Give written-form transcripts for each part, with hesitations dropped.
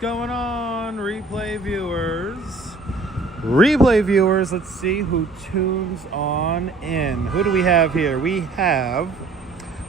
going on, replay viewers? Replay viewers, let's see who tunes on in. Who do we have here? We have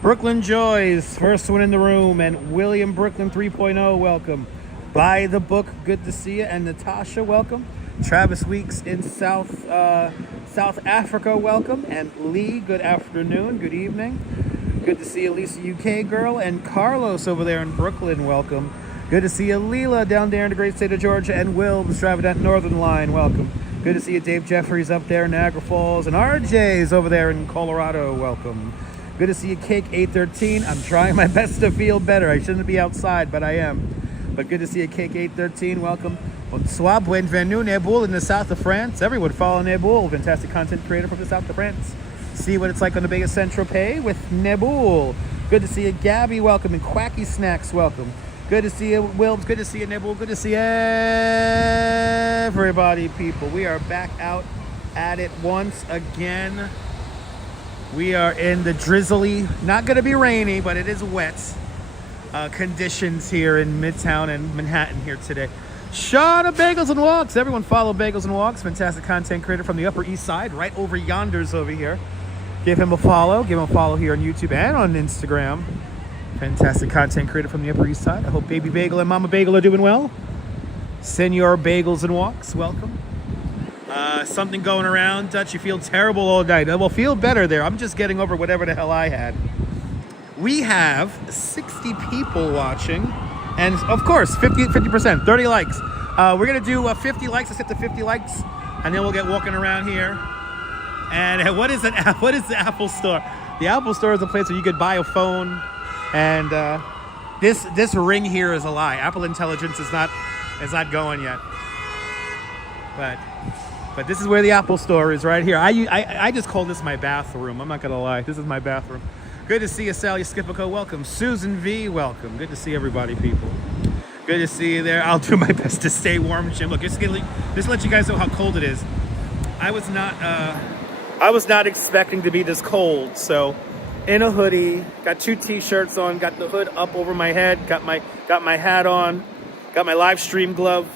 Brooklyn Joyce, first one in the room, and William Brooklyn 3.0, welcome. By the Book, good to see you, and Natasha, welcome. Travis Weeks in South Africa, welcome. And Lee, good afternoon, good evening. Good to see you, Lisa UK girl, and Carlos over there in Brooklyn, welcome. Good to see you, Leela, down there in the great state of Georgia, and Will, the Stravadent Northern Line, welcome. Good to see you, Dave Jeffries up there in Niagara Falls, and RJ's over there in Colorado, welcome. Good to see you, Cake 813. I'm trying my best to feel better. I shouldn't be outside, but I am. But good to see you, Cake 813, welcome. Bonsoir, bienvenue, Neboul in the south of France. Everyone follow Neboul, fantastic content creator from the south of France. See what it's like on the Bay of Saint-Tropez with Neboul. Good to see you, Gabby, welcome, and Quacky Snacks, welcome. Good to see you, Wilbs. Good to see you, Nibble. Good to see everybody, people. We are back out at it once again. We are in the drizzly, not going to be rainy, but it is wet conditions here in Midtown and Manhattan here today. Sean of Bagels and Walks. Everyone follow Bagels and Walks. Fantastic content creator from the Upper East Side, right over yonders over here. Give him a follow. Give him a follow here on YouTube and on Instagram. Fantastic content creator from the Upper East Side. I hope Baby Bagel and Mama Bagel are doing well. Senor Bagels and Walks, welcome. Something going around, Dutch, you feel terrible all night. Well, feel better there. I'm just getting over whatever the hell I had. We have 60 people watching. And of course, 50%, 30 likes. We're going to do 50 likes. Let's get to 50 likes. And then we'll get walking around here. And what is the Apple Store? The Apple Store is a place where you could buy a phone. And this ring here is a lie. Apple Intelligence is not going yet. But this is where the Apple Store is, right here. I just call this my bathroom. I'm not gonna lie. This is my bathroom. Good to see you, Sally Skipico. Welcome. Susan V. Welcome. Good to see everybody, people. Good to see you there. I'll do my best to stay warm, Jim. Look, just to let you guys know how cold it is. I was not expecting to be this cold, so. In a hoodie, got 2 t-shirts on, got the hood up over my head, got my hat on, got my live stream glove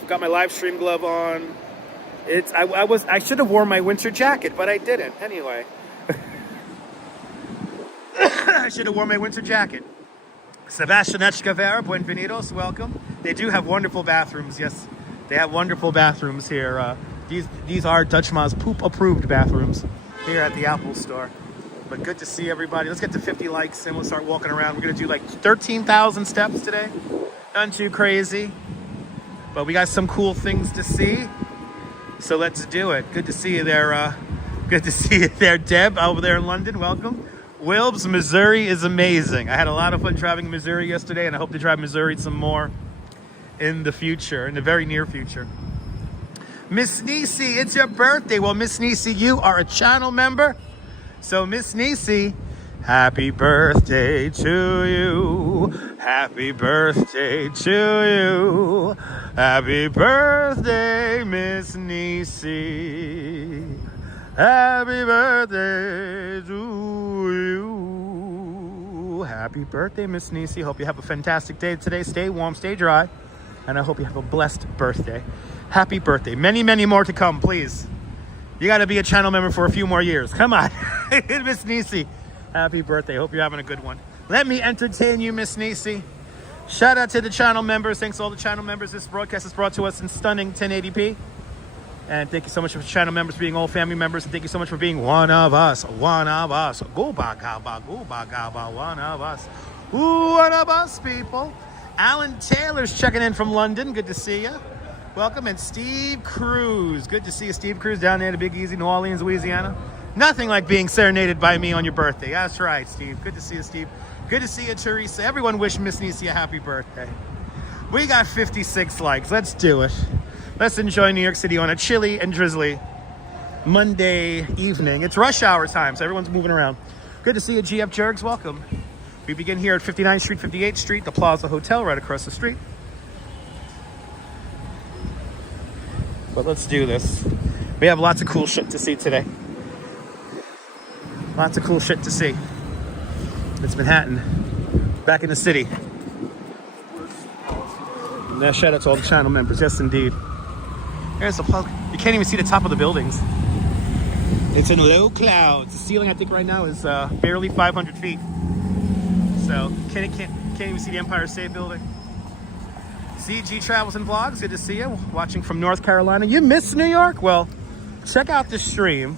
on. I should have worn my winter jacket, but I didn't. Anyway. I should have worn my winter jacket. Sebastian Echkavera, buenvenidos, welcome. They do have wonderful bathrooms, yes. They have wonderful bathrooms here. These are Dutch Ma's poop approved bathrooms here at the Apple Store. But good to see everybody. Let's get to 50 likes and we'll start walking around. We're going to do like 13,000 steps today. Not too crazy. But we got some cool things to see. So let's do it. Good to see you there. Good to see you there, Deb, over there in London. Welcome. Wilbs, Missouri is amazing. I had a lot of fun driving Missouri yesterday, and I hope to drive Missouri some more in the future, in the very near future. Miss Nisi, it's your birthday. Well, Miss Nisi, you are a channel member. So, Miss Nisi, happy birthday to you. Happy birthday to you. Happy birthday, Miss Nisi. Happy birthday to you. Happy birthday, Miss Nisi. Hope you have a fantastic day today. Stay warm, stay dry. And I hope you have a blessed birthday. Happy birthday. Many, many more to come, please. You got to be a channel member for a few more years. Come on. Miss Nisi, happy birthday. Hope you're having a good one. Let me entertain you, Miss Nisi. Shout out to the channel members. Thanks to all the channel members. This broadcast is brought to us in stunning 1080p. And thank you so much for channel members being all family members. And thank you so much for being one of us. One of us. Go bagaba, one of us. Ooh, one of us, people. Alan Taylor's checking in from London. Good to see you. Welcome. And Steve Cruz. Good to see you, Steve Cruz, down there in the Big Easy, New Orleans, Louisiana. Nothing like being serenaded by me on your birthday. That's right, Steve. Good to see you, Steve. Good to see you, Teresa. Everyone wish Miss Nisi a happy birthday. We got 56 likes. Let's do it. Let's enjoy New York City on a chilly and drizzly Monday evening. It's rush hour time, so everyone's moving around. Good to see you, GF Jergs. Welcome. We begin here at 59th Street, 58th Street, the Plaza Hotel right across the street. But let's do this. We have lots of cool shit to see today. Lots of cool shit to see. It's Manhattan. Back in the city. Shout out to all the channel members. Yes, indeed. There's the plug. You can't even see the top of the buildings. It's in low clouds. The ceiling, I think, right now is barely 500 feet. So can't even see the Empire State Building. CG Travels and Vlogs, good to see you. Watching from North Carolina. You miss New York? Well, check out the stream.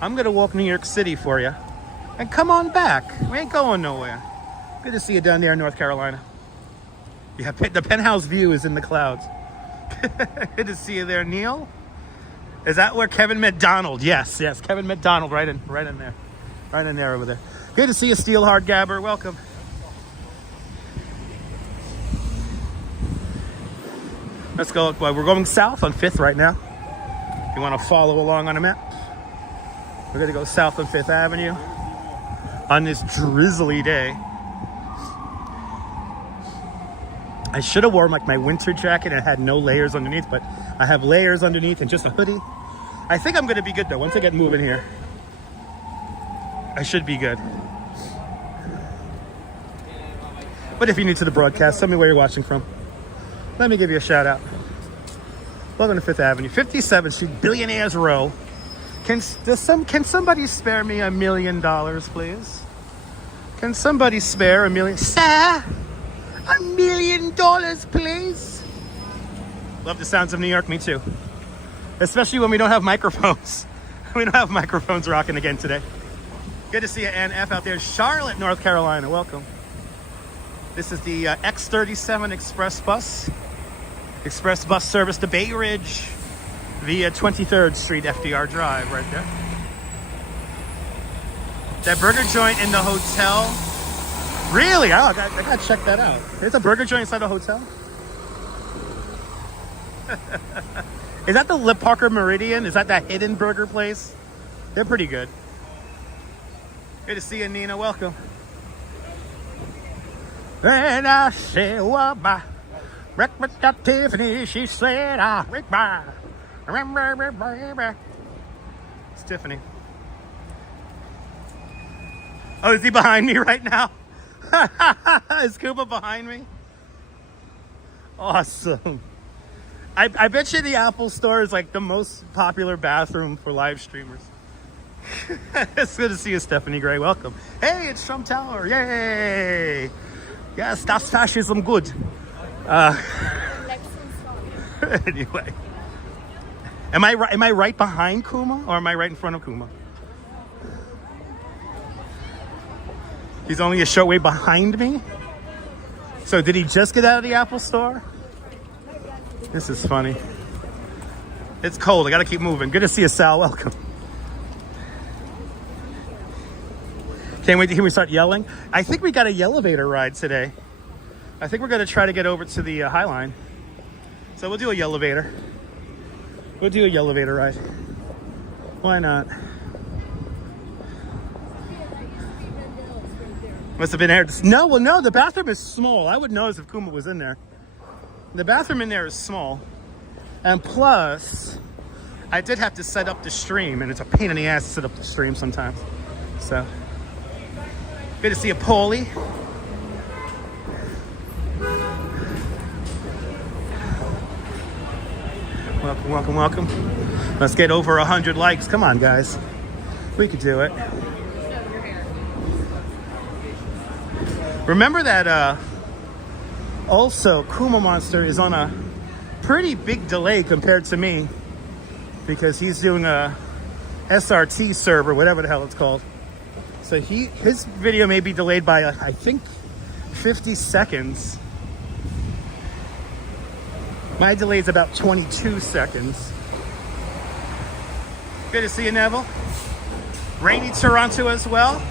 I'm gonna walk New York City for you. And come on back. We ain't going nowhere. Good to see you down there in North Carolina. Yeah, the penthouse view is in the clouds. Good to see you there, Neil. Is that where Kevin met Donald? Yes, Kevin met Donald right in there. Right in there over there. Good to see you, Steelhard Gabber. Welcome. Let's go. Well, we're going south on 5th right now. If you want to follow along on a map. We're going to go south on 5th Avenue on this drizzly day. I should have worn like my winter jacket and had no layers underneath, but I have layers underneath and just a hoodie. I think I'm going to be good though. Once I get moving here, I should be good. But if you're new to the broadcast, tell me where you're watching from. Let me give you a shout out. Welcome to 5th Avenue, 57th Street, Billionaires Row. Can somebody spare me $1 million, please? Can somebody spare $1 million? Sir, $1 million, please. Love the sounds of New York, me too. Especially when we don't have microphones. We don't have microphones rocking again today. Good to see you, NF, out there. Charlotte, North Carolina, welcome. This is the X37 Express Bus. Express bus service to Bay Ridge via 23rd Street, FDR Drive, right there. That burger joint in the hotel. Really? Oh, I gotta check that out. There's a burger joint inside the hotel? Is that the Lip Parker Meridian? Is that hidden burger place? They're pretty good. Good to see you, Nina. Welcome. And I said, what by breakfast at Tiffany, she said, I remember. It's Tiffany. Oh, is he behind me right now? Is Koopa behind me? Awesome. I bet you the Apple Store is like the most popular bathroom for live streamers. It's good to see you, Stephanie Gray. Welcome. Hey, it's Trump Tower. Yay. Yes, that's fascism good. Anyway. Am I right behind Kuma or am I right in front of Kuma? He's only a short way behind me? So did he just get out of the Apple Store? This is funny. It's cold. I gotta keep moving. Good to see you, Sal. Welcome. Can't wait to hear me start yelling. I think we got a elevator ride today. I think we're gonna try to get over to the High Line. So we'll do a elevator. We'll do a elevator ride. Why not? Must have been there. No, well, no, the bathroom is small. I would notice if Kuma was in there. The bathroom in there is small. And plus, I did have to set up the stream, and it's a pain in the ass to set up the stream sometimes. So, good to see you, Paulie. Welcome, welcome, welcome. Let's get over 100 likes. Come on, guys. We could do it. Remember that also Kuma Monster is on a pretty big delay compared to me because he's doing a SRT server, whatever the hell it's called. So his video may be delayed by I think 50 seconds. My delay is about 22 seconds. Good to see you, Neville. Rainy Toronto as well.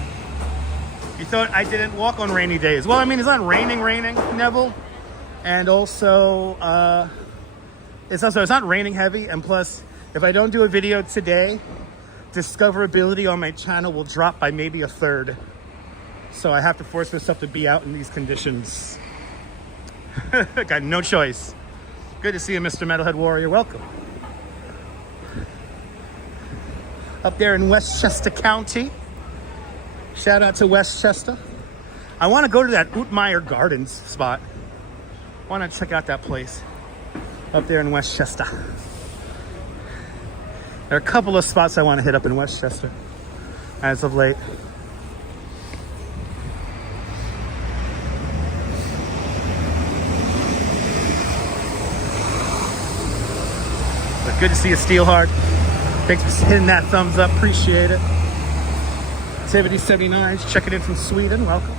You thought I didn't walk on rainy days. Well, I mean, it's not raining, Neville. And also, it's not raining heavy. And plus, if I don't do a video today, discoverability on my channel will drop by maybe a third. So I have to force myself to be out in these conditions. Got no choice. Good to see you, Mr. Metalhead Warrior. Welcome. Up there in Westchester County. Shout out to Westchester. I want to go to that Ootmeyer Gardens spot. Why not check out that place up there in Westchester? There are a couple of spots I want to hit up in Westchester as of late. But good to see you, Steelheart. Thanks for hitting that thumbs up. Appreciate it. Activity79 is checking in from Sweden. Welcome.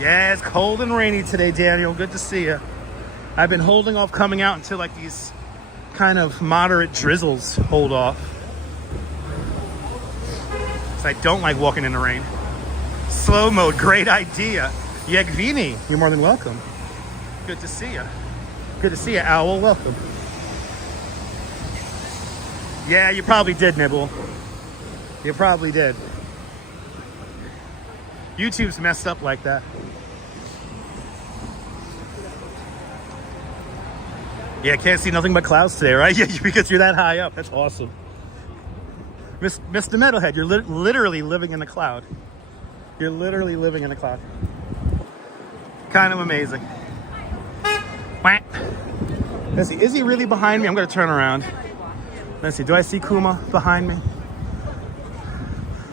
Yeah, it's cold and rainy today, Daniel. Good to see you. I've been holding off coming out until like these kind of moderate drizzles hold off. So I don't like walking in the rain. Slow mode, great idea. Yegvini, you're more than welcome. Good to see you. Good to see you, Owl. Welcome. Yeah, you probably did, Nibble. You probably did. YouTube's messed up like that. Yeah, can't see nothing but clouds today, right? Yeah, because you're that high up. That's awesome. Mr. Metalhead, you're literally living in a cloud. You're literally living in a cloud. Kind of amazing. Let's see, is he really behind me? I'm going to turn around. Let's see, do I see Kuma behind me?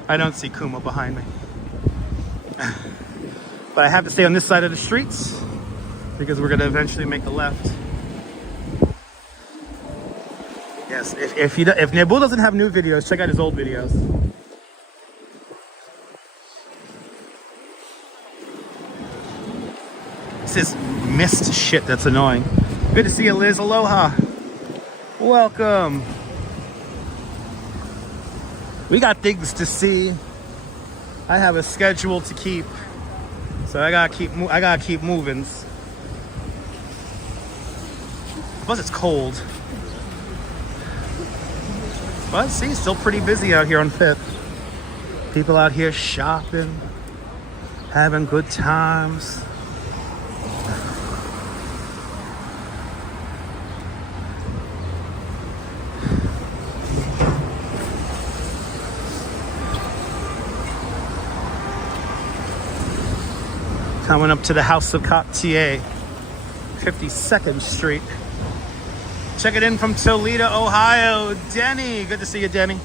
I don't see Kuma behind me. But I have to stay on this side of the streets because we're going to eventually make a left. Yes, if Nebu doesn't have new videos, check out his old videos. This is mist shit that's annoying. Good to see you, Liz. Aloha. Welcome. We got things to see. I have a schedule to keep, so I gotta keep moving. Plus, it's cold. But see, still pretty busy out here on 5th. People out here shopping, having good times. Coming up to the House of Cartier, 52nd Street. Check it in from Toledo, Ohio. Denny, good to see you, Denny.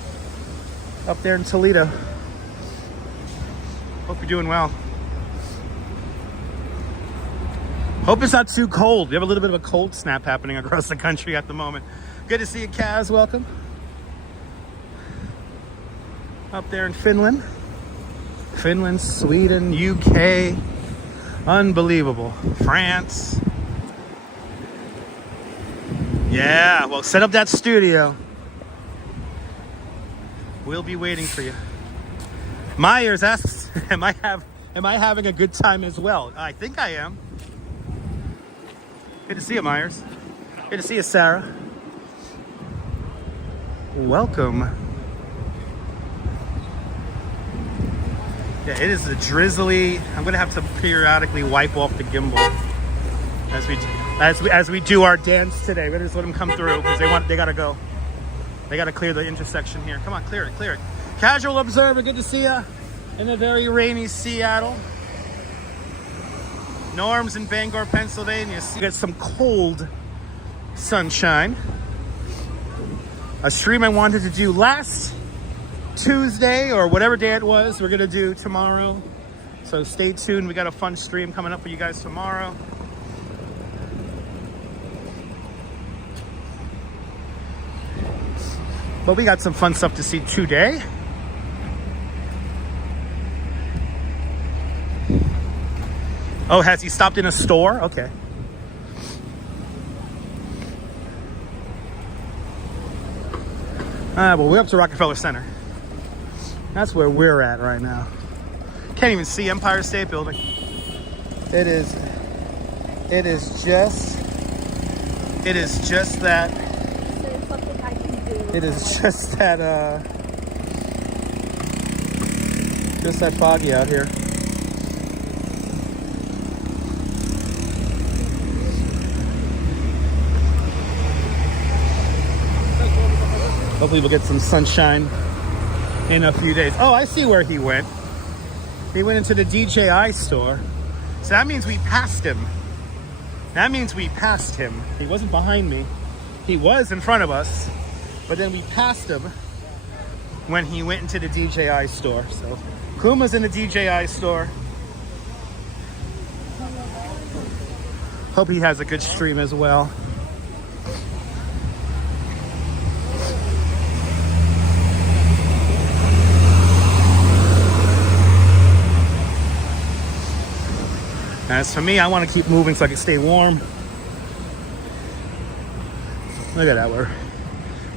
Up there in Toledo. Hope you're doing well. Hope it's not too cold. We have a little bit of a cold snap happening across the country at the moment. Good to see you, Kaz. Welcome. Up there in Finland. Finland, Sweden, UK. Unbelievable. France. Yeah, well, set up that studio. We'll be waiting for you. Myers asks, am I having a good time as well? I think I am. Good to see you, Myers. Good to see you, Sarah. Welcome. Yeah, it is a drizzly. I'm gonna have to periodically wipe off the gimbal as we do our dance today. We're gonna just let them come through because they gotta go. They gotta clear the intersection here. Come on, clear it, clear it. Casual observer, good to see ya in a very rainy Seattle. Norm's in Bangor, Pennsylvania. You get some cold sunshine. A stream I wanted to do last Tuesday or whatever day it was, we're gonna do tomorrow. So stay tuned. We got a fun stream coming up for you guys tomorrow. But we got some fun stuff to see today. Oh, has he stopped in a store? Okay. Well, we're up to Rockefeller Center. That's where we're at right now. Can't even see Empire State Building. It is just that. There's something I can do. It is just that foggy out here. Hopefully we'll get some sunshine in a few days. Oh, I see where he went. He went into the DJI store. So that means we passed him. That means we passed him. He wasn't behind me. He was in front of us. But then we passed him when he went into the DJI store. So Kuma's in the DJI store. Hope he has a good stream as well. As for me, I want to keep moving so I can stay warm. Look at that, we're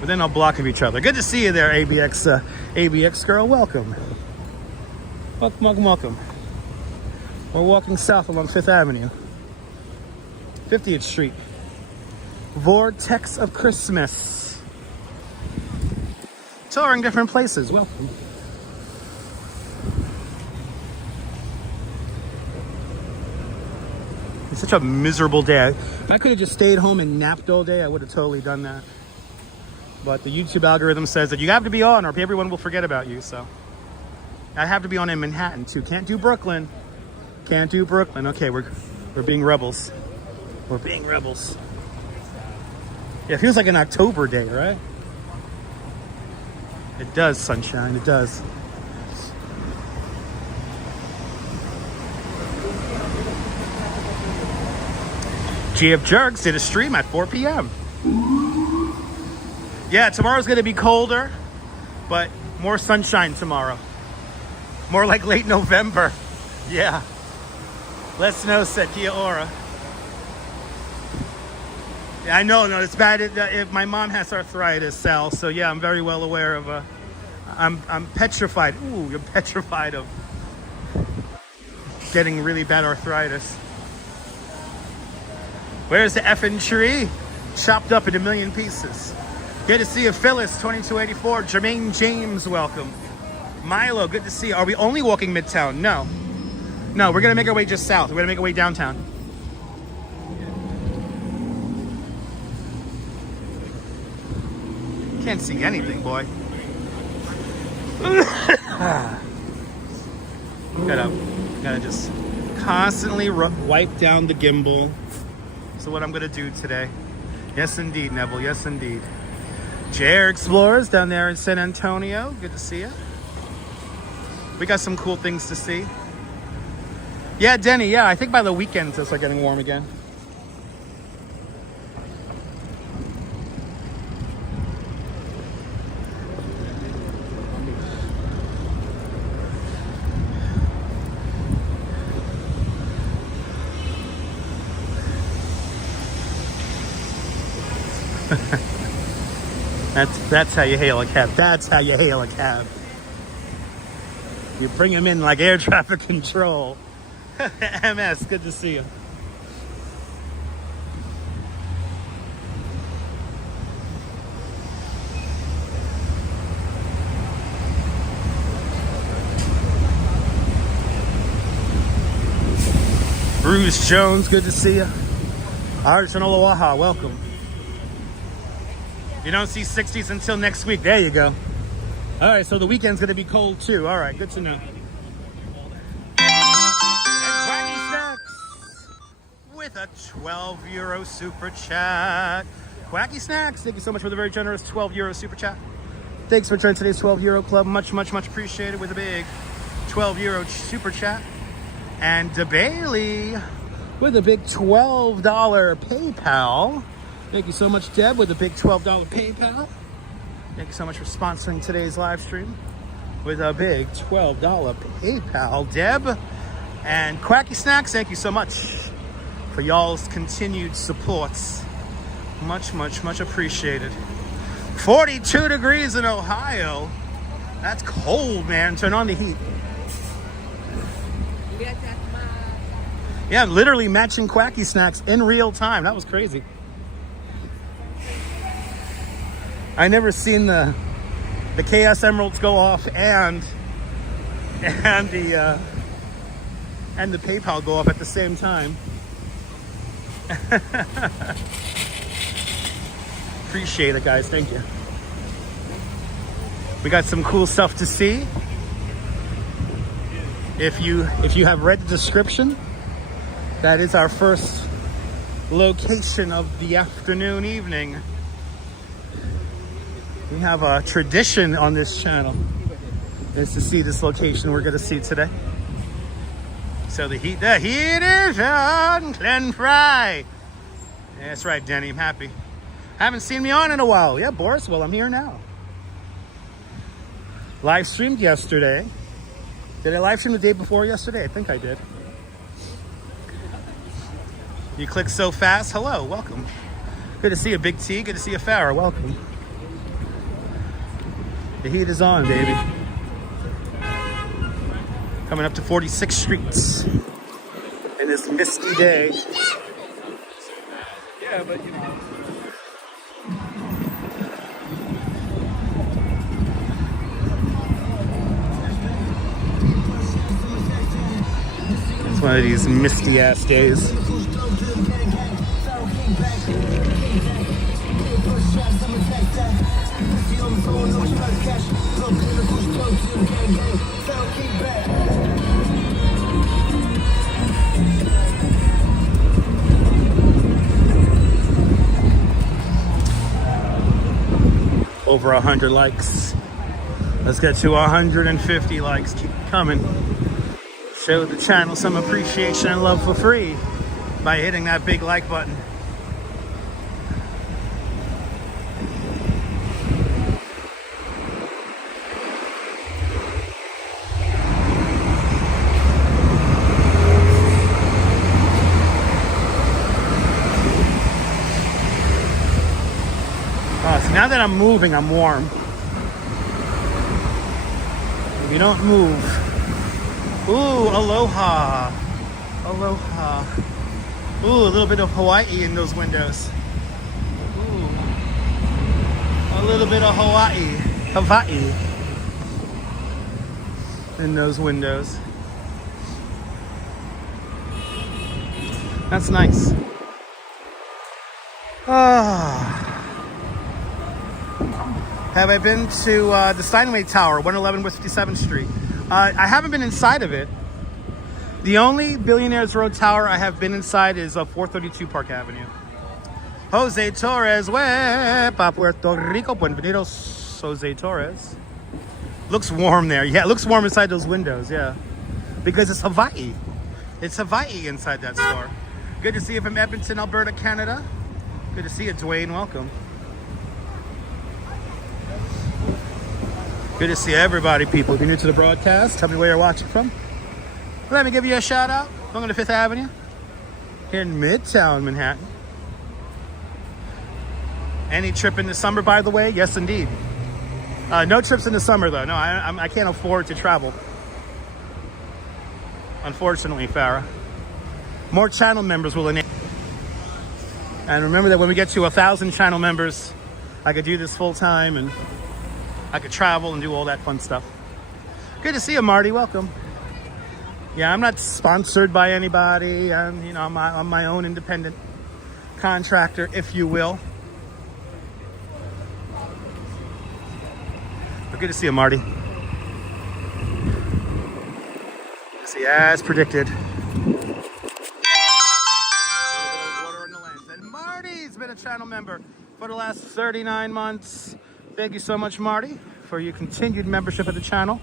within a block of each other. Good to see you there, ABX girl. Welcome. Welcome, welcome, welcome. We're walking south along 5th Avenue. 50th Street. Vortex of Christmas. Touring different places. Welcome. It's such a miserable day. If I could have just stayed home and napped all day, I would have totally done that. But the YouTube algorithm says that you have to be on or everyone will forget about you, so. I have to be on in Manhattan too. Can't do Brooklyn. Can't do Brooklyn. Okay, we're being rebels. We're being rebels. Yeah, it feels like an October day, right? It does, sunshine, it does. GF Jerks did a stream at 4 p.m. Yeah, tomorrow's gonna be colder, but more sunshine tomorrow. More like late November. Yeah. Less snow, said Kia Ora. Yeah, I know, no, it's bad. If my mom has arthritis, Sal, so yeah, I'm very well aware of, I'm petrified. Ooh, you're petrified of getting really bad arthritis. Where's the effing tree? Chopped up in a million pieces. Good to see you, Phyllis, 2284. Jermaine James, welcome. Milo, good to see you. Are we only walking Midtown? No. No, we're gonna make our way just south. We're gonna make our way downtown. Can't see anything, boy. Gotta just constantly wipe down the gimbal. So what I'm gonna do today. Yes, indeed, Neville. Yes, indeed. JR Explorers down there in San Antonio. Good to see you. We got some cool things to see. Yeah, Denny. Yeah, I think by the weekend it'll start getting warm again. That's how you hail a cab. That's how you hail a cab. You bring him in like air traffic control. MS, good to see you. Bruce Jones, good to see you. Arjun Olawaha, welcome. You don't see 60s until next week. There you go. All right, so the weekend's going to be cold too. All right, good to know. And Quacky Snacks with a 12 euro super chat. Quacky Snacks, thank you so much for the very generous 12 euro super chat. Thanks for joining today's 12 euro club. Much, much, much appreciated with a big 12 euro super chat. And DeBailey with a big $12 PayPal. Thank you so much, Deb, with a big $12 PayPal. Thank you so much for sponsoring today's live stream with a big $12 PayPal, Deb. And Quacky Snacks, thank you so much for y'all's continued supports. Much, much, much appreciated. 42 degrees in Ohio. That's cold, man. Turn on the heat. Yeah, I'm literally matching Quacky Snacks in real time. That was crazy. I never seen the Chaos Emeralds go off and the PayPal go off at the same time. Appreciate it, guys. Thank you. We got some cool stuff to see. If you have read the description That is our first location of the afternoon, evening. We have a tradition on this channel is to see this location we're going to see today. So the heat is on, Glen Fry. Yeah, that's right, Denny. I'm happy. Haven't seen me on in a while. Yeah, Boris. Well, I'm here now. Live streamed yesterday. Did I live stream the day before yesterday? I think I did. You click so fast. Hello, welcome. Good to see you, Big T. Good to see you, Farrah. Welcome. The heat is on, baby. Coming up to 46th Street in this misty day. Yeah, but you know. It's one of these misty ass days. Over 100 likes. Let's get to 150 likes. Keep coming. Show the channel some appreciation and love for free by hitting that big like button. So now that I'm moving, I'm warm. If you don't move. Ooh, aloha. Aloha. Ooh, a little bit of Hawaii in those windows. Ooh. A little bit of Hawaii in those windows. That's nice. Ah. Have I been to the Steinway Tower, 111 West 57th Street? I haven't been inside of it. The only Billionaires Road Tower I have been inside is 432 Park Avenue. Jose Torres, Wepa, Puerto Rico. Buenvenidos, Jose Torres. Looks warm there. Yeah, it looks warm inside those windows, yeah. Because it's Hawaii. It's Hawaii inside that store. Good to see you from Edmonton, Alberta, Canada. Good to see you, Dwayne. Welcome. Good to see everybody, people. If you're new to the broadcast, tell me where you're watching from. Let me give you a shout out. Going to 5th Avenue here in Midtown Manhattan. Any trip in the summer, by the way? Yes, indeed. No trips in the summer, though. No, I can't afford to travel. Unfortunately, Farrah. More channel members will enable. And remember that when we get to 1,000 channel members, I could do this full time and I could travel and do all that fun stuff. Good to see you, Marty. Welcome. Yeah, I'm not sponsored by anybody. I'm my own independent contractor, if you will. But good to see you, Marty. Good to see you, as predicted. A little bit of water on the lens. And Marty's been a channel member for the last 39 months. Thank you so much, Marty, for your continued membership of the channel.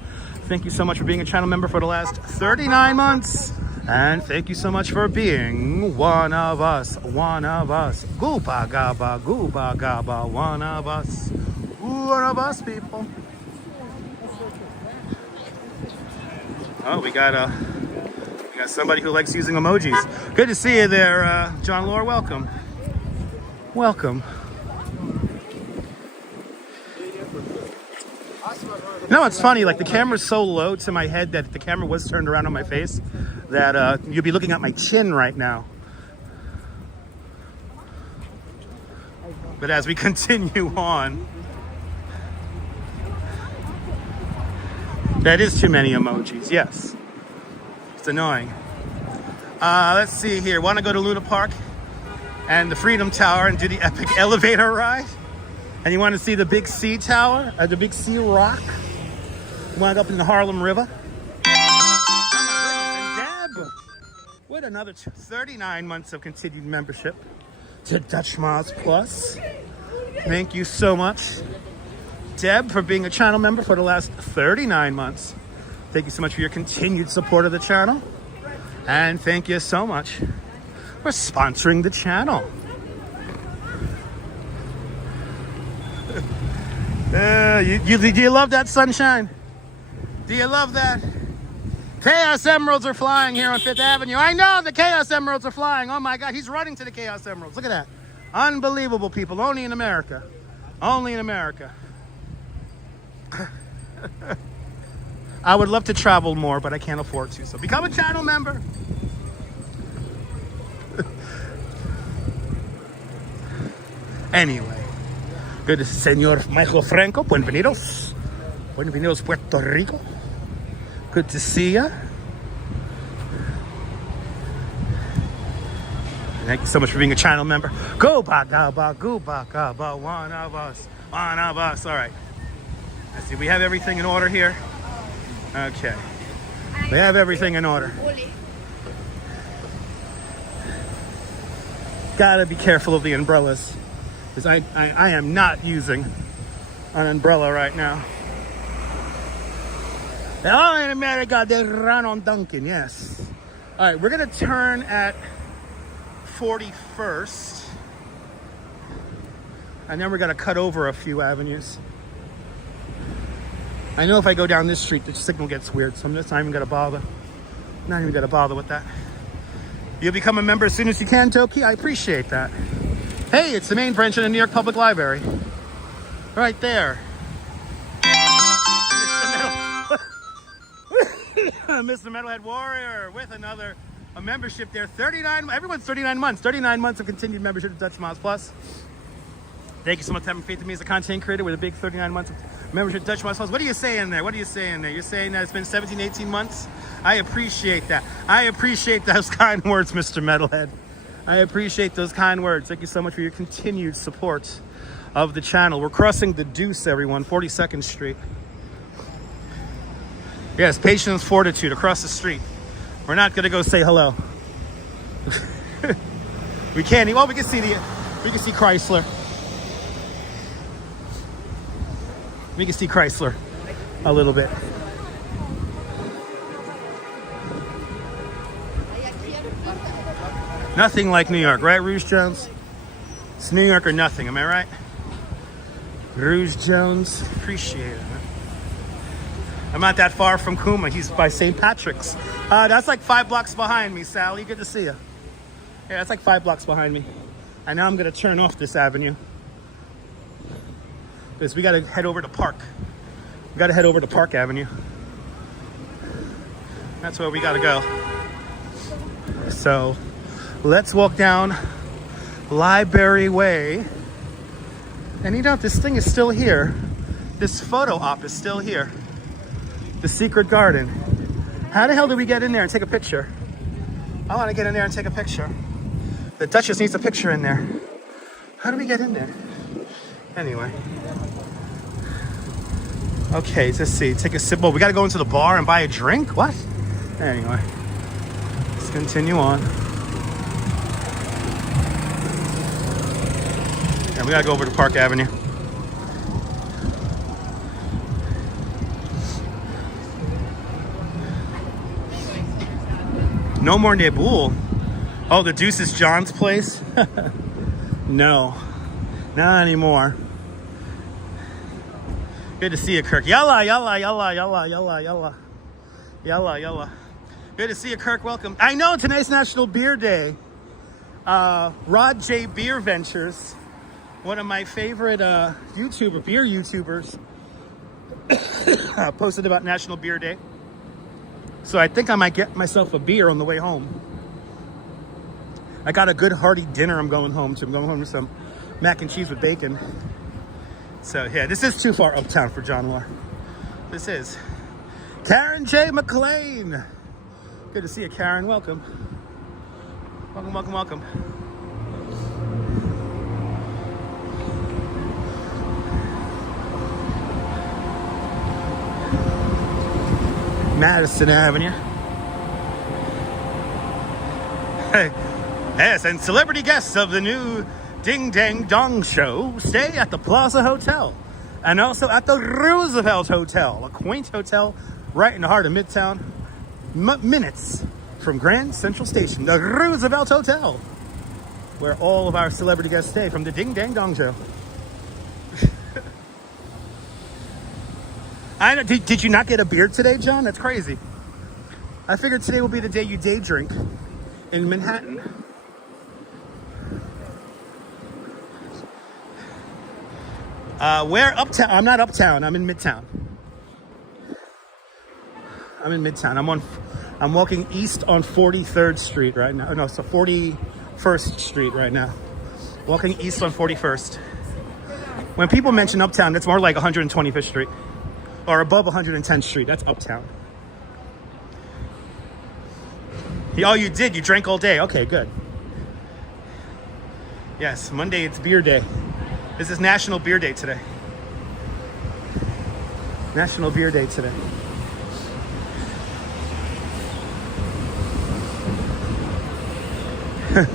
Thank you so much for being a channel member for the last 39 months. And thank you so much for being one of us. One of us. Gooba gaba, one of us. One of us, people. Oh, we got somebody who likes using emojis. Good to see you there, John Lore. Welcome. Welcome. No, it's funny, like the camera's so low to my head that if the camera was turned around on my face, that you'd be looking at my chin right now. But as we continue on, that is too many emojis, yes. It's annoying. Let's see here. Want to go to Luna Park and the Freedom Tower and do the epic elevator ride? And you want to see the Big C Tower, the Big C Rock? You want to go up in the Harlem River? Oh my goodness, and Deb! with another 39 months of continued membership to Dutch Moz Plus. Thank you so much, Deb, for being a channel member for the last 39 months. Thank you so much for your continued support of the channel. And thank you so much for sponsoring the channel. Do you love that sunshine? Do you love that? Chaos Emeralds are flying here on 5th Avenue. I know the Chaos Emeralds are flying. Oh my God, he's running to the Chaos Emeralds. Look at that. Unbelievable, people. Only in America. Only in America. I would love to travel more, but I can't afford to. So become a channel member. Anyway, good Senor Michael Franco. Bienvenidos. Bienvenidos, Puerto Rico. Good to see ya. Thank you so much for being a channel member. Go ba, one of us, one of us. All right. Let's see, we have everything in order here. Okay. We have everything in order. Gotta be careful of the umbrellas, because I am not using an umbrella right now. Oh, in America, they run on Duncan, yes. All right, we're gonna turn at 41st. And then we're gonna cut over a few avenues. I know if I go down this street, the signal gets weird, so I'm just not even gonna bother. Not even gonna bother with that. You'll become a member as soon as you can, Toki. I appreciate that. Hey, it's the main branch of the New York Public Library. Right there. Mr. Metalhead Warrior with a membership there. 39, everyone's 39 months. 39 months of continued membership to Dutch Moz Plus. Thank you so much for having faith in me as a content creator with a big 39 months of membership to Dutch Moz Plus. What are you saying there? What are you saying there? You're saying that it's been 17, 18 months? I appreciate that. I appreciate those kind words, Mr. Metalhead. I appreciate those kind words. Thank you so much for your continued support of the channel. We're crossing the Deuce, everyone, 42nd Street. Yes, patience, fortitude across the street. We're not gonna go say hello. We can't even, well, we can see Chrysler. We can see Chrysler a little bit. Nothing like New York, right, Rouge Jones? It's New York or nothing, am I right? Rouge Jones, appreciate it. I'm not that far from Kuma. He's by St. Patrick's. That's like 5 blocks behind me, Sally. Good to see you. Yeah, that's like 5 blocks behind me. And now I'm gonna turn off this avenue, because we gotta head over to Park. We gotta head over to Park Avenue. That's where we gotta go. So let's walk down Library Way. And you know, this thing is still here. This photo op is still here. The Secret Garden. How the hell do we get in there and take a picture? I want to get in there and take a picture. The Duchess needs a picture in there. How do we get in there? Anyway. Okay, let's see. Take a sip. Well, we got to go into the bar and buy a drink? What? Anyway. Let's continue on. And we got to go over to Park Avenue. No more Nabul. Oh, the Deuce is John's place? No, not anymore. Good to see you, Kirk. Yalla, yalla, yalla, yalla, yalla, yalla. Yalla, yalla. Good to see you, Kirk. Welcome. I know tonight's National Beer Day. Rod J. Beer Ventures, one of my favorite beer YouTubers, posted about National Beer Day. So I think I might get myself a beer on the way home. I got a good hearty dinner I'm going home to. I'm going home to some mac and cheese with bacon. So yeah, this is too far uptown for John Moore. This is. Karen J. McLean. Good to see you, Karen. Welcome. Welcome, welcome, welcome. Madison Avenue. Yes, and celebrity guests of the new Ding Dang Dong show stay at the Plaza Hotel and also at the Roosevelt Hotel, a quaint hotel right in the heart of Midtown, minutes from Grand Central Station, the Roosevelt Hotel, where all of our celebrity guests stay from the Ding Dang Dong show. I know, did you not get a beer today, John? That's crazy. I figured today will be the day you day drink in Manhattan. Where uptown? I'm not uptown. I'm in Midtown. I'm walking east on 43rd Street right now. No, so 41st Street right now. Walking east on 41st. When people mention uptown, that's more like 125th Street or above 110th Street. That's uptown. Oh, you did? You drank all day? Okay, good. Yes, Monday it's beer day. This is National Beer Day today. National Beer Day today.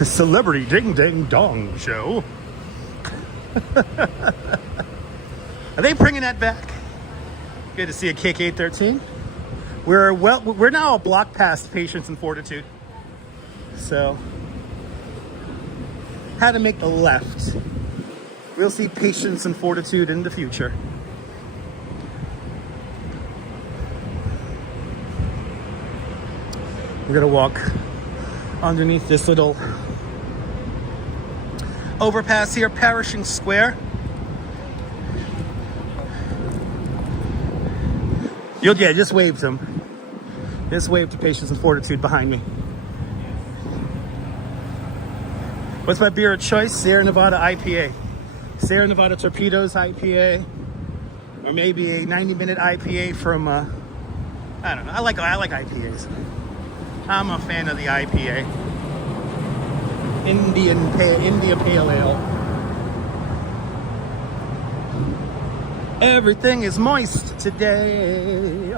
Celebrity Ding Ding Dong show. Are they bringing that back? Good to see a Kick 813. We're now a block past Patience and Fortitude. So, had to make the left. We'll see Patience and Fortitude in the future. We're gonna walk underneath this little overpass here, Pershing Square. Yeah, just wave to him. Just wave to Patience and Fortitude behind me. What's my beer of choice? Sierra Nevada IPA. Sierra Nevada Torpedoes IPA. Or maybe a 90-minute IPA from, I don't know. I like IPAs. I'm a fan of the IPA. India Pale Ale. Everything is moist today.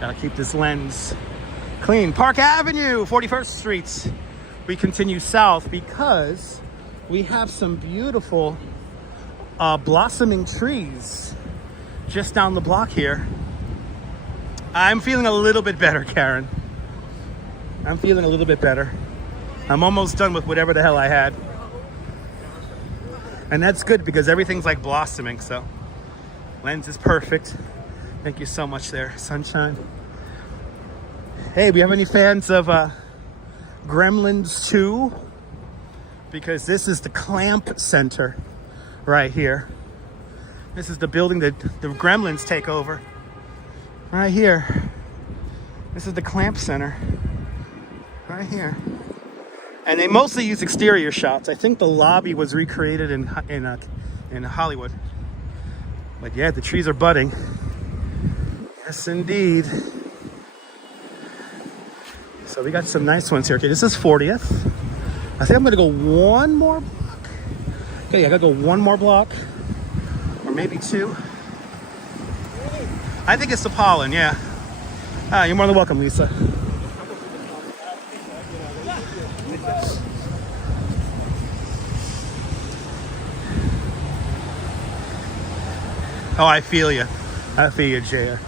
Gotta keep this lens clean. Park Avenue, 41st Street. We continue south because we have some beautiful blossoming trees just down the block here. I'm feeling a little bit better, Karen. I'm feeling a little bit better. I'm almost done with whatever the hell I had. And that's good because everything's like blossoming, so lens is perfect. Thank you so much there, sunshine. Hey, we have any fans of Gremlins 2? Because this is the Clamp Center right here. This is the building that the Gremlins take over. Right here. This is the Clamp Center. Right here. And they mostly use exterior shots. I think the lobby was recreated in Hollywood. But yeah, the trees are budding. Yes, indeed. So we got some nice ones here. Okay, this is 40th. I think I'm gonna go one more block. Okay, I gotta go one more block. Or maybe two. I think it's the pollen, yeah. You're more than welcome, Lisa. Oh, I feel you. I feel you, Jaya.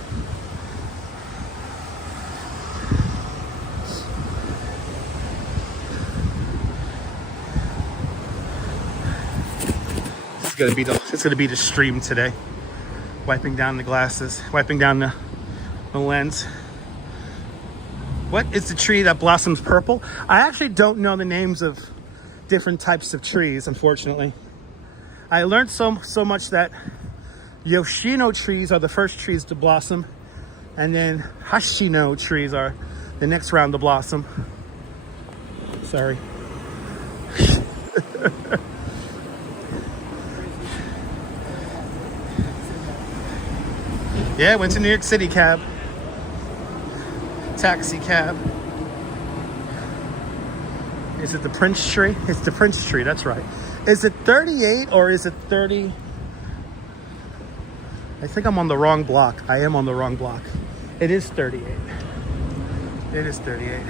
It's gonna be the stream today. Wiping down the glasses, wiping down the lens. What is the tree that blossoms purple? I actually don't know the names of different types of trees, unfortunately. I learned so much that Yoshino trees are the first trees to blossom, and then Hashino trees are the next round to blossom. Sorry. Yeah, went to New York City cab. Taxi cab. Is it the Prince tree? It's the Prince tree, that's right. Is it 38 or is it 30? I think I'm on the wrong block. I am on the wrong block. It is 38. It is 38.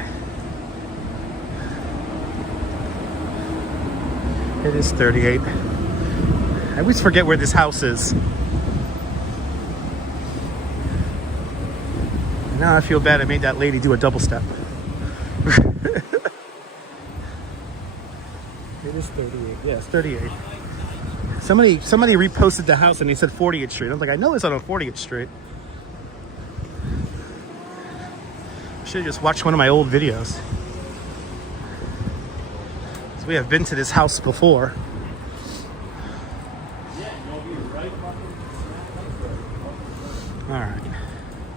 It is 38. I always forget where this house is. Now I feel bad I made that lady do a double step. It is 38. Yeah, it's 38. Somebody reposted the house and they said 40th Street. I was like, I know it's on 40th Street. Should have just watched one of my old videos. So we have been to this house before. All right.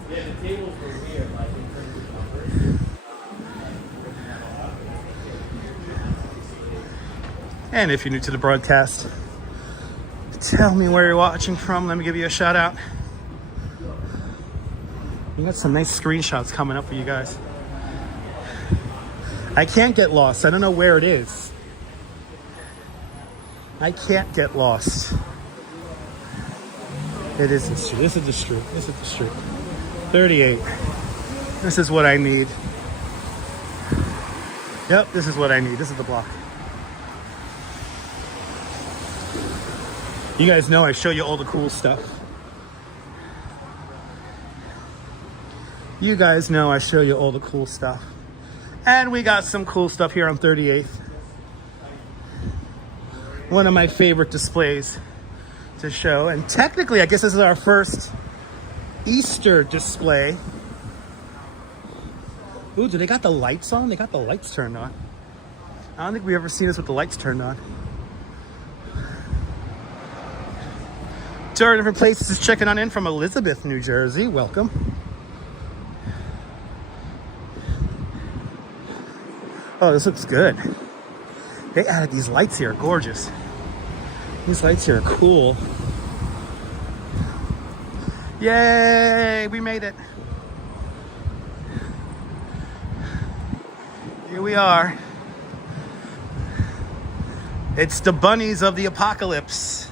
Yeah, the tables were weird, like in terms of numbers. And if you're new to the broadcast, tell me where you're watching from. Let me give you a shout out. We got some nice screenshots coming up for you guys. I can't get lost. I don't know where it is. I can't get lost. It is the street. This is the street. This is the street. 38. This is what I need. Yep, this is what I need. This is the block. You guys know I show you all the cool stuff. You guys know I show you all the cool stuff. And we got some cool stuff here on 38th. One of my favorite displays to show. And technically, I guess this is our first Easter display. Ooh, do they got the lights on? They got the lights turned on. I don't think we've ever seen this with the lights turned on. To our different places checking on in from Elizabeth, New Jersey. Welcome. Oh, this looks good. They added these lights here. Gorgeous. These lights here are cool. Yay! We made it. Here we are. It's the Bunnies of the Apocalypse.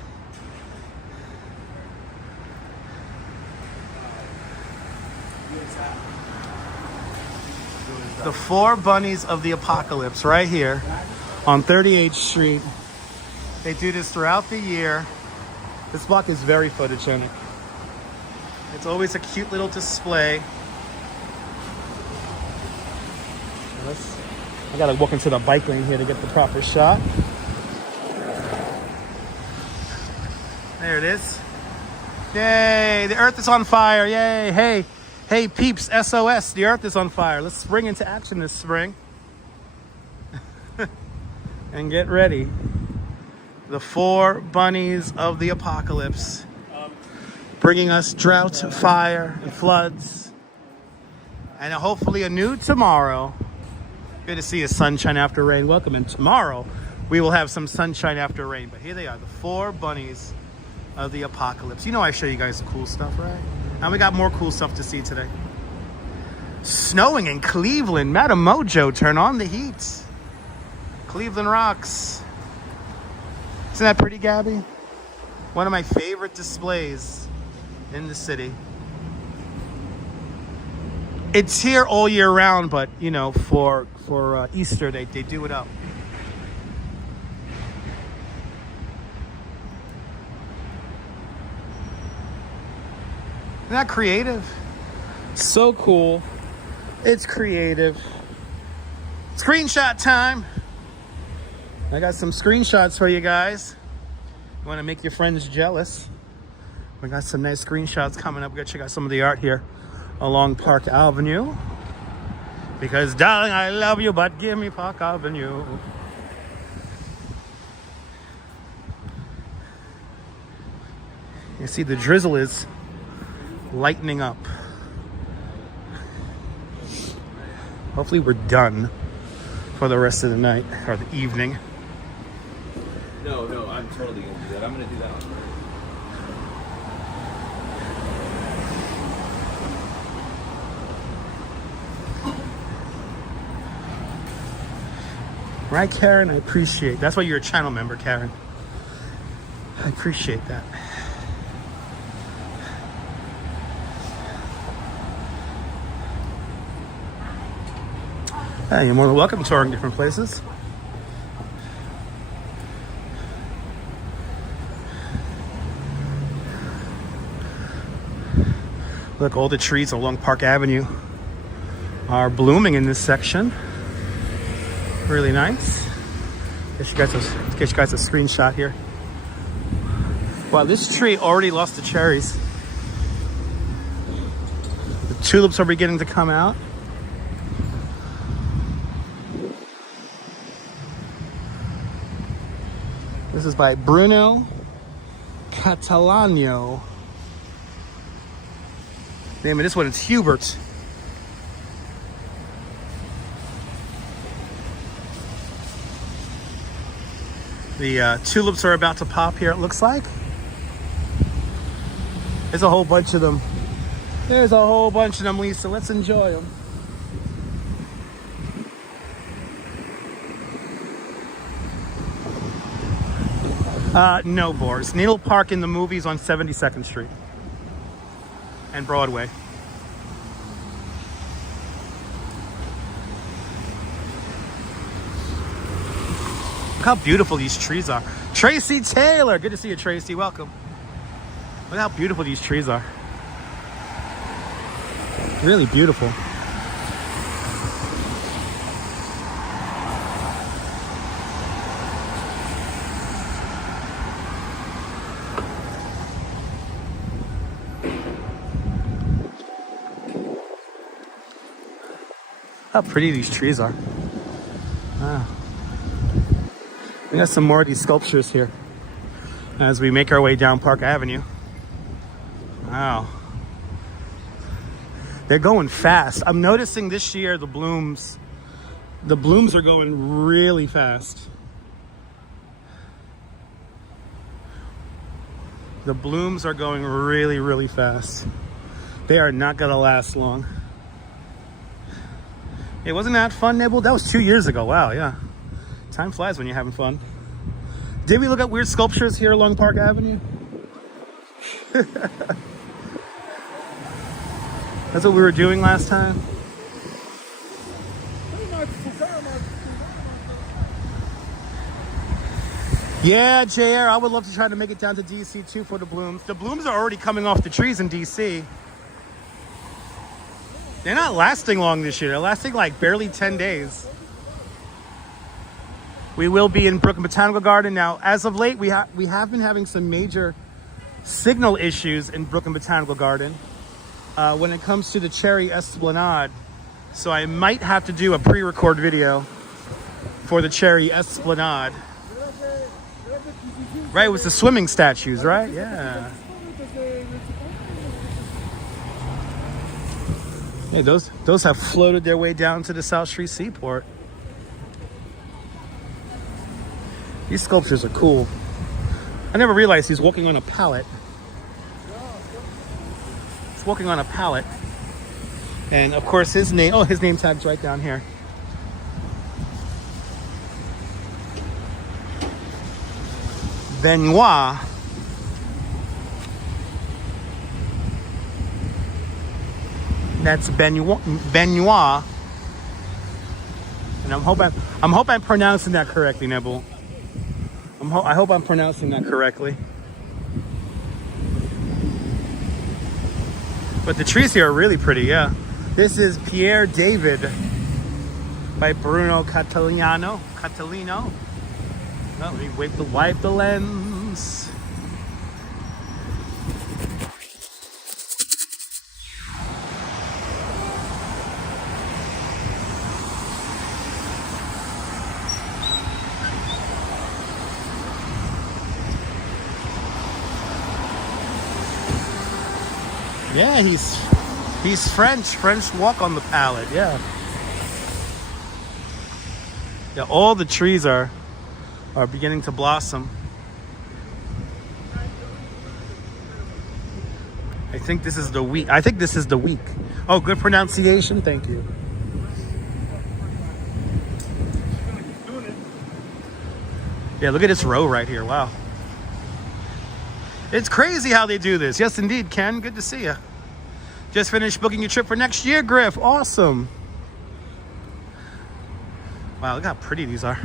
The 4 Bunnies of the Apocalypse right here on 38th Street. They do this throughout the year. This block is very photogenic. It's always a cute little display. I gotta walk into the bike lane here to get the proper shot. There it is. Yay, the earth is on fire. Yay, hey. Hey peeps, SOS, the earth is on fire. Let's spring into action this spring. And get ready. The 4 Bunnies of the Apocalypse. Bringing us drought, fire, and floods. And hopefully a new tomorrow. Good to see you, sunshine after rain. Welcome. And tomorrow we will have some sunshine after rain. But here they are, the 4 Bunnies of the Apocalypse. You know I show you guys the cool stuff, right? And we got more cool stuff to see today. Snowing in Cleveland. Madam Mojo, turn on the heat. Cleveland rocks. Isn't that pretty, Gabby? One of my favorite displays in the city. It's here all year round, but you know, for Easter they do it up. Isn't that creative? So cool. It's creative. Screenshot time. I got some screenshots for you guys. You want to make your friends jealous? We got some nice screenshots coming up. We're gonna check out some of the art here along Park Avenue. Because darling, I love you, but give me Park Avenue. You see the drizzle is lightening up. Hopefully we're done for the rest of the night or the evening. No, I'm totally gonna do that. I'm gonna do that on Right, Karen? I appreciate. That's why you're a channel member, Karen. I appreciate that. Hey, you're more than welcome touring different places. Look, all the trees along Park Avenue are blooming in this section. Really nice. Get you guys a screenshot here. Wow, this tree already lost the cherries. The tulips are beginning to come out. This is by Bruno Catalano. Name of this one is Hubert. The tulips are about to pop here, it looks like. There's a whole bunch of them. There's a whole bunch of them, Lisa. Let's enjoy them. No, Boris. Needle Park in the movies on 72nd Street and Broadway. Look how beautiful these trees are. Tracy Taylor. Good to see you, Tracy. Welcome. Look how beautiful these trees are. Really beautiful. How pretty these trees are. Wow. We got some more of these sculptures here as we make our way down Park Avenue. Wow. They're going fast. I'm noticing this year the blooms are going really fast. The blooms are going really, really fast. They are not gonna last long. Hey, wasn't that fun, Nibble? That was 2 years ago. Wow, yeah. Time flies when you're having fun. Did we look at weird sculptures here along Park Avenue? That's what we were doing last time. Yeah, JR, I would love to try to make it down to DC too for the blooms. The blooms are already coming off the trees in DC. They're not lasting long this year. They're lasting like barely 10 days. We will be in Brooklyn Botanical Garden. Now, as of late, we have been having some major signal issues in Brooklyn Botanical Garden when it comes to the Cherry Esplanade. So I might have to do a pre-record video for the Cherry Esplanade. Right, with the swimming statues, right? Yeah. Yeah, those have floated their way down to the South Street Seaport. These sculptures are cool. I never realized he's walking on a pallet. He's walking on a pallet. And of course his name tag's right down here. Benoit. That's Benoit. And I hope I'm pronouncing that correctly, Nebel. I hope I'm pronouncing that correctly. But the trees here are really pretty, yeah. This is Pierre David by Bruno Catalano. Well, let me wipe the lens. Yeah, he's French walk on the palette, yeah. Yeah, all the trees are beginning to blossom. I think this is the week. Oh, good pronunciation, thank you. Yeah, look at this row right here, wow. It's crazy how they do this. Yes, indeed, Ken. Good to see you. Just finished booking your trip for next year, Griff. Awesome. Wow, look how pretty these are.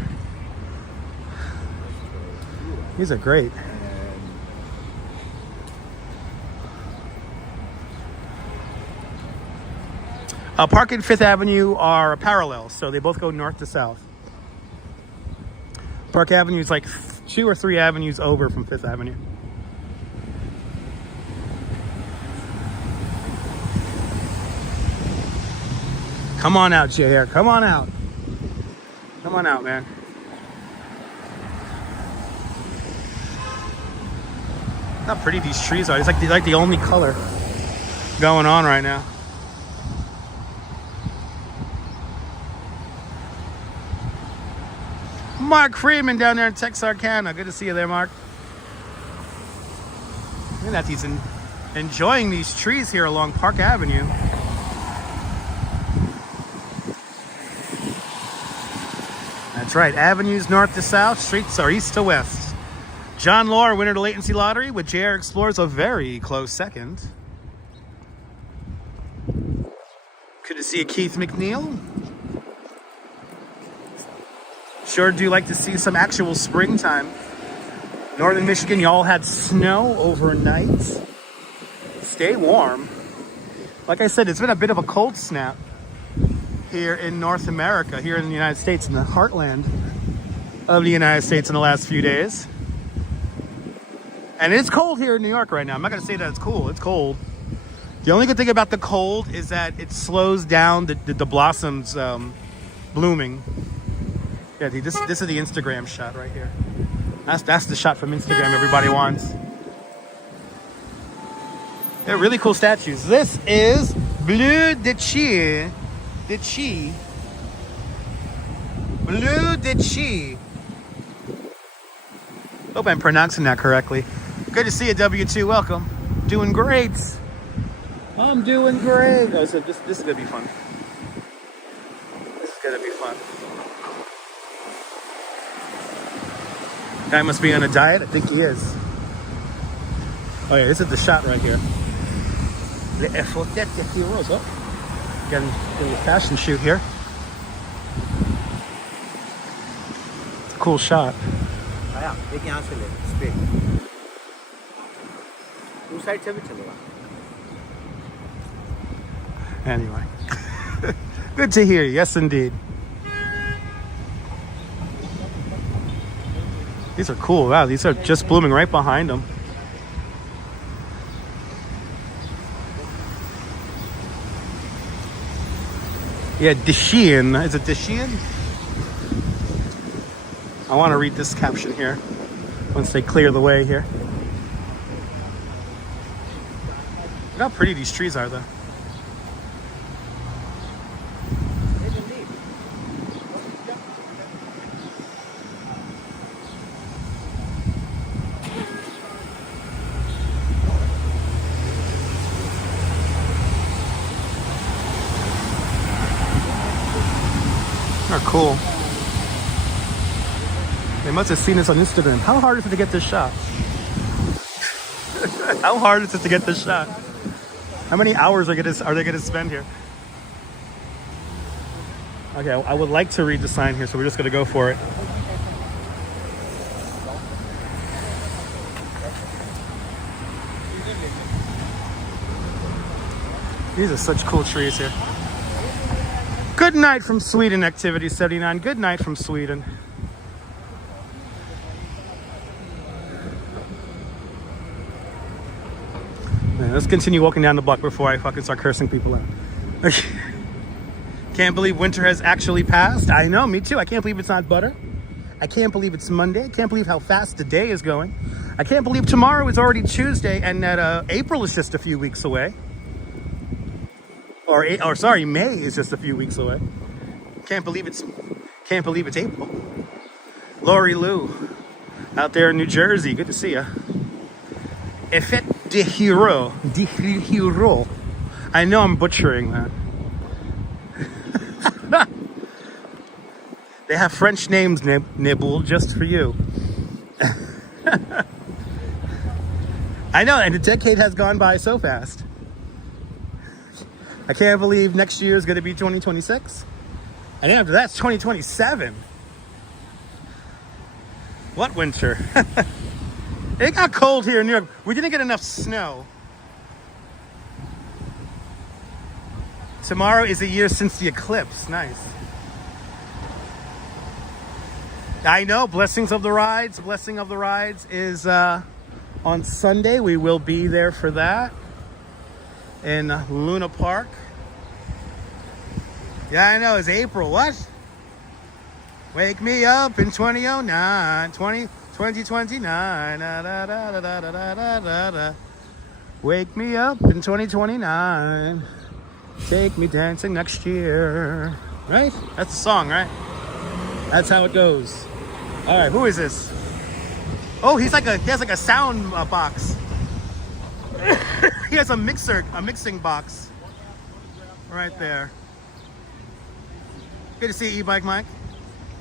These are great. Park and Fifth Avenue are parallel, so they both go north to south. Park Avenue is like 2 or 3 avenues over from Fifth Avenue. Come on out, JR. Come on out. Come on out, man. How pretty these trees are. It's like the only color going on right now. Mark Freeman down there in Texarkana. Good to see you there, Mark. Look at that. He's enjoying these trees here along Park Avenue. That's right. Avenues north to south, streets are east to west. John Lohr, winner of the latency lottery, with JR Explorers a very close second. Good to see you, Keith McNeil. Sure do like to see some actual springtime. Northern Michigan, y'all had snow overnight. Stay warm. Like I said, it's been a bit of a cold snap here in North America, here in the United States, in the heartland of the United States in the last few days. And it's cold here in New York right now. I'm not gonna say that it's cool, it's cold. The only good thing about the cold is that it slows down the blossoms blooming. Yeah, this is the Instagram shot right here. That's the shot from Instagram everybody wants. They're really cool statues. This is Bleu de Chi. Bleu de Chi. Hope I'm pronouncing that correctly. Good to see you, W2. Welcome. Doing great. I'm doing great. Oh, so this is gonna be fun. This is gonna be fun. Guy must be on a diet. I think he is. Oh yeah, this is the shot right here. Le FOR PEACEFUL. Oh, getting a fashion shoot here. It's a cool shot. Anyway, good to hear you. Yes, indeed. These are cool. Wow, these are just blooming right behind them. Yeah, Dashian. Is it Dashian? I want to read this caption here once they clear the way here. Look how pretty these trees are, though. They're cool. They must have seen this on Instagram. How hard is it to get this shot? How hard is it to get this shot? How many hours are they gonna spend here? Okay, I would like to read the sign here, so we're just gonna go for it. These are such cool trees here. Good night from Sweden, Activity 79. Good night from Sweden. Man, let's continue walking down the block before I fucking start cursing people out. Can't believe winter has actually passed. I know, me too. I can't believe it's not butter. I can't believe it's Monday. I can't believe how fast the day is going. I can't believe tomorrow is already Tuesday and that April is just a few weeks away. Or sorry, May is just a few weeks away. Can't believe it's April. Lori Lou, out there in New Jersey. Good to see you. Effet de Hero. I know I'm butchering that. They have French names, Nibble, just for you. I know, and the decade has gone by so fast. I can't believe next year is going to be 2026. And then after that's 2027. What winter? It got cold here in New York. We didn't get enough snow. Tomorrow is a year since the eclipse. Nice. I know, Blessings of the Rides. Blessing of the Rides is on Sunday. We will be there for that in Luna Park. Yeah, I know, it's April. What? Wake me up in 2009, 2029. Da, da, da, da, da, da, da, da, da. Wake me up in 2029. Take me dancing next year. Right? That's the song, right? That's how it goes. All right, who is this? Oh, he has like a sound box. He has a mixing box right there. Good to see you, E-Bike Mike.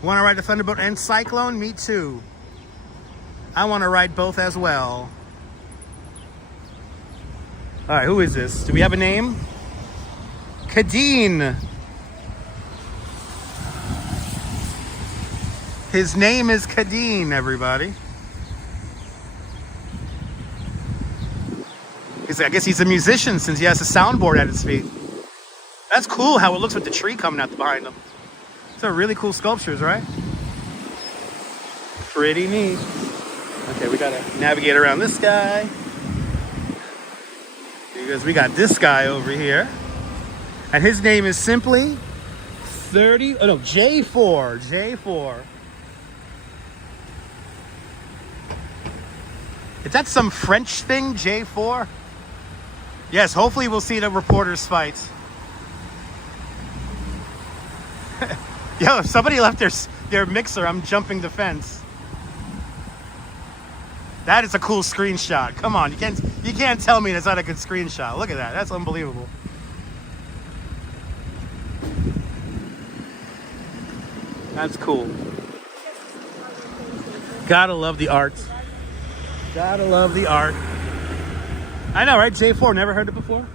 Want to ride the Thunderbolt and Cyclone? Me too. I want to ride both as well. All right, who is this? Do we have a name? Kadeen. His name is Kadeen, everybody. I guess he's a musician since he has a soundboard at his feet. That's cool how it looks with the tree coming out behind him. These are really cool sculptures, right? Pretty neat. Okay, we gotta navigate around this guy. Because we got this guy over here. And his name is simply J4. J4. Is that some French thing, J4? Yes, hopefully we'll see the reporters fight. Yo, if somebody left their mixer, I'm jumping the fence. That is a cool screenshot. Come on, you can't tell me that's not a good screenshot. Look at that. That's unbelievable. That's cool. Gotta love the art. Gotta love the art. I know, right? J4, never heard it before?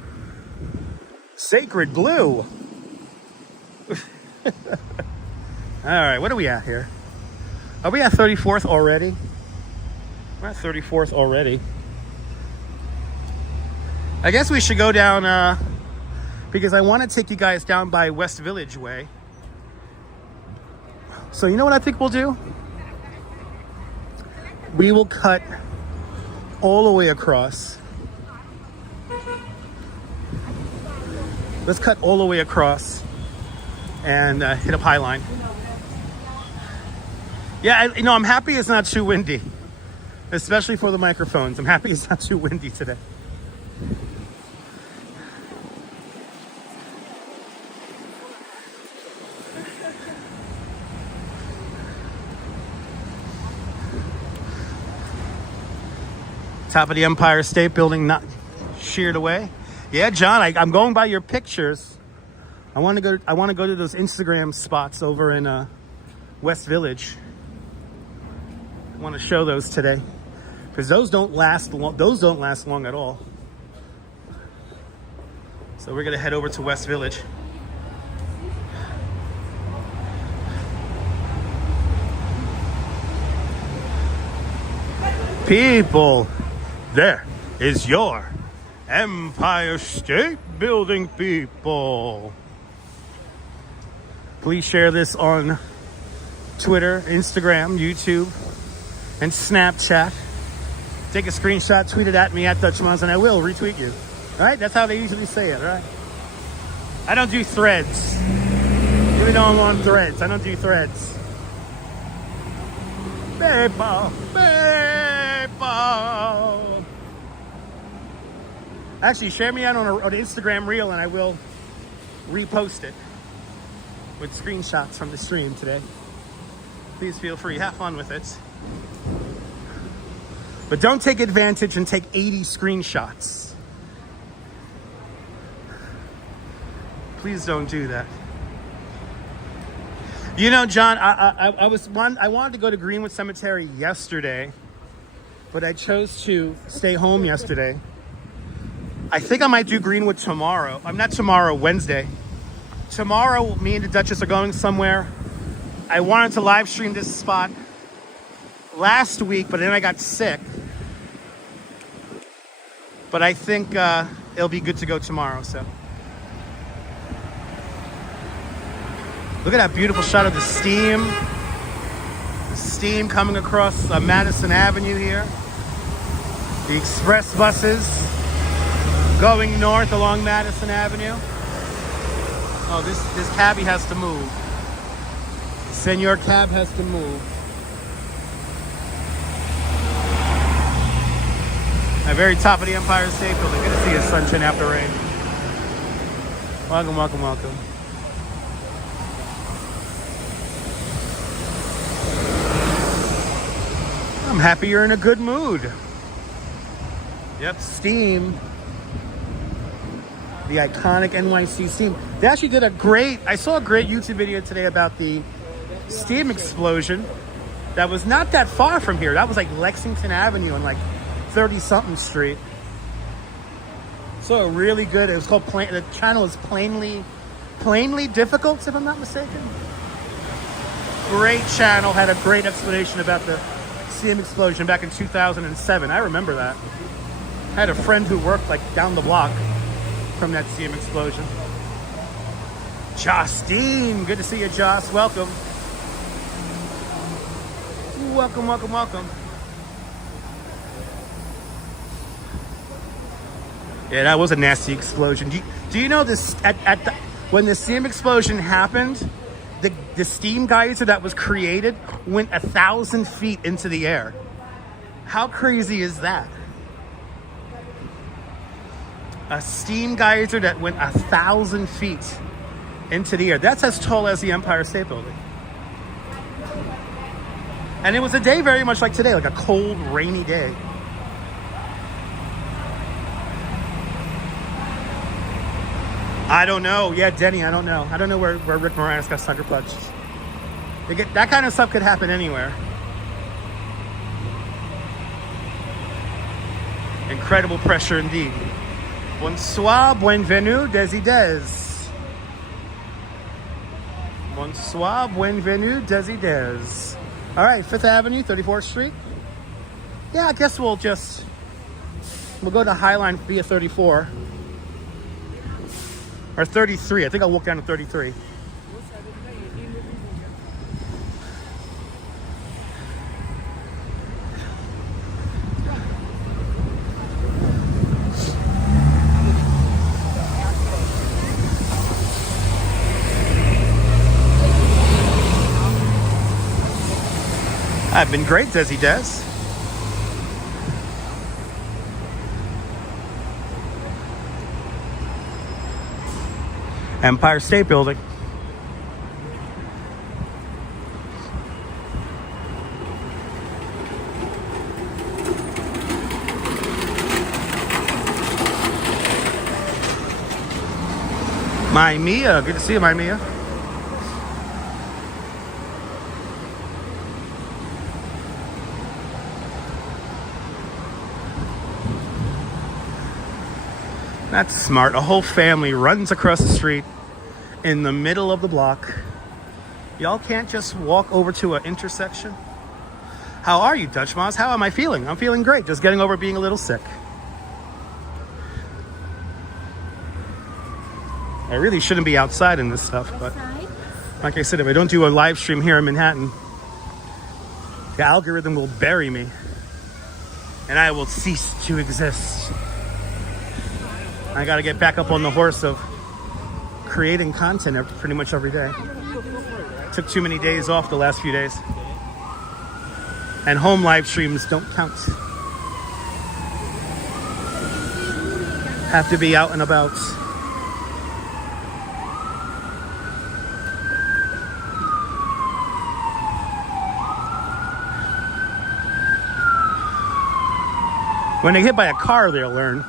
Sacred Blue. All right, what are we at here? Are we at 34th already? We're at 34th already. I guess we should go down because I want to take you guys down by West Village Way. So you know what I think we'll do? We will cut all the way across. Let's cut all the way across and hit up Highline. Yeah, I'm happy it's not too windy, especially for the microphones. I'm happy it's not too windy today. Top of the Empire State Building not sheared away. Yeah, John, I'm going by your pictures. I want to go to those Instagram spots over in West Village. I want to show those today because those don't last long at all. So we're gonna head over to West Village. People, there is your Empire State Building, people. Please share this on Twitter, Instagram, YouTube, and Snapchat. Take a screenshot, tweet it at me at Dutchmans, and I will retweet you. All right? That's how they usually say it, all right? I don't do threads. Really don't want threads. I don't do threads. People. Actually, share me out on an Instagram reel and I will repost it with screenshots from the stream today. Please feel free. Have fun with it. But don't take advantage and take 80 screenshots. Please don't do that. You know, John, I wanted to go to Greenwood Cemetery yesterday, but I chose to stay home yesterday. I think I might do Greenwood tomorrow. Not tomorrow, Wednesday. tomorrow, me and the Duchess are going somewhere. I wanted to live stream this spot last week, but then I got sick. But I think it'll be good to go tomorrow, so. Look at that beautiful shot of the steam. The steam coming across Madison Avenue here. The express buses going north along Madison Avenue. Oh, this cabbie has to move. Senor Cab has to move. At very top of the Empire State Building. Good to see you, sunshine after rain. Welcome, welcome, welcome. I'm happy you're in a good mood. Yep, steam. The iconic NYC steam. They actually did I saw a great YouTube video today about the steam explosion that was not that far from here. That was like Lexington Avenue and like 30-something Street. So really good. It was called, the channel is Plainly Difficult, if I'm not mistaken. Great channel, had a great explanation about the steam explosion back in 2007. I remember that. I had a friend who worked like down the block from that steam explosion. Justine, good to see you, Joss. Welcome. Welcome, welcome, welcome. Yeah, that was a nasty explosion. Do you know this? When the steam explosion happened, the steam geyser that was created went 1,000 feet into the air. How crazy is that? A steam geyser that went 1,000 feet into the air. That's as tall as the Empire State Building. And it was a day very much like today, like a cold, rainy day. I don't know. Yeah, Denny, I don't know. I don't know where Rick Moranis got sucker punched. That kind of stuff could happen anywhere. Incredible pressure indeed. Bonsoir, bienvenue, des. Bonsoir, bienvenue, des. All right, 5th Avenue, 34th Street. Yeah, I guess we'll go to Highline via 34. Or 33. I think I'll walk down to 33. I've been great, Desi Des. Empire State Building. My Mia, good to see you, my Mia. That's smart. A whole family runs across the street in the middle of the block. Y'all can't just walk over to an intersection. How are you, Dutch Moz? How am I feeling? I'm feeling great. Just getting over being a little sick. I really shouldn't be outside in this stuff, but like I said, if I don't do a live stream here in Manhattan, the algorithm will bury me and I will cease to exist. I got to get back up on the horse of creating content pretty much every day. Took too many days off the last few days. And home live streams don't count. Have to be out and about. When they get hit by a car, they'll learn.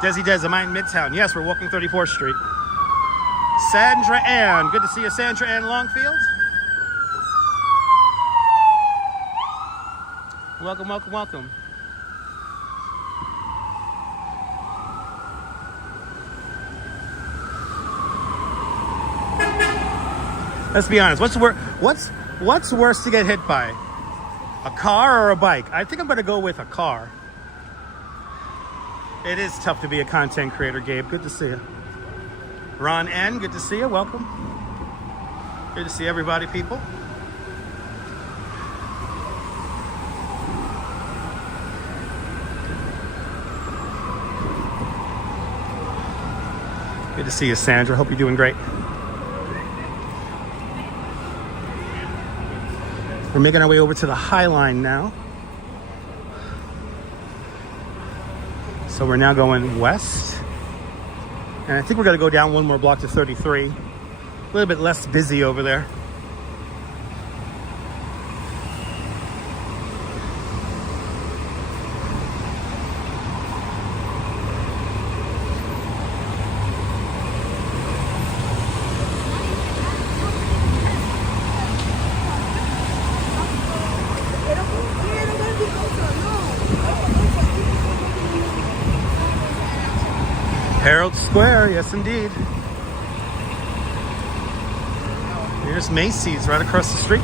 Desi Des, am I in Midtown? Yes, we're walking 34th Street. Sandra Ann. Good to see you, Sandra Ann Longfield. Welcome, welcome, welcome. Let's be honest. What's worse to get hit by? A car or a bike? I think I'm going to go with a car. It is tough to be a content creator, Gabe. Good to see you. Ron N, good to see you. Welcome. Good to see everybody, people. Good to see you, Sandra. Hope you're doing great. We're making our way over to the High Line now. So we're now going west. And I think we're going to go down one more block to 33. A little bit less busy over there. Herald Square, yes indeed. Here's Macy's right across the street.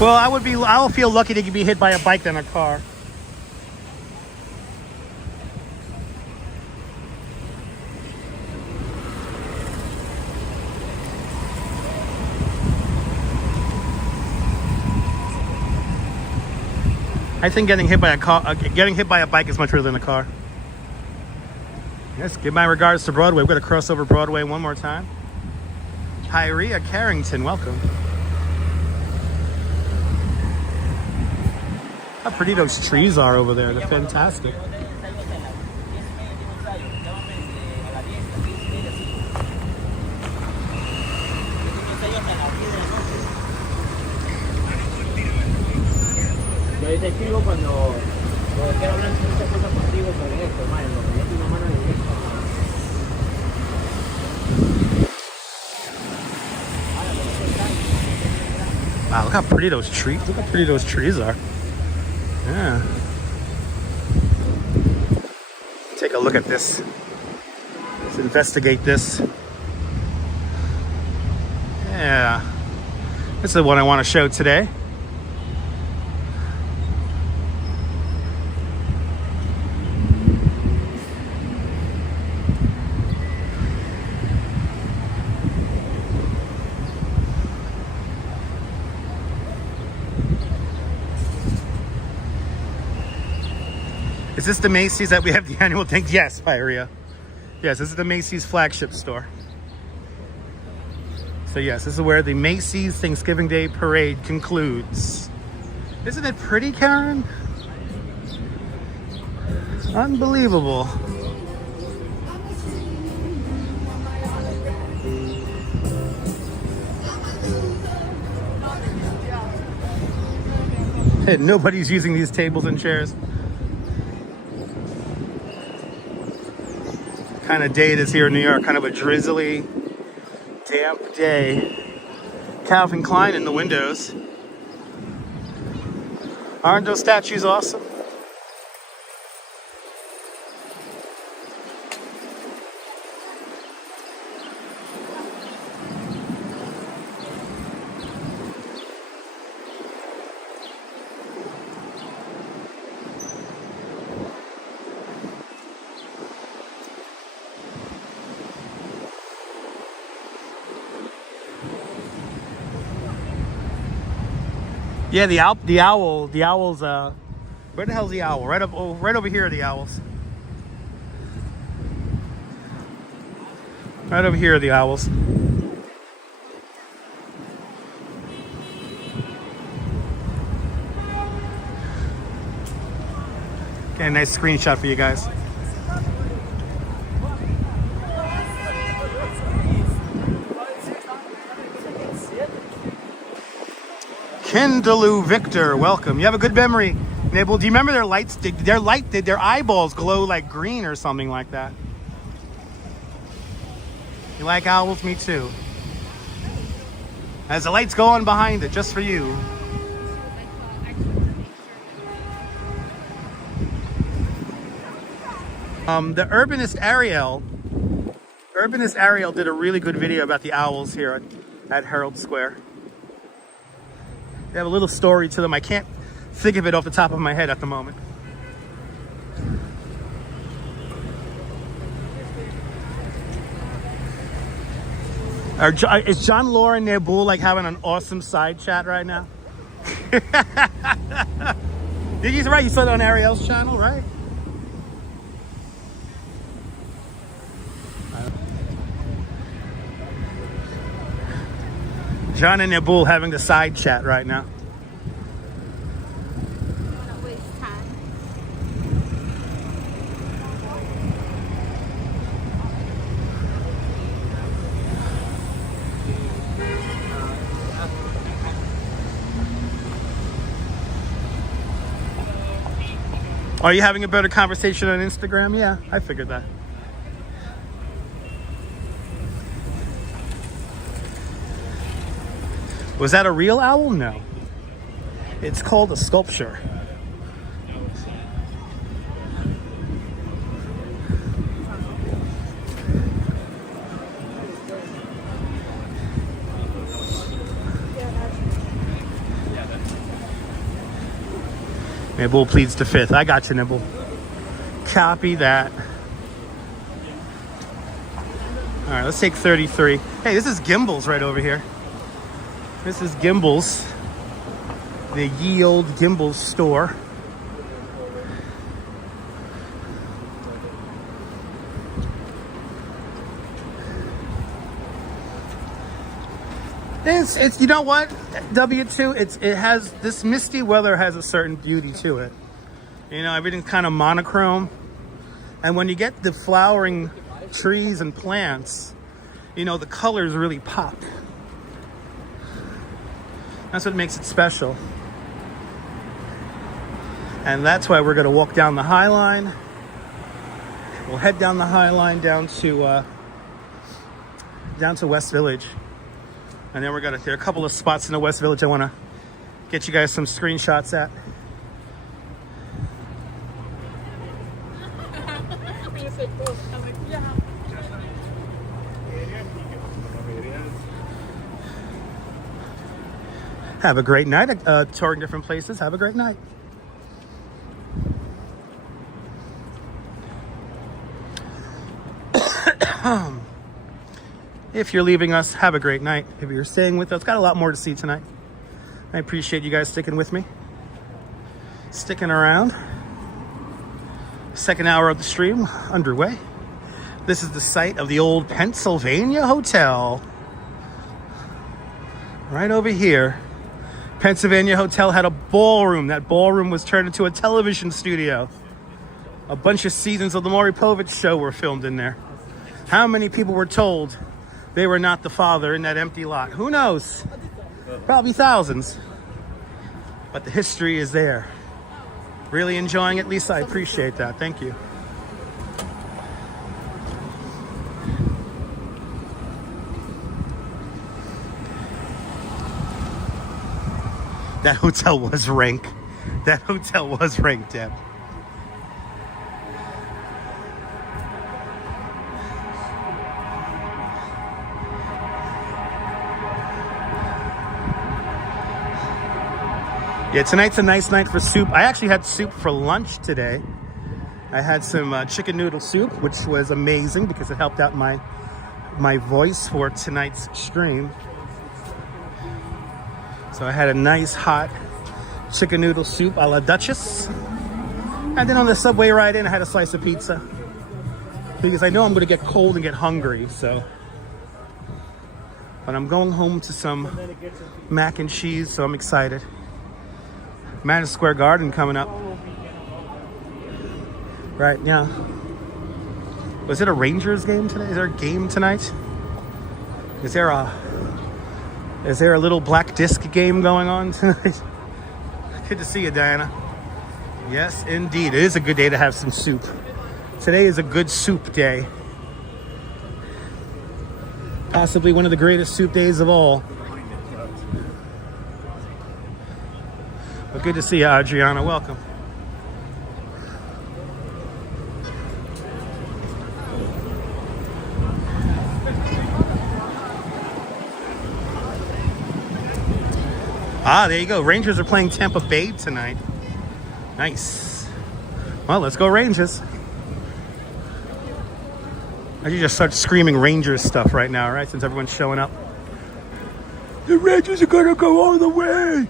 Well, I'll feel lucky to be hit by a bike than a car. I think getting hit by a bike is much better than a car. Yes, give my regards to Broadway. We're going to cross over Broadway one more time. Hi, Rhea Carrington, welcome. How pretty those trees are over there. They're fantastic. Yo te escribo cuando quiero hablar muchas cosas contigo sobre esto, hermano, porque yo tengo una mano directa. Wow, look how pretty those trees. Look how pretty those trees are. Yeah. Take a look at this. Let's investigate this. Yeah. This is the one I want to show today. Is this the Macy's that we have the annual thing? Yes, Pyria. Yes, this is the Macy's flagship store. So yes, this is where the Macy's Thanksgiving Day Parade concludes. Isn't it pretty, Karen? Unbelievable. Hey, nobody's using these tables and chairs. Kind of day it is here in New York, kind of a drizzly, damp day. Calvin Klein in the windows. Aren't those statues awesome? Yeah, the owls, where the hell's the owl? Right over here are the owls. Right over here are the owls. Okay, a nice screenshot for you guys. Kendaloo Victor, welcome. You have a good memory, Nabel. Do you remember their lights? Their eyeballs glow like green or something like that. You like owls? Me too. As the lights go on behind it, just for you. The Urbanist Ariel did a really good video about the owls here at Herald Square. They have a little story to them. I can't think of it off the top of my head at the moment. Is John Lauren Nebul like having an awesome side chat right now? Did you right? You saw it on Ariel's channel, right? John and Nebul having the side chat right now. Don't waste time. Are you having a better conversation on Instagram? Yeah, I figured that. Was that a real owl? No. It's called a sculpture. Nibble pleads to fifth. I got you, Nibble. Copy that. All right, let's take 33. Hey, this is Gimble's right over here. This is Gimble's, the ye old Gimble's store. It's you know what, W2, it has, this misty weather has a certain beauty to it. You know, everything's kind of monochrome. And when you get the flowering trees and plants, you know, the colors really pop. That's what makes it special. And that's why we're going to walk down the High Line. We'll head down the High Line down to West Village. And then there are a couple of spots in the West Village I want to get you guys some screenshots at. Have a great night. Touring different places. Have a great night. If you're leaving us, have a great night. If you're staying with us, got a lot more to see tonight. I appreciate you guys sticking with me. Sticking around. Second hour of the stream underway. This is the site of the old Pennsylvania Hotel. Right over here. Pennsylvania Hotel had a ballroom. That ballroom was turned into a television studio. A bunch of seasons of the Maury Povich show were filmed in there. How many people were told they were not the father in that empty lot? Who knows? Probably thousands. But the history is there. Really enjoying it, Lisa? I appreciate that. Thank you. That hotel was rank. That hotel was rank, Deb. Yeah, tonight's a nice night for soup. I actually had soup for lunch today. I had some chicken noodle soup, which was amazing because it helped out my voice for tonight's stream. So I had a nice hot chicken noodle soup a la Duchess. And then on the subway ride in, I had a slice of pizza. Because I know I'm going to get cold and get hungry, so. But I'm going home to some mac and cheese, so I'm excited. Madison Square Garden coming up. Right, yeah. Was it a Rangers game today? Is there a game tonight? Is there a little black disc game going on tonight? Good to see you, Diana. Yes, indeed. It is a good day to have some soup. Today is a good soup day. Possibly one of the greatest soup days of all. But good to see you, Adriana. Welcome. Ah, there you go. Rangers are playing Tampa Bay tonight. Nice. Well, let's go Rangers. I should just start screaming Rangers stuff right now, right? Since everyone's showing up. The Rangers are gonna go all the way.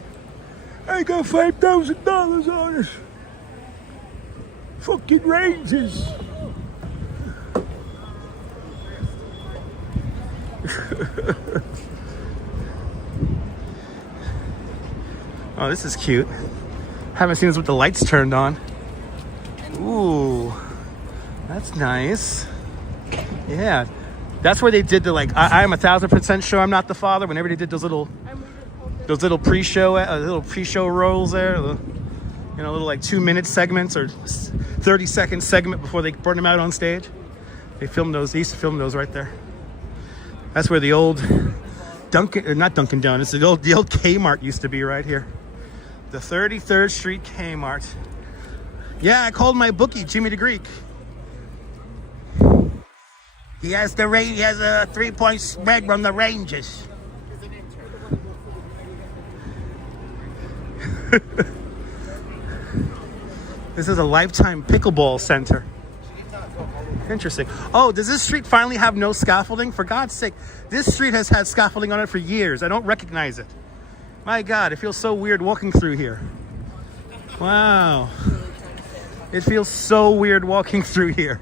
I got $5,000 on us. Fucking Rangers. Oh, this is cute. Haven't seen this with the lights turned on. Ooh, that's nice. Yeah, that's where they did the like. I'm 1,000% sure I'm not the father. Whenever they did those little pre-show rolls there, little like 2-minute segments or 30-second segment before they brought them out on stage. They filmed those. They used to film those right there. That's where the old not Dunkin' Donuts, the old Kmart used to be right here. The 33rd Street Kmart. Yeah, I called my bookie, Jimmy the Greek. He has a 3-point spread from the Rangers. This is a Lifetime Pickleball Center. Interesting. Oh, does this street finally have no scaffolding? For God's sake, this street has had scaffolding on it for years. I don't recognize it. My God, it feels so weird walking through here. Wow. It feels so weird walking through here.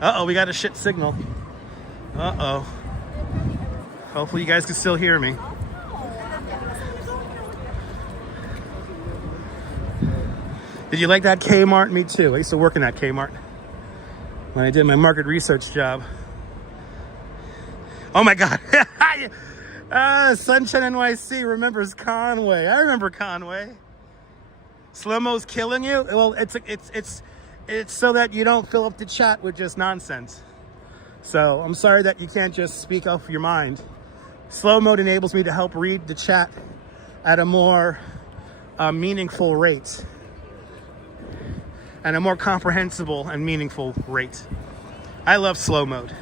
Uh-oh, we got a shit signal. Uh-oh. Hopefully you guys can still hear me. Did you like that Kmart? Me too. I used to work in that Kmart when I did my market research job. Oh my God. Sunshine NYC remembers Conway. I remember Conway. Slow-mo's killing you? Well, it's so that you don't fill up the chat with just nonsense. So I'm sorry that you can't just speak off your mind. Slow mode enables me to help read the chat at a more meaningful rate. And a more comprehensible and meaningful rate. I love slow mode.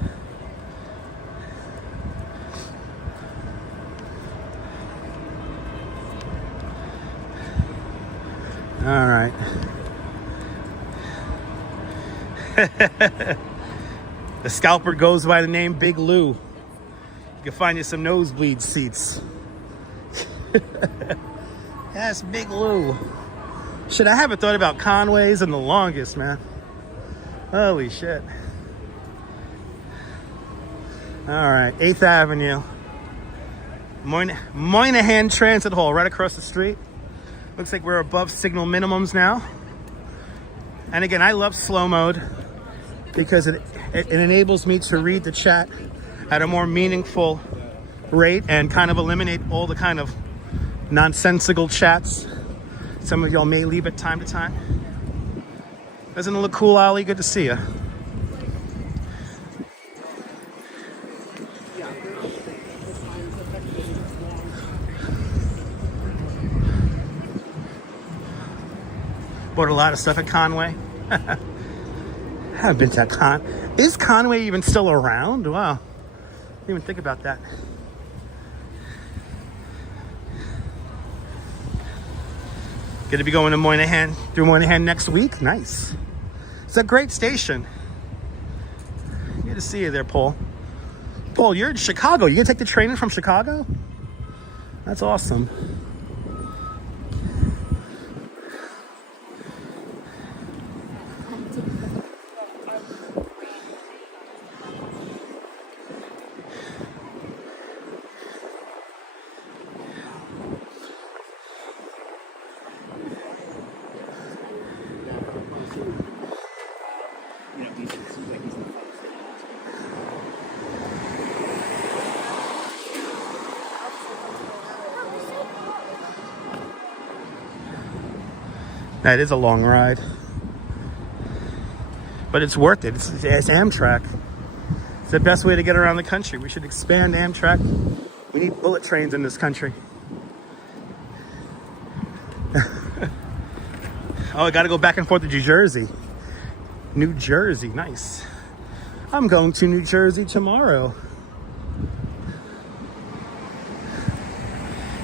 All right. The scalper goes by the name Big Lou. You can find you some nosebleed seats. Yes, Big Lou. Shit, I haven't thought about Conways in the longest, man. Holy shit. All right, 8th Avenue. Moynihan Transit Hall, right across the street. Looks like we're above signal minimums now. And again, I love slow mode because it enables me to read the chat at a more meaningful rate and kind of eliminate all the kind of nonsensical chats some of y'all may leave at time to time. Doesn't it look cool, Ali? Good to see you. Bought a lot of stuff at Conway. I haven't been to Conway. Is Conway even still around? Wow. Didn't even think about that. Going to be going to Moynihan, through Moynihan next week. Nice. It's a great station. Good to see you there, Paul. Paul, you're in Chicago. You going to take the train in from Chicago? That's awesome. That is a long ride, but it's worth it. It's Amtrak. the best way to get around the country. We should expand Amtrak. We need bullet trains in this country. Oh, I gotta go back and forth to New Jersey. New Jersey, nice. I'm going to New Jersey tomorrow.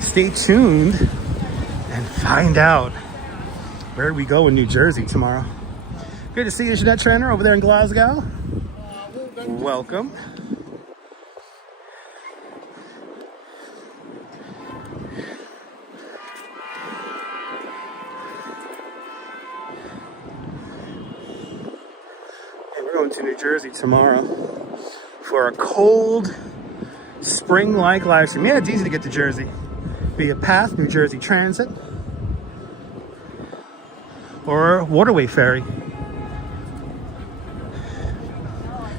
Stay tuned and find out where we go in New Jersey tomorrow. Good to see you, Jeanette Trainer, over there in Glasgow. Welcome. And we're going to New Jersey tomorrow for a cold, spring-like live stream. Yeah, it's easy to get to Jersey via PATH, New Jersey Transit, or Waterway Ferry.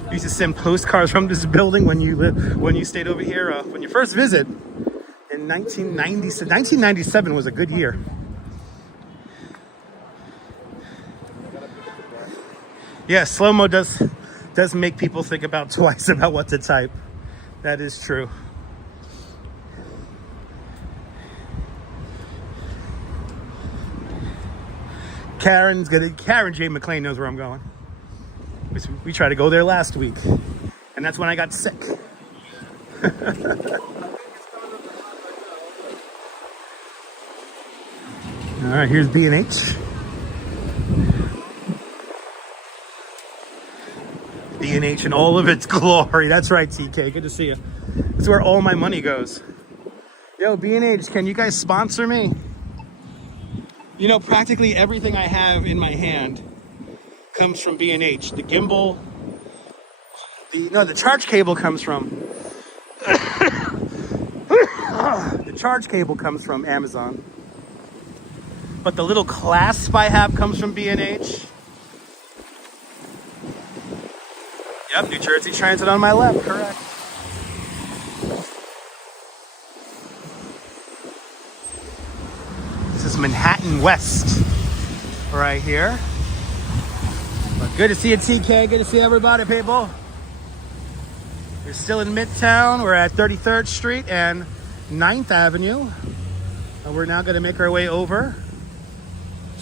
I used to send postcards from this building when you stayed over here when you first visit in 1990. 1997 was a good year. Yeah, slow-mo does make people think about twice about what to type. That is true. Karen J. McClain knows where I'm going. We tried to go there last week, and that's when I got sick. All right, here's B&H. B&H in all of its glory. That's right, TK. Good to see you. This is where all my money goes. Yo, B&H, can you guys sponsor me? You know, practically everything I have in my hand comes from B&H. The gimbal, the charge cable comes from the charge cable comes from Amazon. But the little clasp I have comes from B&H. Yep, New Jersey Transit on my left, correct. This is Manhattan West right here. But good to see you, TK. Good to see everybody, people. We're still in Midtown. We're at 33rd Street and 9th Avenue. And we're now going to make our way over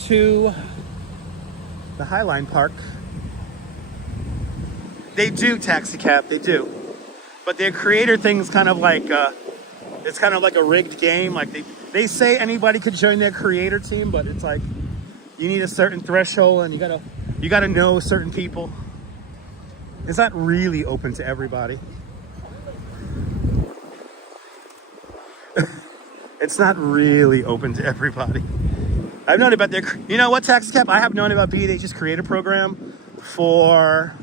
to the Highline Park. They do taxi cab, they do. But their creator thing's kind of like, it's kind of like a rigged game. Like they say anybody could join their creator team, but it's like you need a certain threshold and you gotta know certain people. It's not really open to everybody. It's not really open to everybody. I've known about you know what, taxi cab? I have known about B&H's creator program for,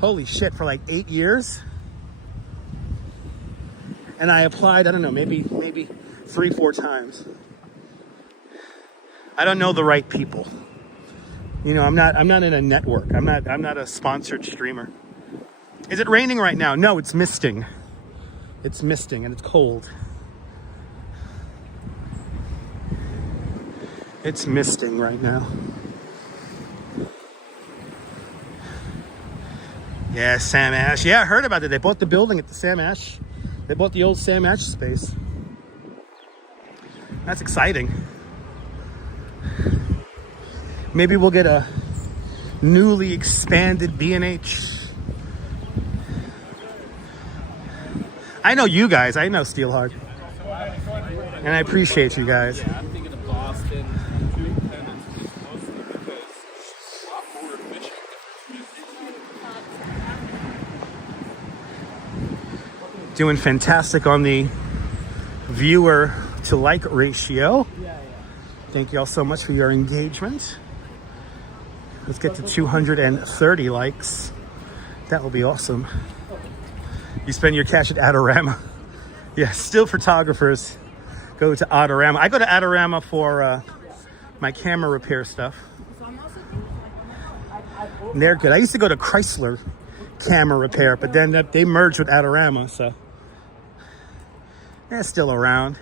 holy shit, for like 8 years. And I applied, I don't know, maybe 3-4 times. I don't know the right people. You know, I'm not in a network. I'm not a sponsored streamer. Is it raining right now? No, it's misting. It's misting and it's cold. It's misting right now. Yeah, Sam Ash. Yeah, I heard about it. They bought the building at the Sam Ash. They bought the old Sam Ash space. That's exciting. Maybe we'll get a newly expanded B&H. I know you guys. I know Steelhard. And I appreciate you guys. Yeah, I'm thinking of Boston. Mostly because it's a lot more efficient. Doing fantastic on the viewer to like ratio. Thank you all so much for your engagement. Let's get to 230 likes. That will be awesome. You spend your cash at Adorama. Yeah, still photographers go to Adorama. I go to Adorama for my camera repair stuff. And they're good. I used to go to Chrysler camera repair, but then they merged with Adorama, so they're still around.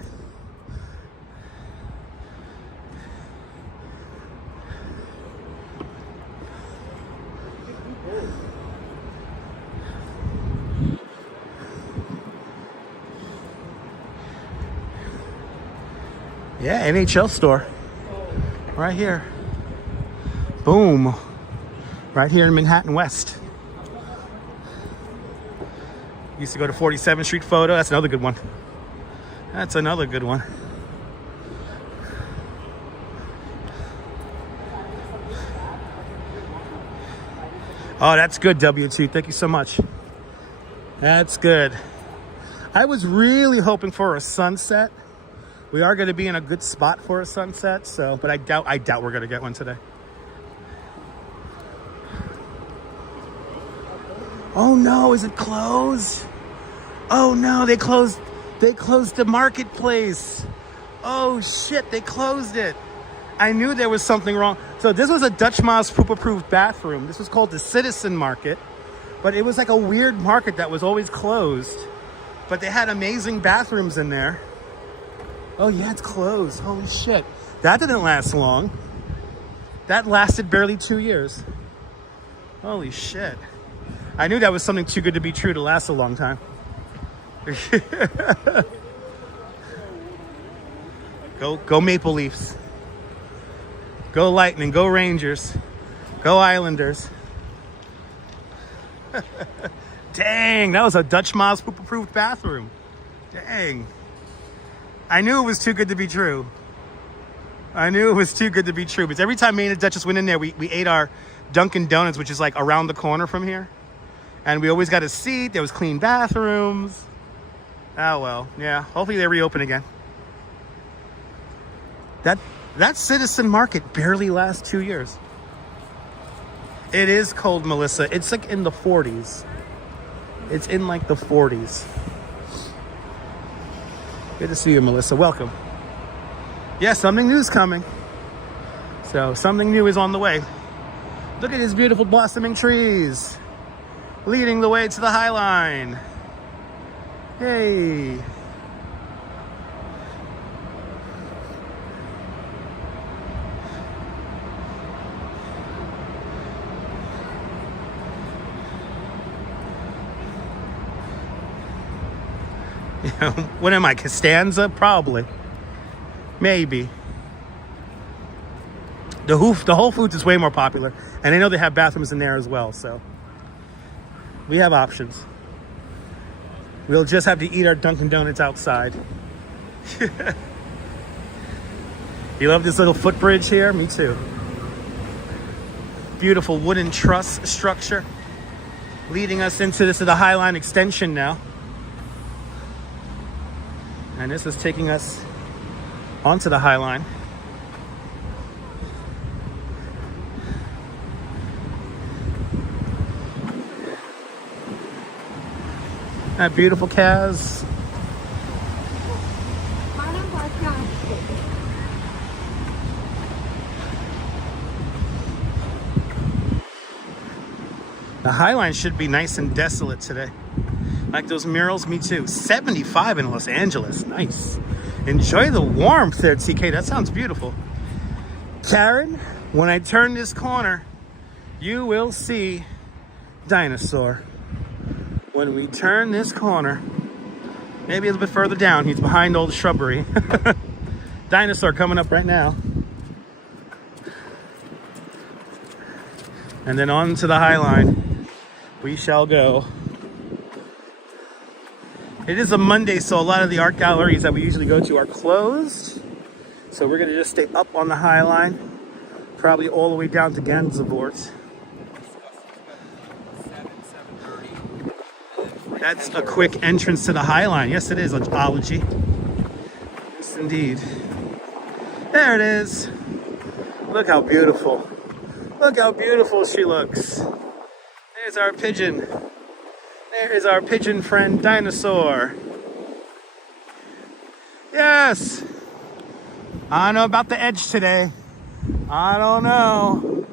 Yeah, NHL store. Right here. Boom. Right here in Manhattan West. Used to go to 47th Street Photo. That's another good one. That's another good one. Oh, that's good, W2. Thank you so much. That's good. I was really hoping for a sunset. We are going to be in a good spot for a sunset, so, but I doubt we're going to get one today. Oh no, is it closed? Oh no, they closed the marketplace. Oh shit, they closed it. I knew there was something wrong. So this was a Dutch Ma's poop-approved bathroom. This was called the Citizen Market, but it was like a weird market that was always closed. But they had amazing bathrooms in there. Oh yeah, it's closed. Holy shit. That didn't last long. That lasted barely 2 years. Holy shit. I knew that was something too good to be true to last a long time. Go Maple Leafs. Go Lightning, go Rangers. Go Islanders. Dang, that was a Dutch Ma's poop-approved bathroom. Dang. I knew it was too good to be true. I knew it was too good to be true. Because every time me and the Duchess went in there, we ate our Dunkin' Donuts, which is like around the corner from here. And we always got a seat. There was clean bathrooms. Oh, well. Yeah, hopefully they reopen again. That Citizen Market barely lasts 2 years. It is cold, Melissa. It's like in the 40s. It's in like the 40s. Good to see you, Melissa. Welcome. Yeah, something new is coming. So something new is on the way. Look at these beautiful blossoming trees. Leading the way to the High Line. Hey. What am I, Costanza? Probably. Maybe. The Whole Foods is way more popular. And I know they have bathrooms in there as well, so we have options. We'll just have to eat our Dunkin' Donuts outside. You love this little footbridge here? Me too. Beautiful wooden truss structure leading us into the High Line extension now. And this is taking us onto the High Line. That beautiful Kaz. The High Line should be nice and desolate today. Like those murals, me too. 75 in Los Angeles, nice. Enjoy the warmth there, TK, that sounds beautiful. Karen, when I turn this corner, you will see Dinosaur. When we turn this corner, maybe a little bit further down, he's behind all the shrubbery. Dinosaur coming up right now. And then on to the High Line, we shall go. It is a Monday, so a lot of the art galleries that we usually go to are closed. So we're gonna just stay up on the High Line, probably all the way down to Gansevoort. That's a quick entrance to the High Line. Yes, it is, ology. Yes, indeed. There it is. Look how beautiful. Look how beautiful she looks. There's our pigeon. There is our pigeon friend, Dinosaur. Yes. I don't know about the edge today. I don't know.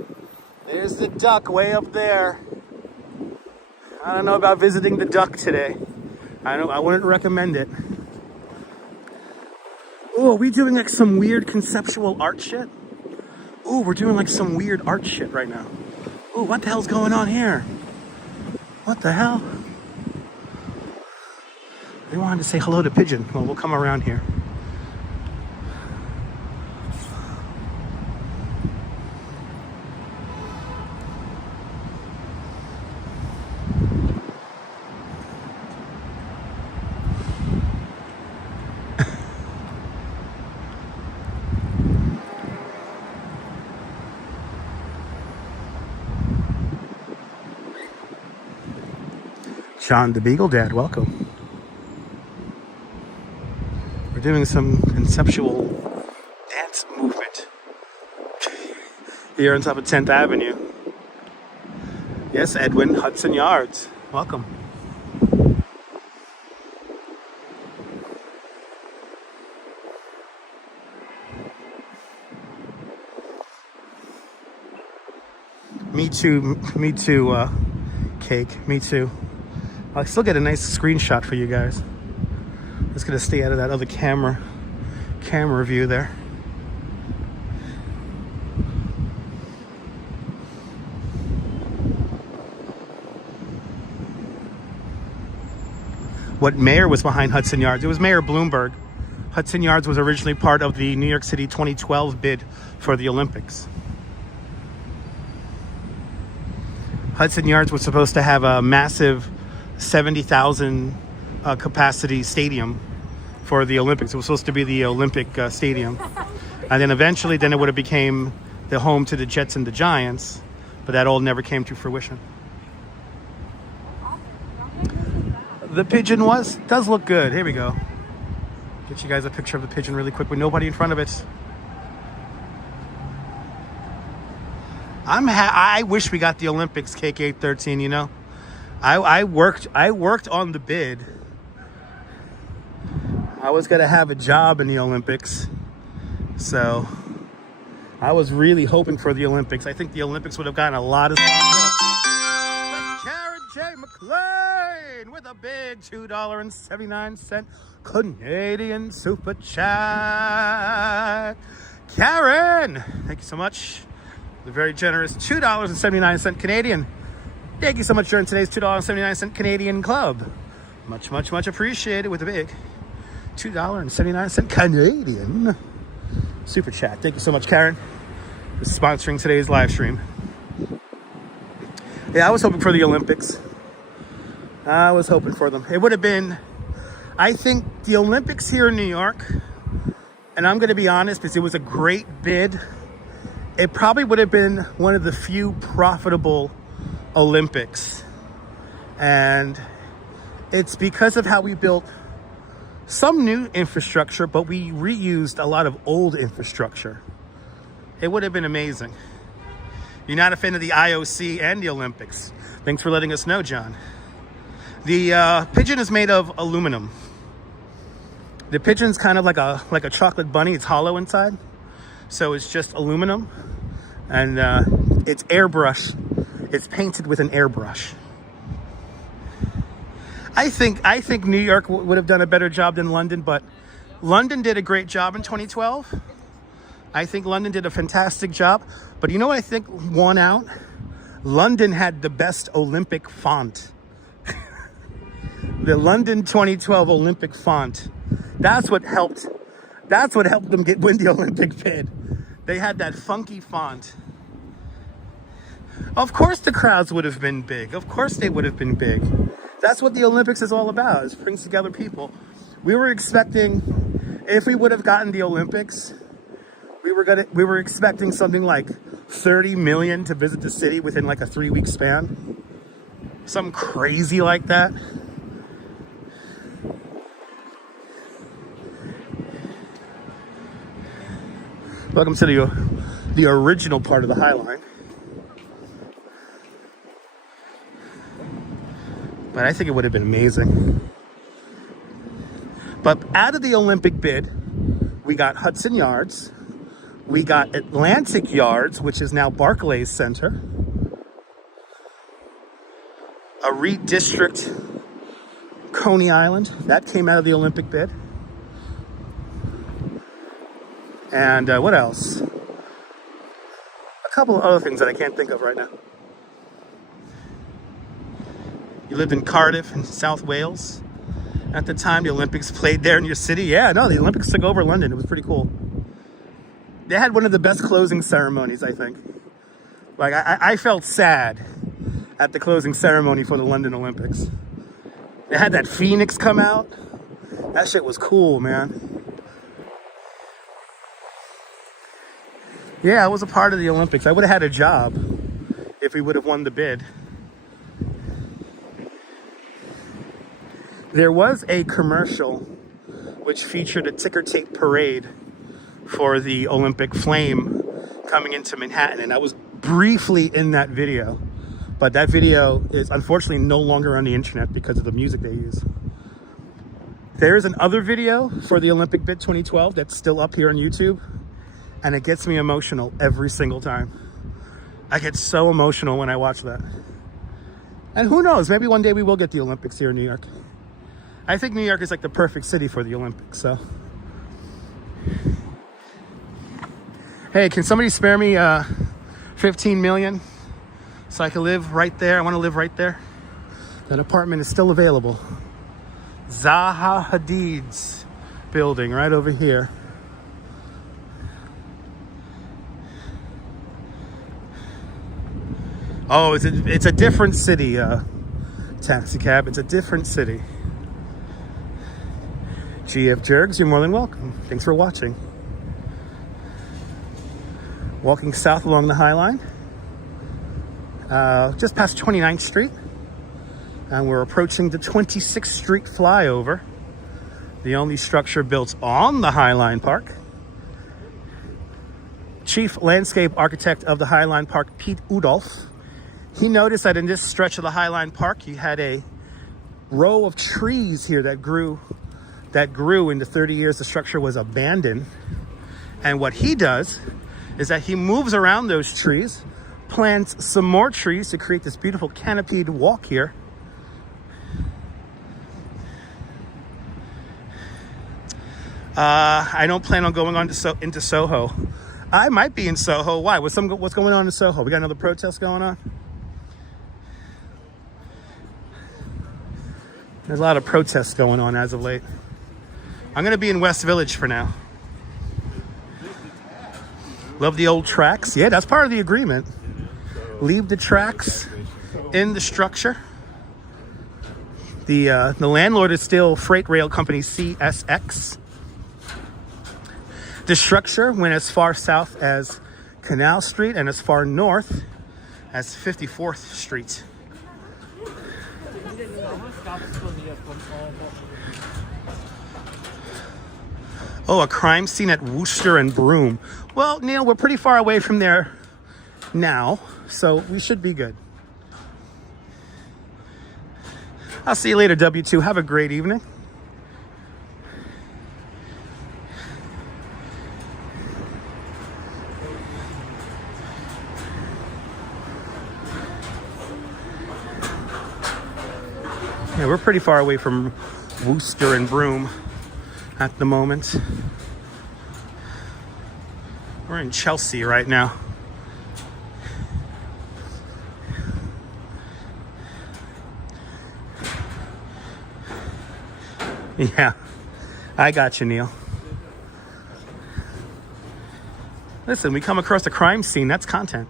There's the duck way up there. I don't know about visiting the duck today. I wouldn't recommend it. Oh, are we doing like some weird conceptual art shit? Oh, we're doing like some weird art shit right now. Oh, what the hell's going on here? What the hell? We wanted to say hello to Pigeon. Well, we'll come around here. John the Beagle Dad, welcome. We're doing some conceptual dance movement here on top of 10th Avenue. Yes, Edwin, Hudson Yards, welcome. Me too, Cake, me too. I'll still get a nice screenshot for you guys. Just gonna stay out of that other camera view there. What mayor was behind Hudson Yards? It was Mayor Bloomberg. Hudson Yards was originally part of the New York City 2012 bid for the Olympics. Hudson Yards was supposed to have a massive 70,000 capacity stadium for the Olympics. It was supposed to be the Olympic stadium. And then eventually it would have became the home to the Jets and the Giants, but that all never came to fruition. The pigeon does look good. Here we go. Get you guys a picture of the pigeon really quick with nobody in front of it. I wish we got the Olympics, KK13, you know. I worked on the bid. I was gonna have a job in the Olympics. So I was really hoping for the Olympics. I think the Olympics would have gotten a lot of stuff. Karen J. McLean with a big $2.79 Canadian super chat. Karen, thank you so much. The very generous $2.79 Canadian. Thank you so much for joining today's $2.79 Canadian club. Much, much, much appreciated with a big $2.79 Canadian super chat. Thank you so much, Karen, for sponsoring today's live stream. Yeah, I was hoping for the Olympics. I was hoping for them. It would have been, I think, the Olympics here in New York, and I'm going to be honest, because it was a great bid. It probably would have been one of the few profitable Olympics. And it's because of how we built some new infrastructure, but we reused a lot of old infrastructure. It would have been amazing. You're not a fan of the IOC and the Olympics. Thanks for letting us know, John. The pigeon is made of aluminum. The pigeon's kind of like a chocolate bunny. It's hollow inside. So it's just aluminum, and it's airbrush. It's painted with an airbrush. I think New York would have done a better job than London, but London did a great job in 2012. I think London did a fantastic job, but you know what I think won out? London had the best Olympic font. The London 2012 Olympic font. That's what helped them win the Olympic bid. They had that funky font. Of course the crowds would have been big. Of course they would have been big. That's what the Olympics is all about, is brings together people. We were expecting, if we would have gotten the Olympics, we were expecting something like 30 million to visit the city within like a 3-week span. Something crazy like that. Welcome to the original part of the High Line. But I think it would have been amazing. But out of the Olympic bid, we got Hudson Yards, we got Atlantic Yards, which is now Barclays Center, a redistrict Coney Island, that came out of the Olympic bid. And what else? A couple of other things that I can't think of right now. You lived in Cardiff in South Wales. At the time, the Olympics played there in your city. Yeah, no, the Olympics took over London. It was pretty cool. They had one of the best closing ceremonies, I think. Like, I felt sad at the closing ceremony for the London Olympics. They had that Phoenix come out. That shit was cool, man. Yeah, I was a part of the Olympics. I would have had a job if we would have won the bid. There was a commercial which featured a ticker tape parade for the Olympic flame coming into Manhattan, and I was briefly in that video, but that video is unfortunately no longer on the internet because of the music they use. There is another video for the Olympic bid 2012 that's still up here on YouTube, and it gets me emotional every single time. I get so emotional when I watch that. And who knows, maybe one day we will get the Olympics here in New York. I think New York is like the perfect city for the Olympics, so. Hey, can somebody spare me 15 million so I can live right there? I want to live right there. That apartment is still available. Zaha Hadid's building right over here. Oh, it's a different city, taxi cab. It's a different city. GF Jergs, you're more than welcome. Thanks for watching. Walking south along the High Line, just past 29th Street, and we're approaching the 26th Street flyover, the only structure built on the High Line Park. Chief Landscape Architect of the High Line Park, Pete Udolph, he noticed that in this stretch of the High Line Park, you had a row of trees here that grew in the 30 years the structure was abandoned. And what he does is that he moves around those trees, plants some more trees to create this beautiful canopied walk here. I don't plan on going on into Soho. I might be in Soho. Why? What's going on in Soho? We got another protest going on? There's a lot of protests going on as of late. I'm going to be in West Village for now. Love the old tracks. Yeah, that's part of the agreement. Leave the tracks in the structure. The landlord is still freight rail company CSX. The structure went as far south as Canal Street and as far north as 54th Street. Oh, a crime scene at Wooster and Broome. Well, Neil, we're pretty far away from there now, so we should be good. I'll see you later, W2. Have a great evening. Yeah, we're pretty far away from Wooster and Broome at the moment. We're in Chelsea right now. Yeah, I got you, Neil. Listen, we come across a crime scene, that's content.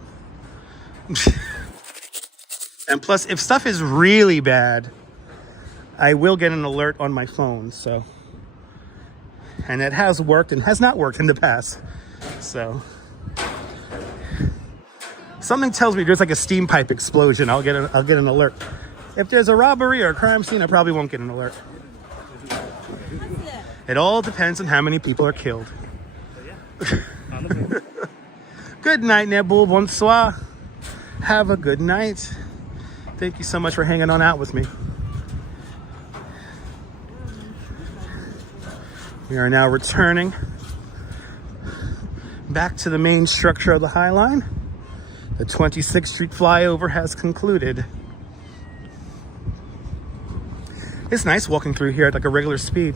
And plus, if stuff is really bad, I will get an alert on my phone, so. And it has worked and has not worked in the past. So. Something tells me there's like a steam pipe explosion. I'll get an alert. If there's a robbery or a crime scene, I probably won't get an alert. It all depends on how many people are killed. Good night, Nebul. Bonsoir. Have a good night. Thank you so much for hanging on out with me. We are now returning back to the main structure of the High Line. The 26th Street flyover has concluded. It's nice walking through here at like a regular speed.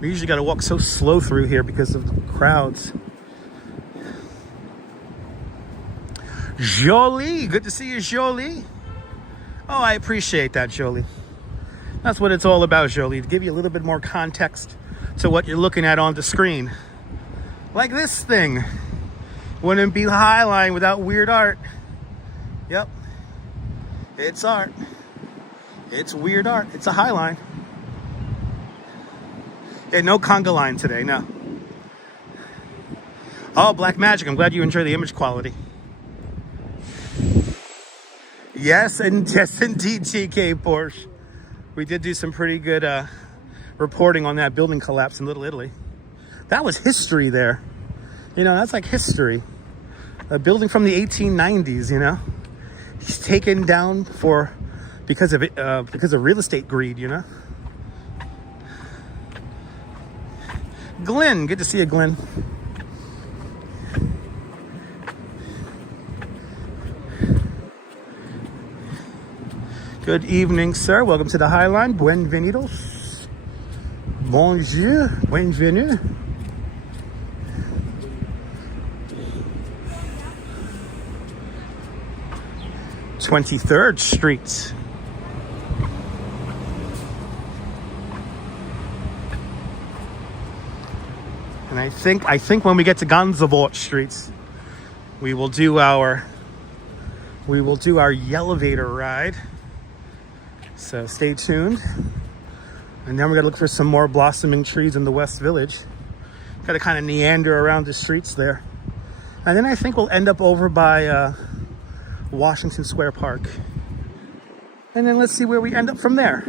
We usually got to walk so slow through here because of the crowds. Jolie, good to see you, Jolie. Oh, I appreciate that, Jolie. That's what it's all about, Jolie, to give you a little bit more context to what you're looking at on the screen. Like this thing. Wouldn't be High Line without weird art. Yep. It's art. It's weird art. It's a High Line. Yeah, no conga line today, no. Oh, Black Magic, I'm glad you enjoy the image quality. Yes, and yes, indeed, TK Porsche. We did do some pretty good reporting on that building collapse in Little Italy. That was history there. You know, that's like history. A building from the 1890s, you know? It's taken down because of real estate greed, you know? Glenn, good to see you, Glenn. Good evening, sir. Welcome to the Highline. Bienvenidos. Bonjour. Bienvenue. (23rd Street). And I think when we get to Gansevoort Street, we will do our elevator ride. So stay tuned. And then we're gonna look for some more blossoming trees in the West Village. Gotta kind of meander around the streets there. And then I think we'll end up over by Washington Square Park. And then let's see where we end up from there.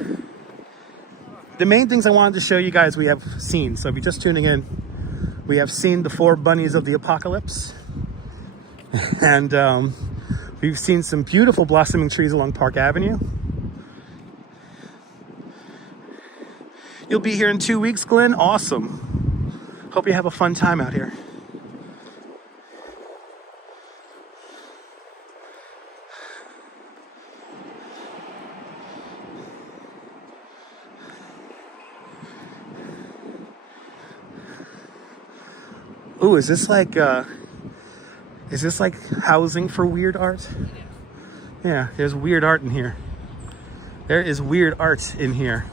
The main things I wanted to show you guys we have seen. So if you're just tuning in, we have seen the 4 bunnies of the apocalypse. And we've seen some beautiful blossoming trees along Park Avenue. You'll be here in 2 weeks, Glenn? Awesome. Hope you have a fun time out here. Ooh, is this like housing for weird art? Yeah, there's weird art in here. There is weird art in here.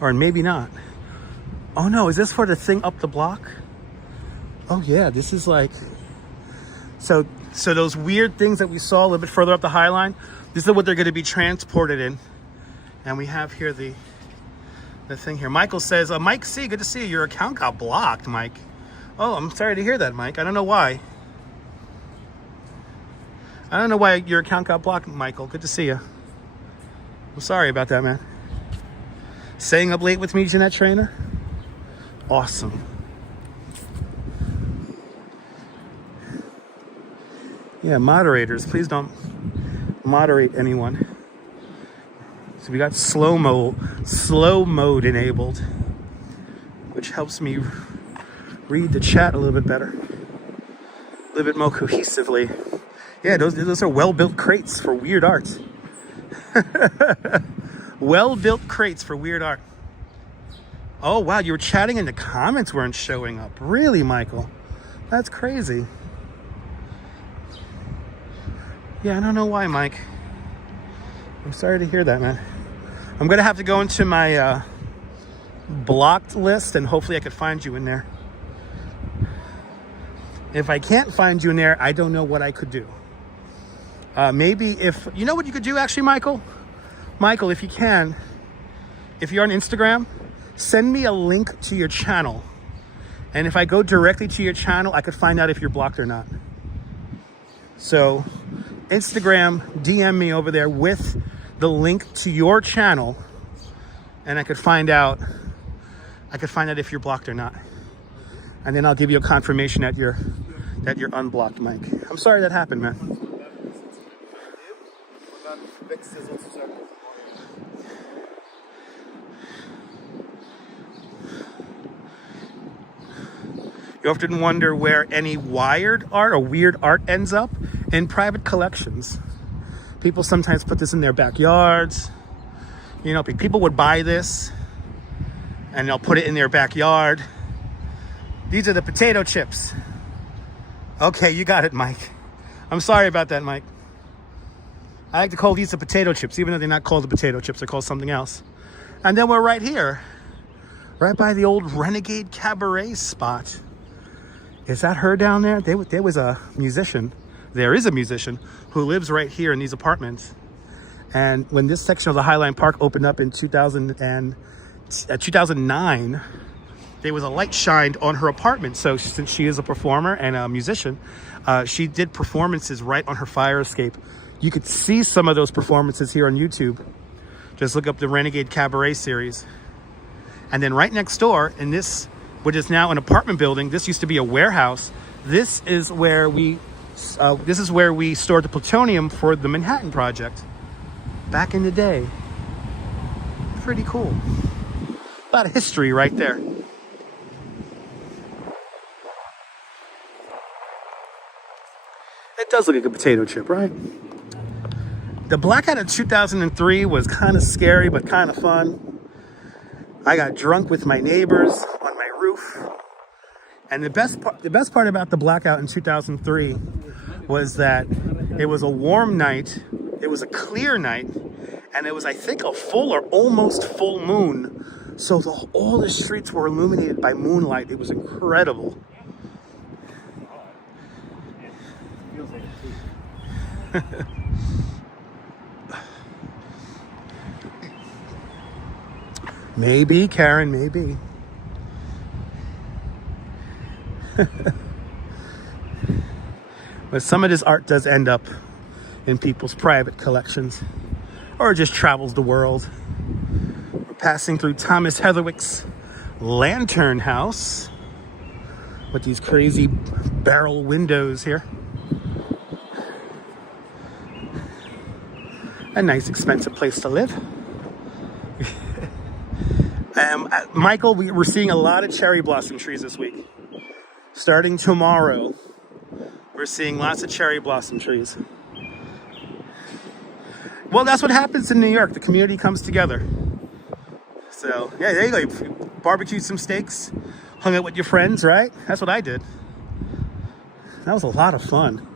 Or maybe not. Oh no, is this for the thing up the block? Oh yeah, this is like... So those weird things that we saw a little bit further up the High Line, this is what they're going to be transported in. And we have here the thing here. Michael says, Mike C, good to see you. Your account got blocked, Mike. Oh, I'm sorry to hear that, Mike. I don't know why. I don't know why your account got blocked, Michael. Good to see you. I'm sorry about that, man. Staying up late with me, Jeanette Trainer? Awesome. Yeah, moderators, please don't moderate anyone. So we got slow mode enabled, which helps me read the chat a little bit better, a little bit more cohesively. Yeah, those are well-built crates for weird art. Well-built crates for weird art. Oh, wow, you were chatting and the comments weren't showing up. Really, Michael? That's crazy. Yeah, I don't know why, Mike. I'm sorry to hear that, man. I'm going to have to go into my blocked list and hopefully I could find you in there. If I can't find you in there, I don't know what I could do. Maybe if... You know what you could do, actually, Michael? Michael, if you can, if you're on Instagram, send me a link to your channel. And if I go directly to your channel, I could find out if you're blocked or not. So, Instagram, DM me over there with the link to your channel, and I could find out if you're blocked or not. And then I'll give you a confirmation that you're unblocked, Mike. I'm sorry that happened, man. You often wonder where any wired art or weird art ends up in private collections. People sometimes put this in their backyards. You know, people would buy this and they'll put it in their backyard. These are the potato chips. Okay, you got it, Mike. I'm sorry about that, Mike. I like to call these the potato chips, even though they're not called the potato chips, they're called something else. And then we're right here, right by the old Renegade Cabaret spot. Is that her down there? There was a musician. There is a musician who lives right here in these apartments. And when this section of the Highline Park opened up in 2009, there was a light shined on her apartment. So since she is a performer and a musician, she did performances right on her fire escape. You could see some of those performances here on YouTube. Just look up the Renegade Cabaret series. And then right next door, in this, which is now an apartment building, this used to be a warehouse. This is where we stored the plutonium for the Manhattan Project back in the day. Pretty cool. A lot of history right there. It does look like a potato chip, right? The blackout of 2003 was kind of scary, but kind of fun. I got drunk with my neighbors on my roof. And the best part about the blackout in 2003 was that it was a warm night. It was a clear night. And it was, I think, a full or almost full moon. So all the streets were illuminated by moonlight. It was incredible. Maybe, Karen, maybe. But some of this art does end up in people's private collections or just travels the world. We're passing through Thomas Heatherwick's Lantern House with these crazy barrel windows here. A nice, expensive place to live. Michael, we're seeing a lot of cherry blossom trees this week. Starting tomorrow, we're seeing lots of cherry blossom trees. Well, that's what happens in New York. The community comes together. So, yeah, there you go. You barbecued some steaks, hung out with your friends, right? That's what I did. That was a lot of fun.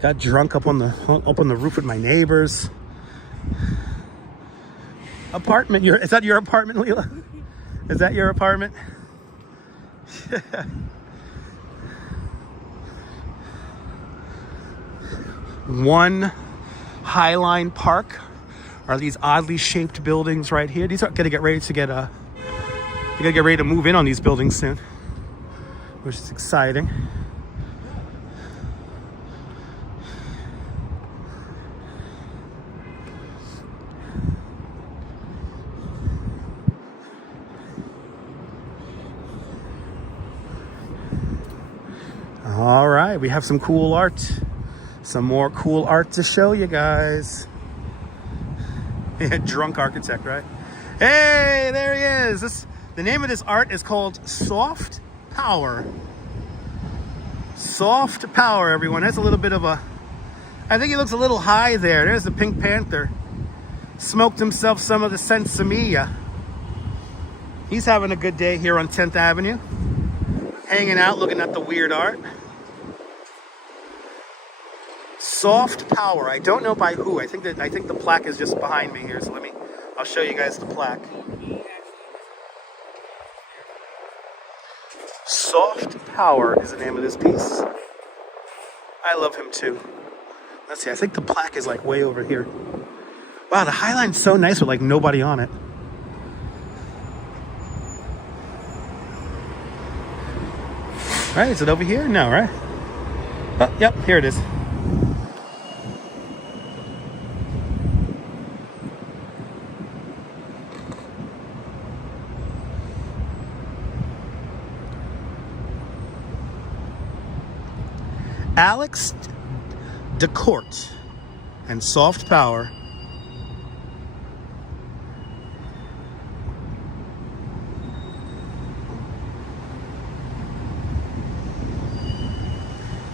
Got drunk up on the roof with my neighbors. Apartment, is that your apartment, Leela? Is that your apartment? One Highline Park are these oddly shaped buildings right here. These are gonna get ready to you gotta get ready to move in on these buildings soon, which is exciting. All right, we have some cool art. Some more cool art to show you guys. Drunk architect, right? Hey, there he is. The name of this art is called Soft Power. Soft Power, everyone. That's a little bit of a... I think he looks a little high there. There's the Pink Panther. Smoked himself some of the Sensimilla. He's having a good day here on 10th Avenue. Hanging out, looking at the weird art. Soft Power. I don't know by who. I think the plaque is just behind me here. So I'll show you guys the plaque. Soft Power is the name of this piece. I love him too. Let's see. I think the plaque is like way over here. Wow, the Highline's so nice with like nobody on it. All right, is it over here? No, right? Oh, yep, here it is. Alex DeCourt and Soft Power.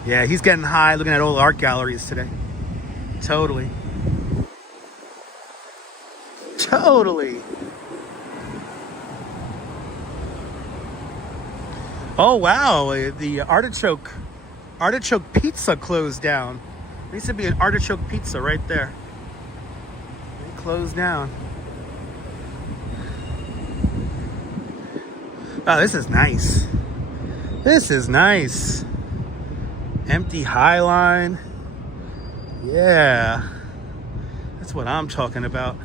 Yeah, he's getting high looking at old art galleries today. Totally. Totally. Oh, wow. The artichoke pizza closed down. There used to be an artichoke pizza right there. It closed down. Oh, this is nice. This is nice. Empty Highline. Yeah. That's what I'm talking about.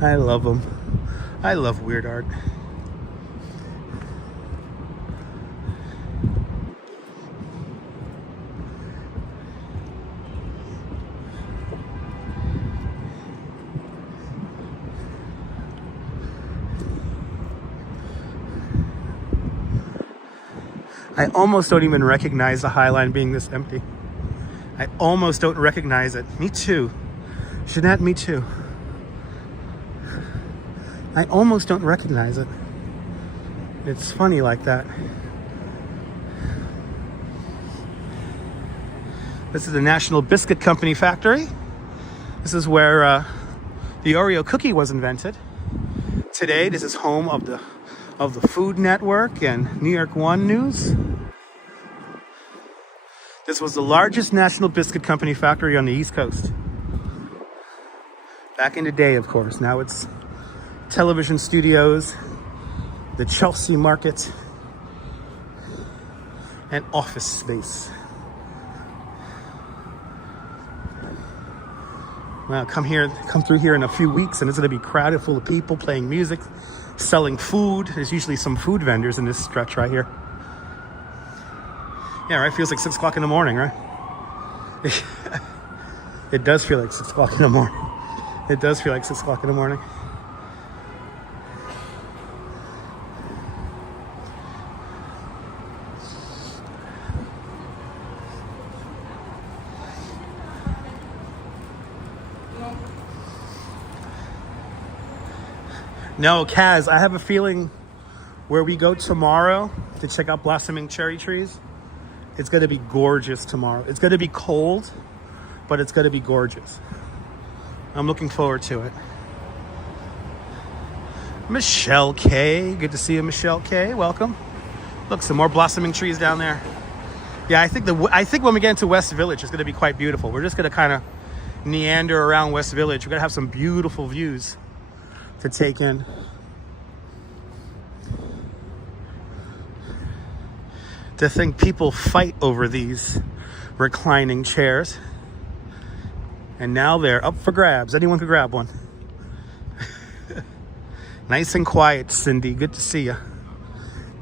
I love them. I love weird art. I almost don't even recognize the High Line being this empty. I almost don't recognize it. Me too. Jeanette, me too. I almost don't recognize it. It's funny like that. This is the National Biscuit Company factory. This is where the Oreo cookie was invented. Today, this is home of the Food Network and New York One News. This was the largest National Biscuit Company factory on the East Coast. Back in the day, of course. Now it's television studios, the Chelsea Market, and office space. Well, come through here in a few weeks, and it's going to be crowded full of people playing music, selling food. There's usually some food vendors in this stretch right here. Yeah, right? Feels like 6 o'clock in the morning, right? It does feel like 6 o'clock in the morning. It does feel like 6 o'clock in the morning. No, Kaz, I have a feeling where we go tomorrow to check out blossoming cherry trees, it's going to be gorgeous tomorrow. It's going to be cold, but it's going to be gorgeous. I'm looking forward to it. Michelle K. Good to see you, Michelle K. Welcome. Look, some more blossoming trees down there. Yeah, I think when we get into West Village, it's going to be quite beautiful. We're just going to kind of meander around West Village. We're going to have some beautiful views to take in. To think people fight over these reclining chairs, and now they're up for grabs. Anyone could grab one. Nice and quiet, Cindy. Good to see you.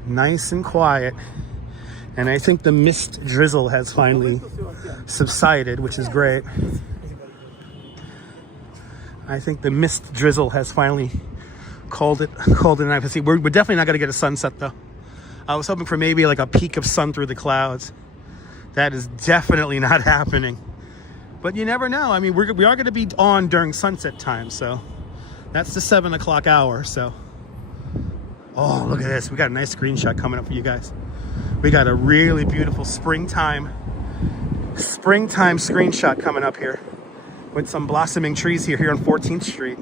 Nice and quiet. And I think the mist drizzle has finally subsided, which is great. I think the mist drizzle has finally called it a night. See, we're definitely not going to get a sunset, though. I was hoping for maybe like a peek of sun through the clouds. That is definitely not happening. But you never know. I mean, we are going to be on during sunset time, so that's the 7 o'clock hour. So, oh, look at this. We got a nice screenshot coming up for you guys. We got a really beautiful springtime screenshot coming up here with some blossoming trees here on 14th Street.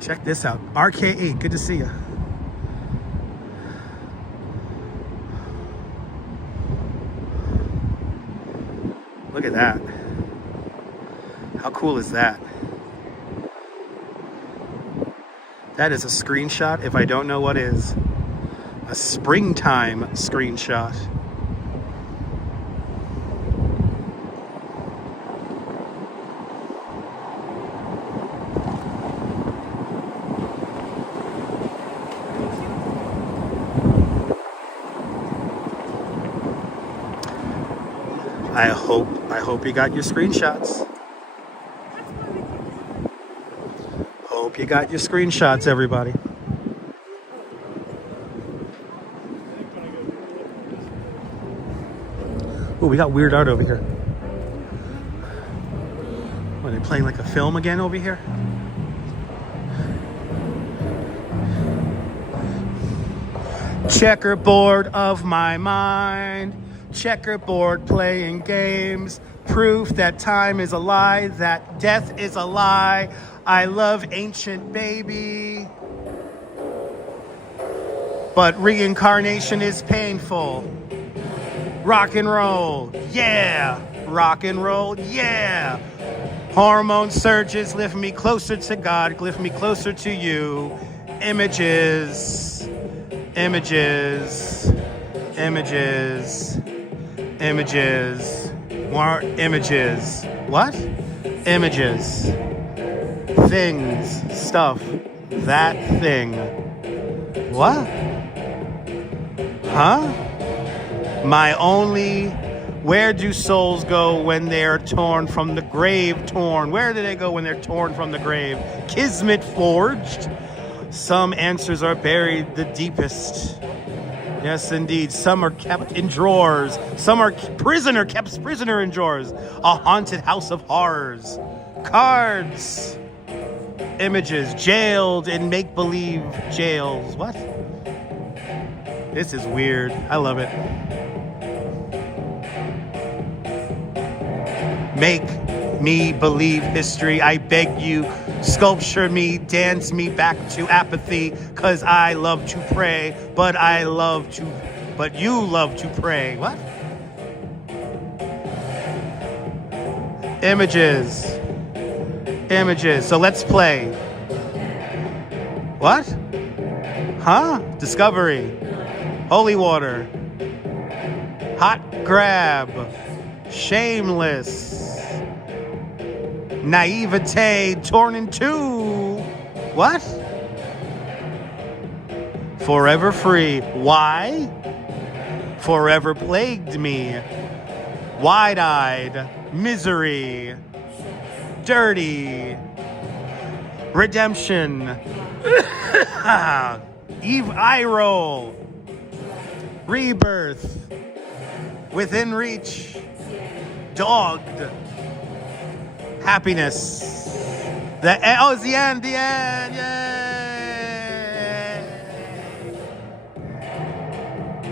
Check this out. RK8, good to see you. Look at that. How cool is that? That is a screenshot if I don't know what is. A springtime screenshot. I hope you got your screenshots. Hope you got your screenshots, everybody. Oh, we got weird art over here. What, are they playing like a film again over here? Checkerboard of my mind. Checkerboard playing games. Proof that time is a lie, that death is a lie. I love ancient baby. But reincarnation is painful. Rock and roll, yeah. Rock and roll, yeah. Hormone surges lift me closer to God, lift me closer to you. Images, images, images, images. More images. What? Images. Things. Stuff. That thing. What? Huh? My only... Where do souls go when they're torn from the grave? Torn. Where do they go when they're torn from the grave? Kismet forged. Some answers are buried the deepest. Yes, indeed. Some are kept in drawers. Some are kept prisoner in drawers. A haunted house of horrors. Cards. Images. Jailed in make-believe jails. What? This is weird. I love it. Make me believe history. I beg you. Sculpture me, dance me back to apathy, 'cause I love to pray, but you love to pray. What? Images. So let's play. What? Huh? Discovery. Holy water. Hot grab. Shameless. Naivete torn in two. What? Forever free. Why? Forever plagued me. Wide-eyed. Misery. Dirty. Redemption. Eve eye roll. Rebirth. Within reach. Dogged. Happiness. It's the end. Yay!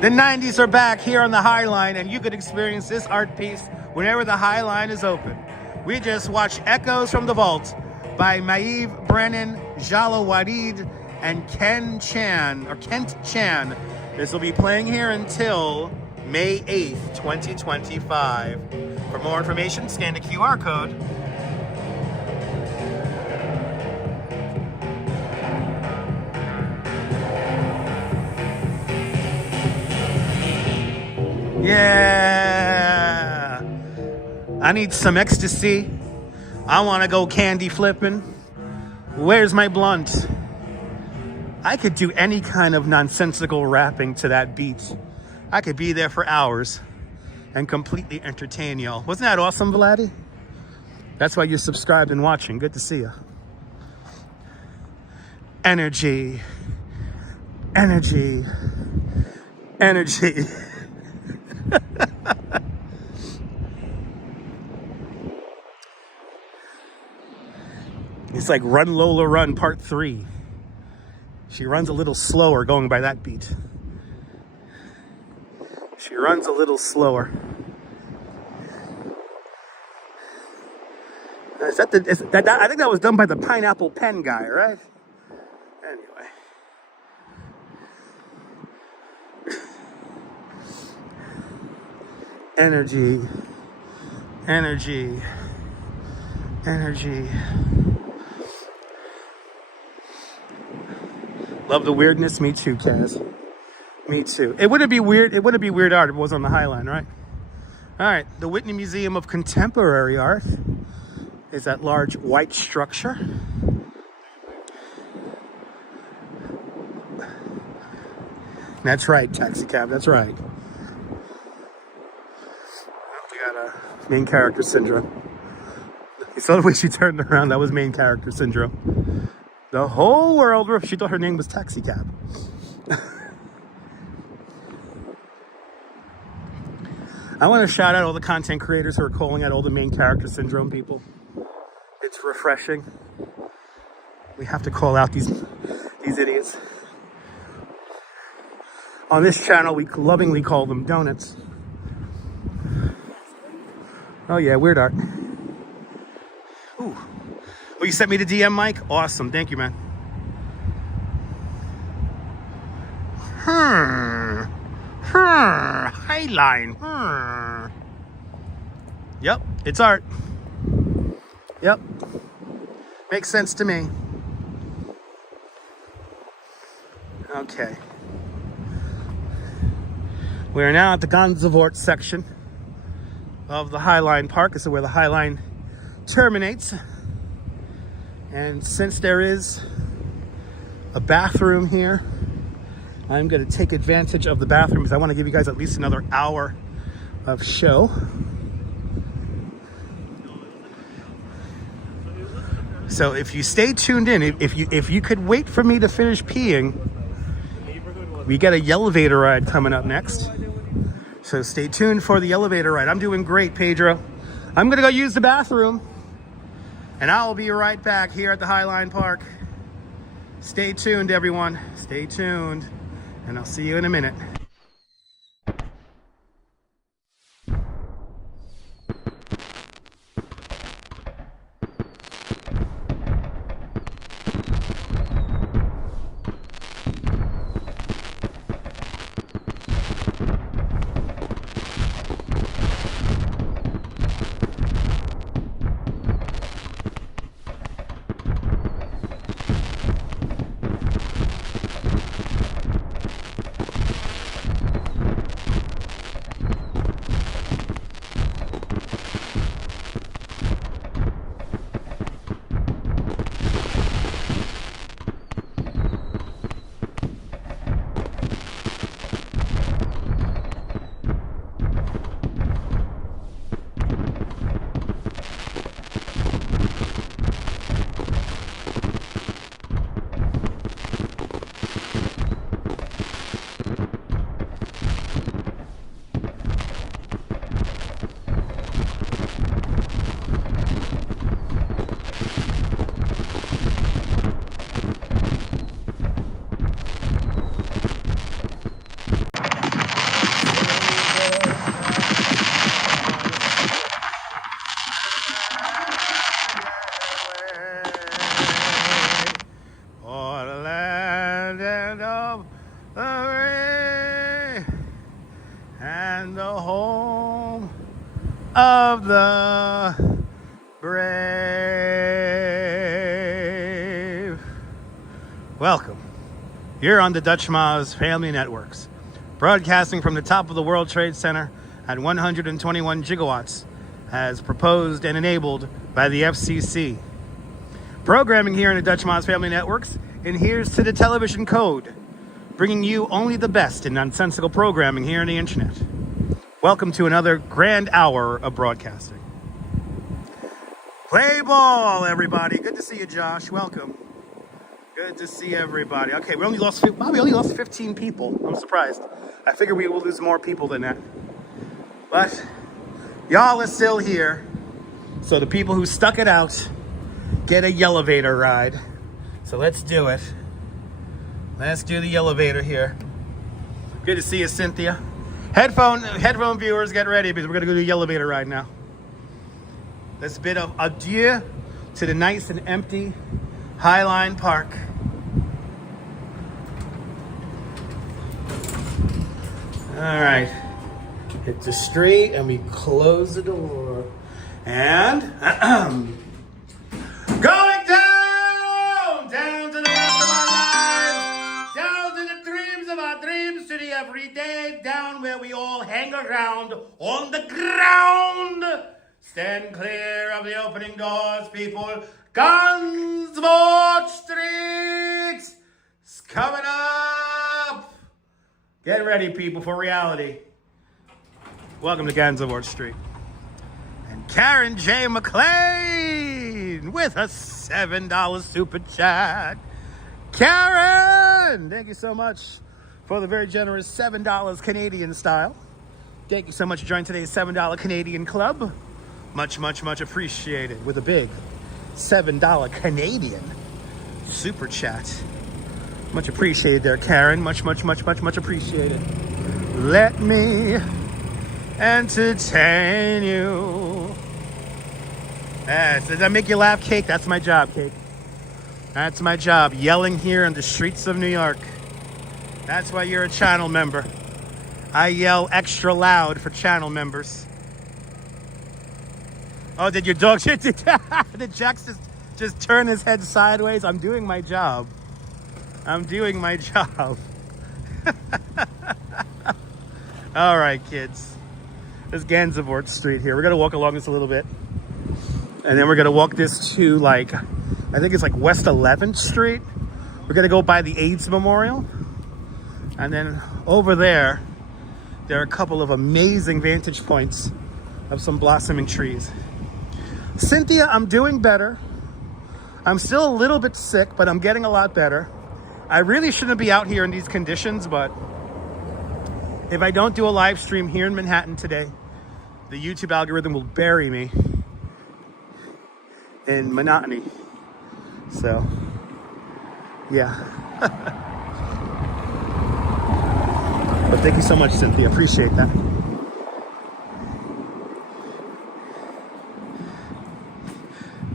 The 90s are back here on the High Line, and you could experience this art piece whenever the High Line is open. We just watched Echoes from the Vault by Maeve Brennan, Jalo Wadid, and Kent Chan. This will be playing here until May 8th, 2025. For more information, scan the QR code. Yeah! I need some ecstasy. I want to go candy flipping. Where's my blunt? I could do any kind of nonsensical rapping to that beat. I could be there for hours and completely entertain y'all. Wasn't that awesome, Vladdy? That's why you're subscribed and watching. Good to see you. Energy. Energy. Energy. It's like Run Lola Run Part 3. She runs a little slower going by that beat. She runs a little slower. I think that was done by the Pineapple Pen guy, right? Anyway. Energy. Energy. Energy. Love the weirdness. Me too, Kaz. Me too. It wouldn't be weird. It wouldn't be weird art if it was on the High Line, right? All right. The Whitney Museum of Contemporary Art is that large white structure. That's right, taxi cab. That's right. We got a main character syndrome. You saw the way she turned around. That was main character syndrome. The whole world, she thought her name was taxi cab. I want to shout out all the content creators who are calling out all the main character syndrome people. It's refreshing. We have to call out these idiots. On this channel, we lovingly call them donuts. Oh yeah, weird art. Ooh. Oh, you sent me the DM, Mike? Awesome. Thank you, man. Highline. Yep, it's art. Yep. Makes sense to me. Okay. We are now at the Gansevoort section of the High Line Park. This is where the High Line terminates. And since there is a bathroom here, I'm going to take advantage of the bathroom because I want to give you guys at least another hour of show. So if you stay tuned in, if you could wait for me to finish peeing, We got a elevator ride coming up next. So stay tuned for the elevator ride. I'm doing great, Pedro. I'm gonna go use the bathroom and I'll be right back here at the Highline Park. Stay tuned, everyone. Stay tuned, and I'll see you in a minute. And the home of the brave. Welcome. You're on the Dutch Ma's Family Networks, broadcasting from the top of the World Trade Center at 121 gigawatts, as proposed and enabled by the FCC. Programming here in the Dutch Ma's Family Networks adheres to the television code, bringing you only the best in nonsensical programming here on the internet. Welcome to another grand hour of broadcasting. Play ball, everybody. Good to see you, Josh. Welcome. Good to see everybody. Okay, we only lost 15 people. I'm surprised. I figure we will lose more people than that. But y'all are still here. So the people who stuck it out get a elevator ride. So let's do it. Let's do the elevator here. Good to see you, Cynthia. Headphone viewers, get ready because we're gonna go do the elevator ride now. This bit of adieu to the nice and empty Highline Park. All right, hit the street and we close the door. And going down to the rest of our lives, down to the dreams of our dreams, to the everyday, down where we all hang around on the ground. Stand clear of the opening doors, people. Gansevoort Street is coming up. Get ready, people, for reality. Welcome to Gansevoort Street. And Karen J. McLean with a $7 super chat. Karen, thank you so much for the very generous $7 Canadian style. Thank you so much for joining today's $7 Canadian club. Much, much, much appreciated with a big $7 Canadian super chat. Much appreciated there, Karen. Much, much, much, much, much appreciated. Let me entertain you. Yes, does that make you laugh, Cake? That's my job, Cake. That's my job, yelling here in the streets of New York. That's why you're a channel member. I yell extra loud for channel members. Oh, did your dog shit? Did Jax just turn his head sideways? I'm doing my job. I'm doing my job. All right, kids. This is Gansevoort Street here. We're going to walk along this a little bit. And then we're going to walk this to, like, I think it's like West 11th Street. We're going to go by the AIDS Memorial. And then over there are a couple of amazing vantage points of some blossoming trees. Cynthia, I'm doing better. I'm still a little bit sick, but I'm getting a lot better. I really shouldn't be out here in these conditions, but if I don't do a live stream here in Manhattan today, the YouTube algorithm will bury me in monotony. So, yeah. But thank you so much, Cynthia. Appreciate that.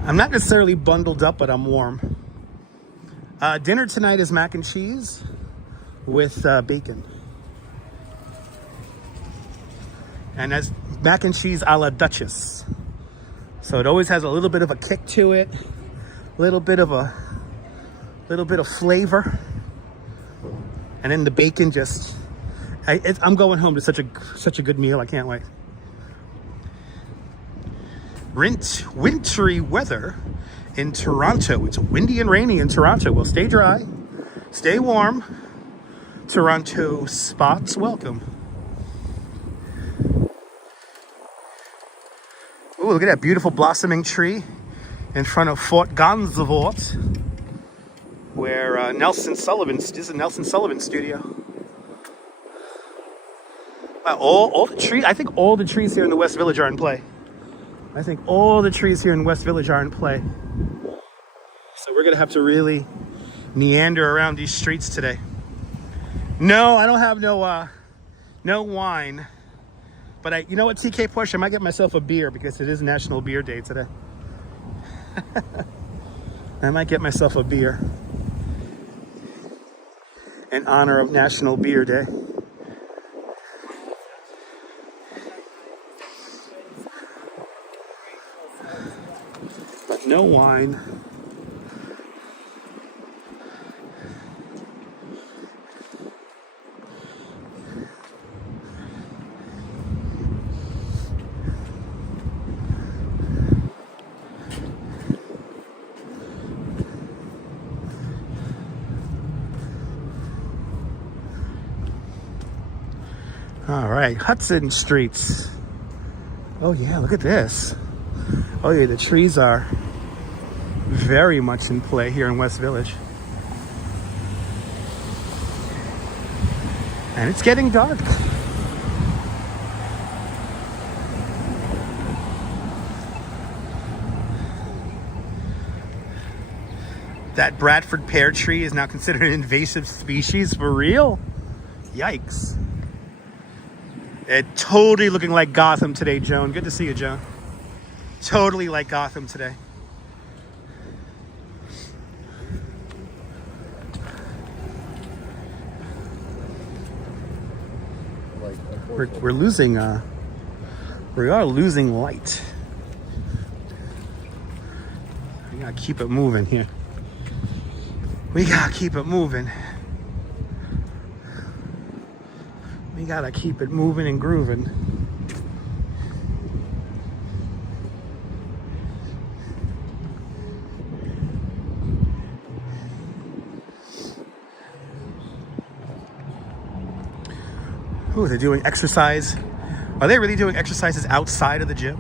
I'm not necessarily bundled up, but I'm warm. Dinner tonight is mac and cheese with bacon. And that's mac and cheese a la Duchess. So it always has a little bit of a kick to it, a little bit of flavor. And then the bacon just, I'm going home to such a good meal. I can't wait. Wintry weather in Toronto. It's windy and rainy in Toronto. Well, stay dry, stay warm. Toronto spots welcome. Ooh, look at that beautiful blossoming tree in front of Fort Gansevoort, where Nelson Sullivan, this is a Nelson Sullivan studio. All the trees, I think all the trees here in the West Village are in play. I think all the trees here in West Village are in play. So we're gonna have to really meander around these streets today. No, I don't have no wine. But you know what, TK Push, I might get myself a beer because it is National Beer Day today. I might get myself a beer in honor of National Beer Day. But no wine. All right, Hudson Streets. Oh yeah, look at this. Oh yeah, the trees are very much in play here in West Village. And it's getting dark. That Bradford pear tree is now considered an invasive species, for real? Yikes. It totally looking like Gotham today, Joan. Good to see you, Joan. Totally like Gotham today. We're losing, we are losing light. We gotta keep it moving here. We gotta keep it moving. We gotta keep it moving and grooving. Ooh, they're doing exercise. Are they really doing exercises outside of the gym?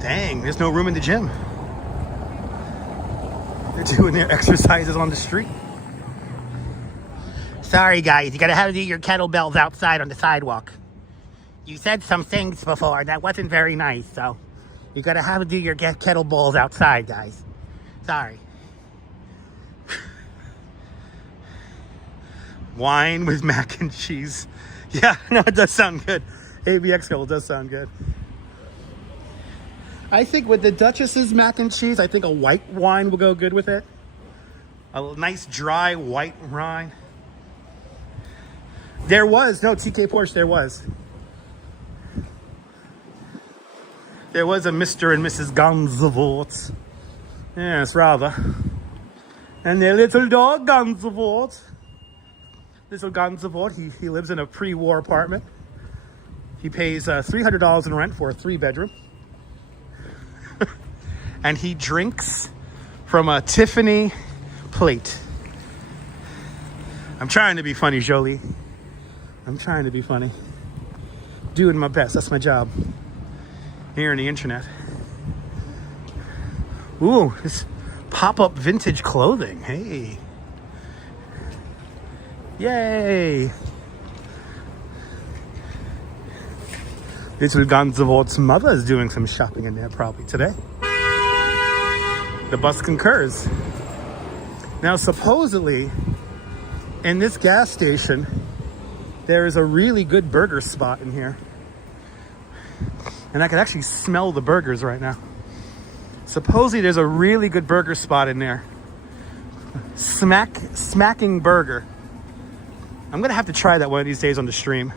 Dang, there's no room in the gym. They're doing their exercises on the street. Sorry, guys, you gotta have to do your kettlebells outside on the sidewalk. You said some things before that wasn't very nice, so you gotta have to do your kettlebells outside, guys. Sorry. Wine with mac and cheese. Yeah, no, it does sound good. ABX Gold does sound good. I think with the Duchess's mac and cheese, I think a white wine will go good with it. A nice dry white wine. There was, no, TK Porsche, there was. There was a Mr. and Mrs. Gansevoort. Yes, rather. And their little dog, Gansevoort. Little Gansevoort, he lives in a pre-war apartment. He pays $300 in rent for a 3-bedroom. And he drinks from a Tiffany plate. I'm trying to be funny, Jolie. I'm trying to be funny. Doing my best. That's my job. Here on the internet. Ooh, this pop-up vintage clothing. Hey. Yay! Little Gansewort's mother is doing some shopping in there probably today. The bus concurs. Now, supposedly, in this gas station, there is a really good burger spot in here. And I can actually smell the burgers right now. Supposedly, there's a really good burger spot in there. Smacking burger. I'm gonna have to try that one of these days on the stream.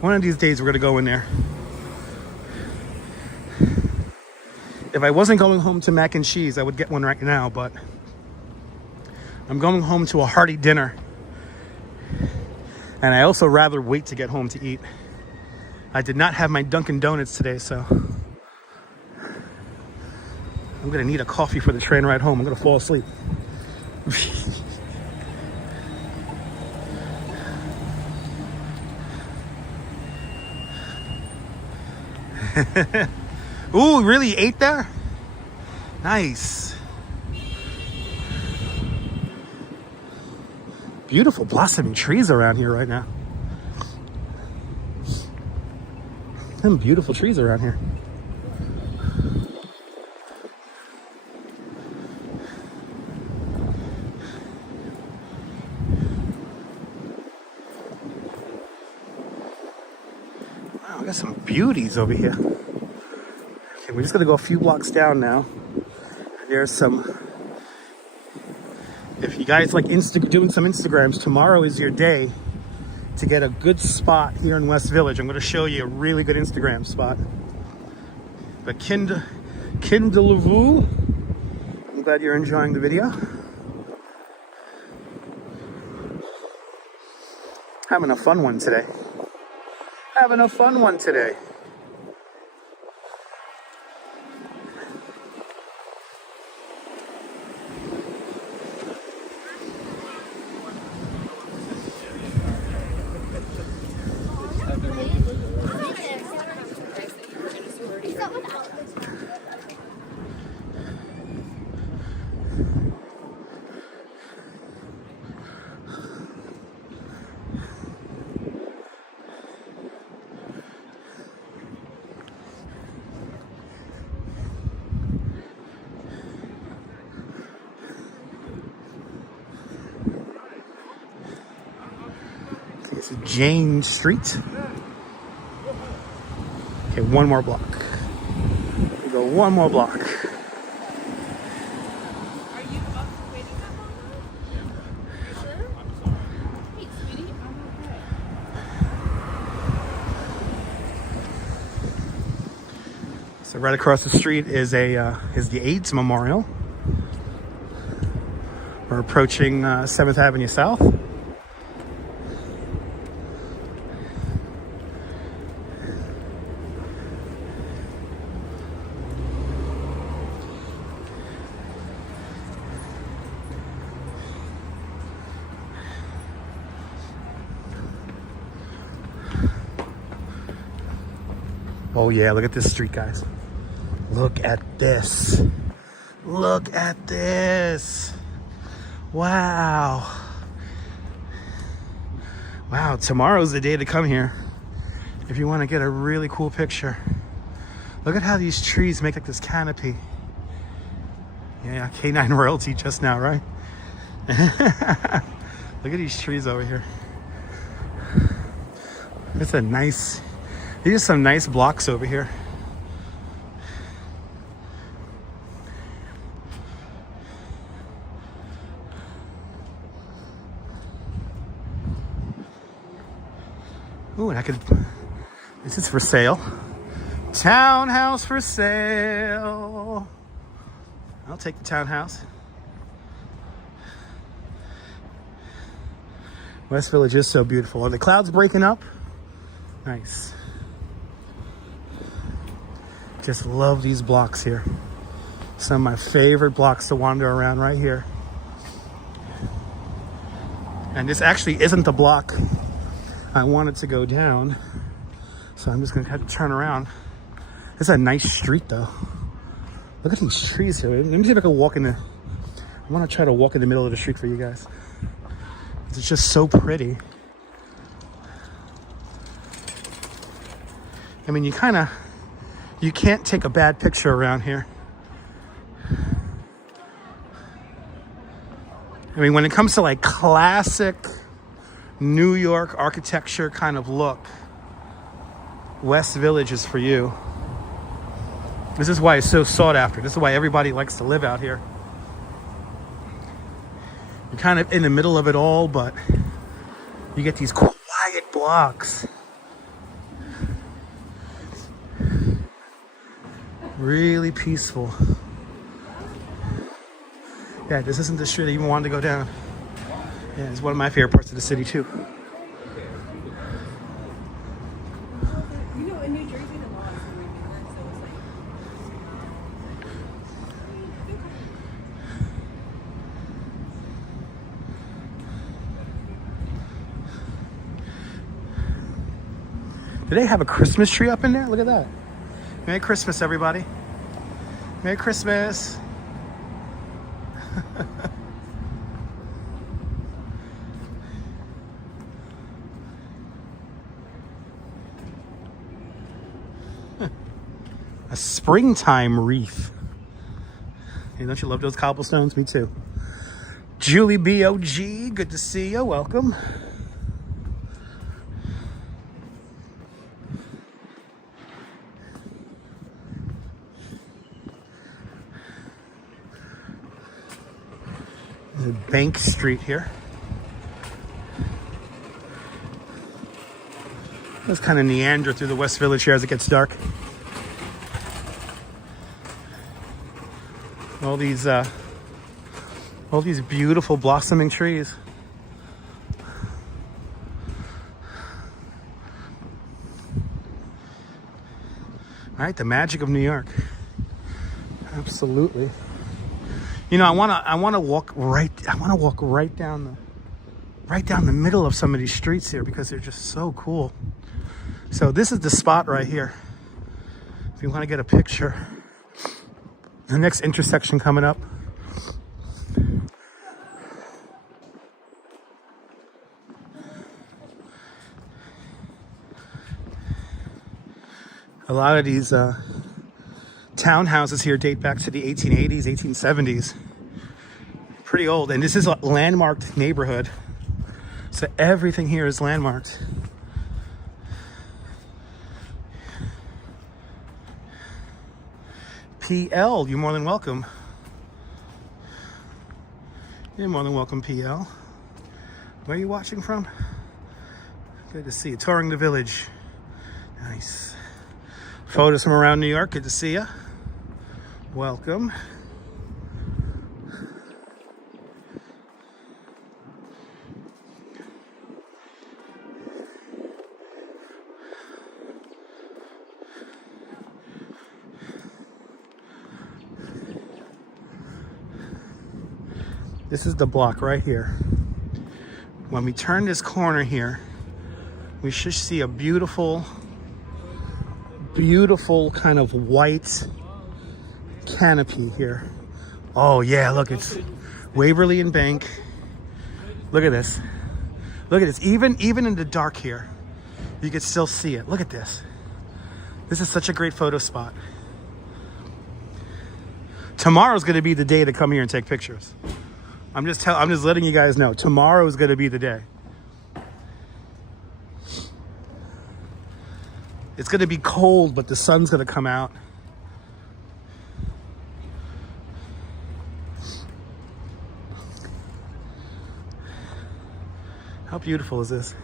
One of these days we're gonna go in there. If I wasn't going home to mac and cheese, I would get one right now, but I'm going home to a hearty dinner. And I also rather wait to get home to eat. I did not have my Dunkin' Donuts today, so I'm gonna need a coffee for the train ride home. I'm gonna fall asleep. Ooh, really? You ate there? Nice. Beautiful blossoming trees around here right now. Some beautiful trees around here. Wow, we got some beauties over here. Okay, we're just gonna go a few blocks down now. There's some, if you guys like doing some Instagrams, tomorrow is your day to get a good spot here in West Village. I'm going to show you a really good Instagram spot. But Kindlevu, I'm glad you're enjoying the video. Having a fun one today. Having a fun one today. This is Jane Street. Okay, one more block. We go one more block. Are you up waiting that long? Sure? Hey, sweetie, I'm okay. So right across the street is the AIDS Memorial. We're approaching 7th Avenue South. Oh yeah, look at this street, guys. Look at this. Look at this. Wow. Wow, tomorrow's the day to come here if you want to get a really cool picture. Look at how these trees make like this canopy. Yeah, K9 royalty just now, right? Look at these trees over here. It's a nice, these are some nice blocks over here. Ooh, and I could, this is for sale. Townhouse for sale. I'll take the townhouse. West Village is so beautiful. Are the clouds breaking up? Nice. Just love these blocks here. Some of my favorite blocks to wander around right here. And this actually isn't the block I wanted to go down, so I'm just gonna have to turn around. It's a nice street though. Look at these trees here. Let me see if I can walk in the I want to try to walk in the middle of the street for you guys. It's just so pretty. I mean, you can't take a bad picture around here. I mean, when it comes to like classic New York architecture kind of look, West Village is for you. This is why it's so sought after. This is why everybody likes to live out here. You're kind of in the middle of it all, but you get these quiet blocks. Really peaceful. Yeah, this isn't the street I even wanted to go down. Yeah, it's one of my favorite parts of the city too. You know, in New Jersey, the law is really weird, so it's like. Do they have a Christmas tree up in there? Look at that. Merry Christmas, everybody. Merry Christmas. A springtime wreath. Hey, don't you love those cobblestones? Me too. Julie B.O.G., good to see you. Welcome. Bank Street here. Let's kind of meander through the West Village here as it gets dark. All these beautiful blossoming trees. All right, the magic of New York. Absolutely. You know, I want to walk right down the middle of some of these streets here because they're just so cool. So this is the spot right here. If you want to get a picture. The next intersection coming up. A lot of these townhouses here date back to the 1880s, 1870s. Pretty old. And this is a landmarked neighborhood. So everything here is landmarked. PL, you're more than welcome. You're more than welcome, PL. Where are you watching from? Good to see you. Touring the village. Nice. Photos from around New York. Good to see you. Welcome. This is the block right here. When we turn this corner here, we should see a beautiful kind of white canopy here. Oh yeah, look, it's Waverly and Bank. Look at this. Look at this. Even in the dark here, you can still see it. Look at this. This is such a great photo spot. Tomorrow's gonna be the day to come here and take pictures. I'm just letting you guys know. Tomorrow is going to be the day. It's going to be cold, but the sun's going to come out. How beautiful is this?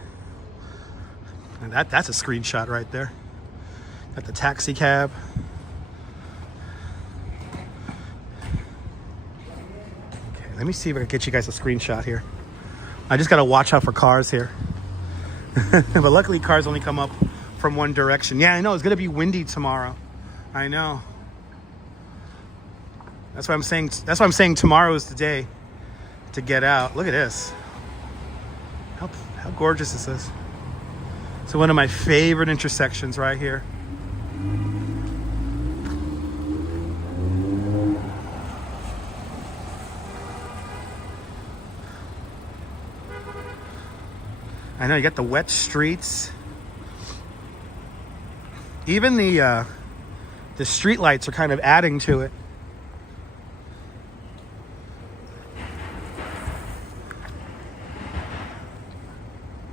And that's a screenshot right there. Got the taxi cab. Let me see if I can get you guys a screenshot here. I just got to watch out for cars here. But luckily cars only come up from one direction. Yeah, I know. It's going to be windy tomorrow. I know. That's why I'm saying tomorrow is the day to get out. Look at this. How gorgeous is this? So one of my favorite intersections right here. I know you got the wet streets. Even the street lights are kind of adding to it.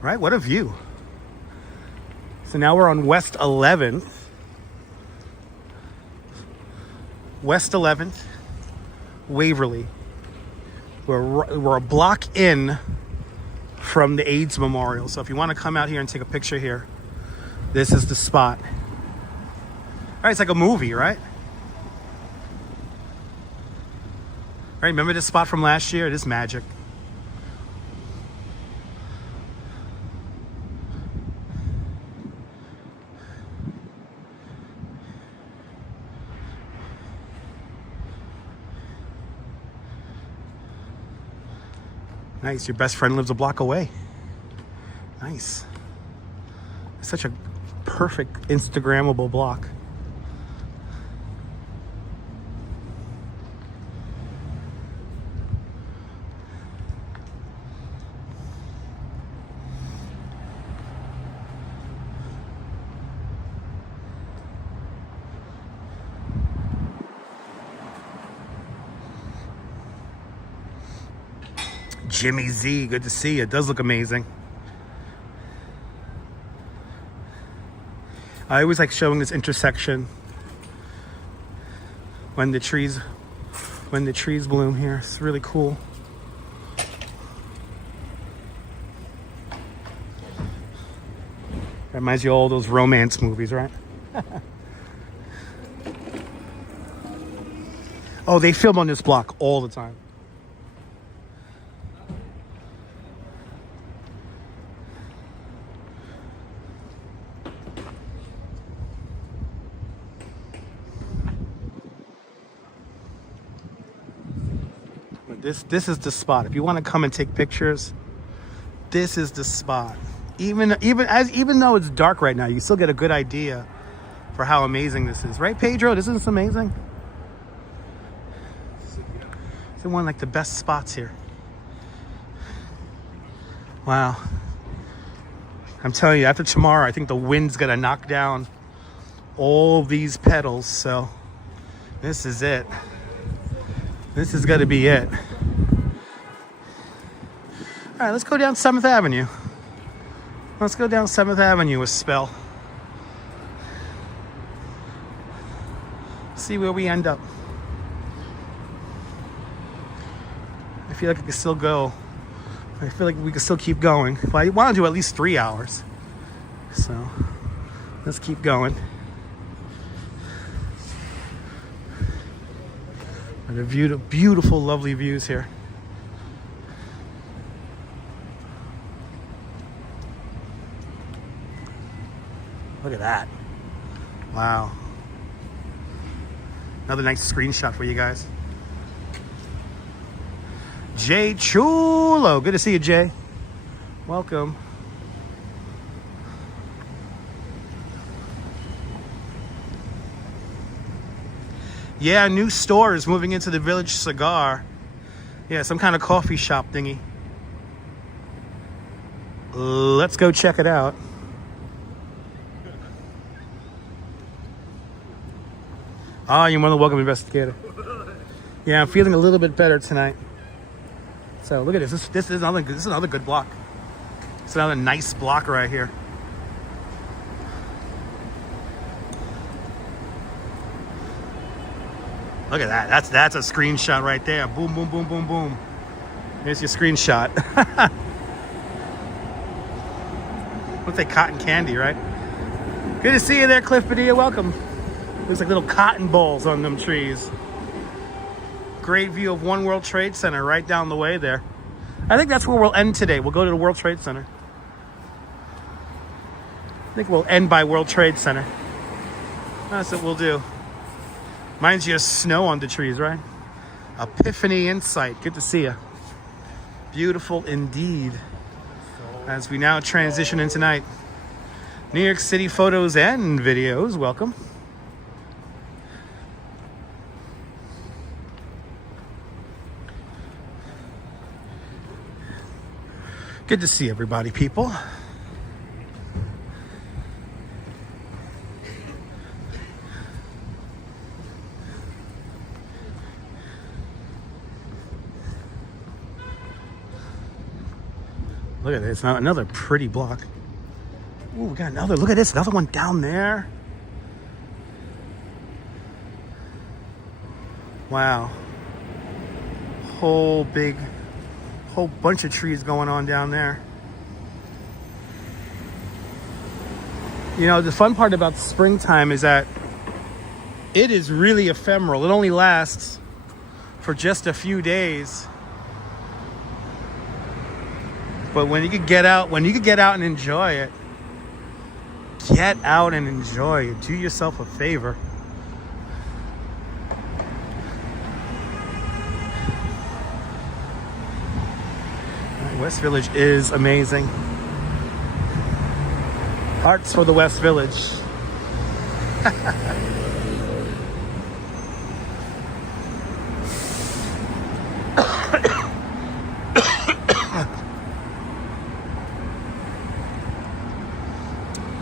Right, what a view. So now we're on West 11th. West 11th, Waverly. We're a block in from the AIDS Memorial. So if you want to come out here and take a picture here, this is the spot. All right, it's like a movie, right? All right, remember this spot from last year? It is magic. Nice, your best friend lives a block away. Nice. It's such a perfect Instagrammable block. Jimmy Z, good to see you. It does look amazing. I always like showing this intersection when the trees bloom here. It's really cool. Reminds you of all those romance movies, right? Oh, they film on this block all the time. This is the spot. If you want to come and take pictures, this is the spot. Even though it's dark right now, you still get a good idea for how amazing this is, right, Pedro? Isn't this amazing? It's one of like the best spots here. Wow. I'm telling you, after tomorrow, I think the wind's gonna knock down all these petals. So this is it. This is gonna be it. All right, let's go down 7th Avenue. Let's go down 7th Avenue a spell. See where we end up. I feel like I can still go. I feel like we can still keep going. But I want to do at least 3 hours. So let's keep going. And the beautiful, lovely views here. Look at that. Wow. Another nice screenshot for you guys. Jay Chulo. Good to see you, Jay. Welcome. Yeah, new store is moving into the Village Cigar. Yeah, some kind of coffee shop thingy. Let's go check it out. Oh, you're more than welcome, investigator. Yeah, I'm feeling a little bit better tonight. So look at this. This is another good block. It's another nice block right here. Look at that. That's a screenshot right there. Boom, boom, boom, boom, boom. There's your screenshot. Looks like cotton candy, right? Good to see you there, Cliff Padilla. Welcome. Looks like little cotton balls on them trees. Great view of One World Trade Center right down the way there. I think that's where we'll end today. We'll go to the World Trade Center. I think we'll end by World Trade Center. That's what we'll do. Reminds you of snow on the trees, right? Epiphany Insight. Good to see you. Beautiful indeed. As we now transition into night. New York City photos and videos. Welcome. Good to see everybody, people. Look at this. Now another pretty block. Ooh, we got another. Look at this. Another one down there. Wow. Whole bunch of trees going on down there. You know, the fun part about springtime is that it is really ephemeral. It only lasts for just a few days. But when you could get out and enjoy it, get out and enjoy it. Do yourself a favor. West Village is amazing. Hearts for the West Village.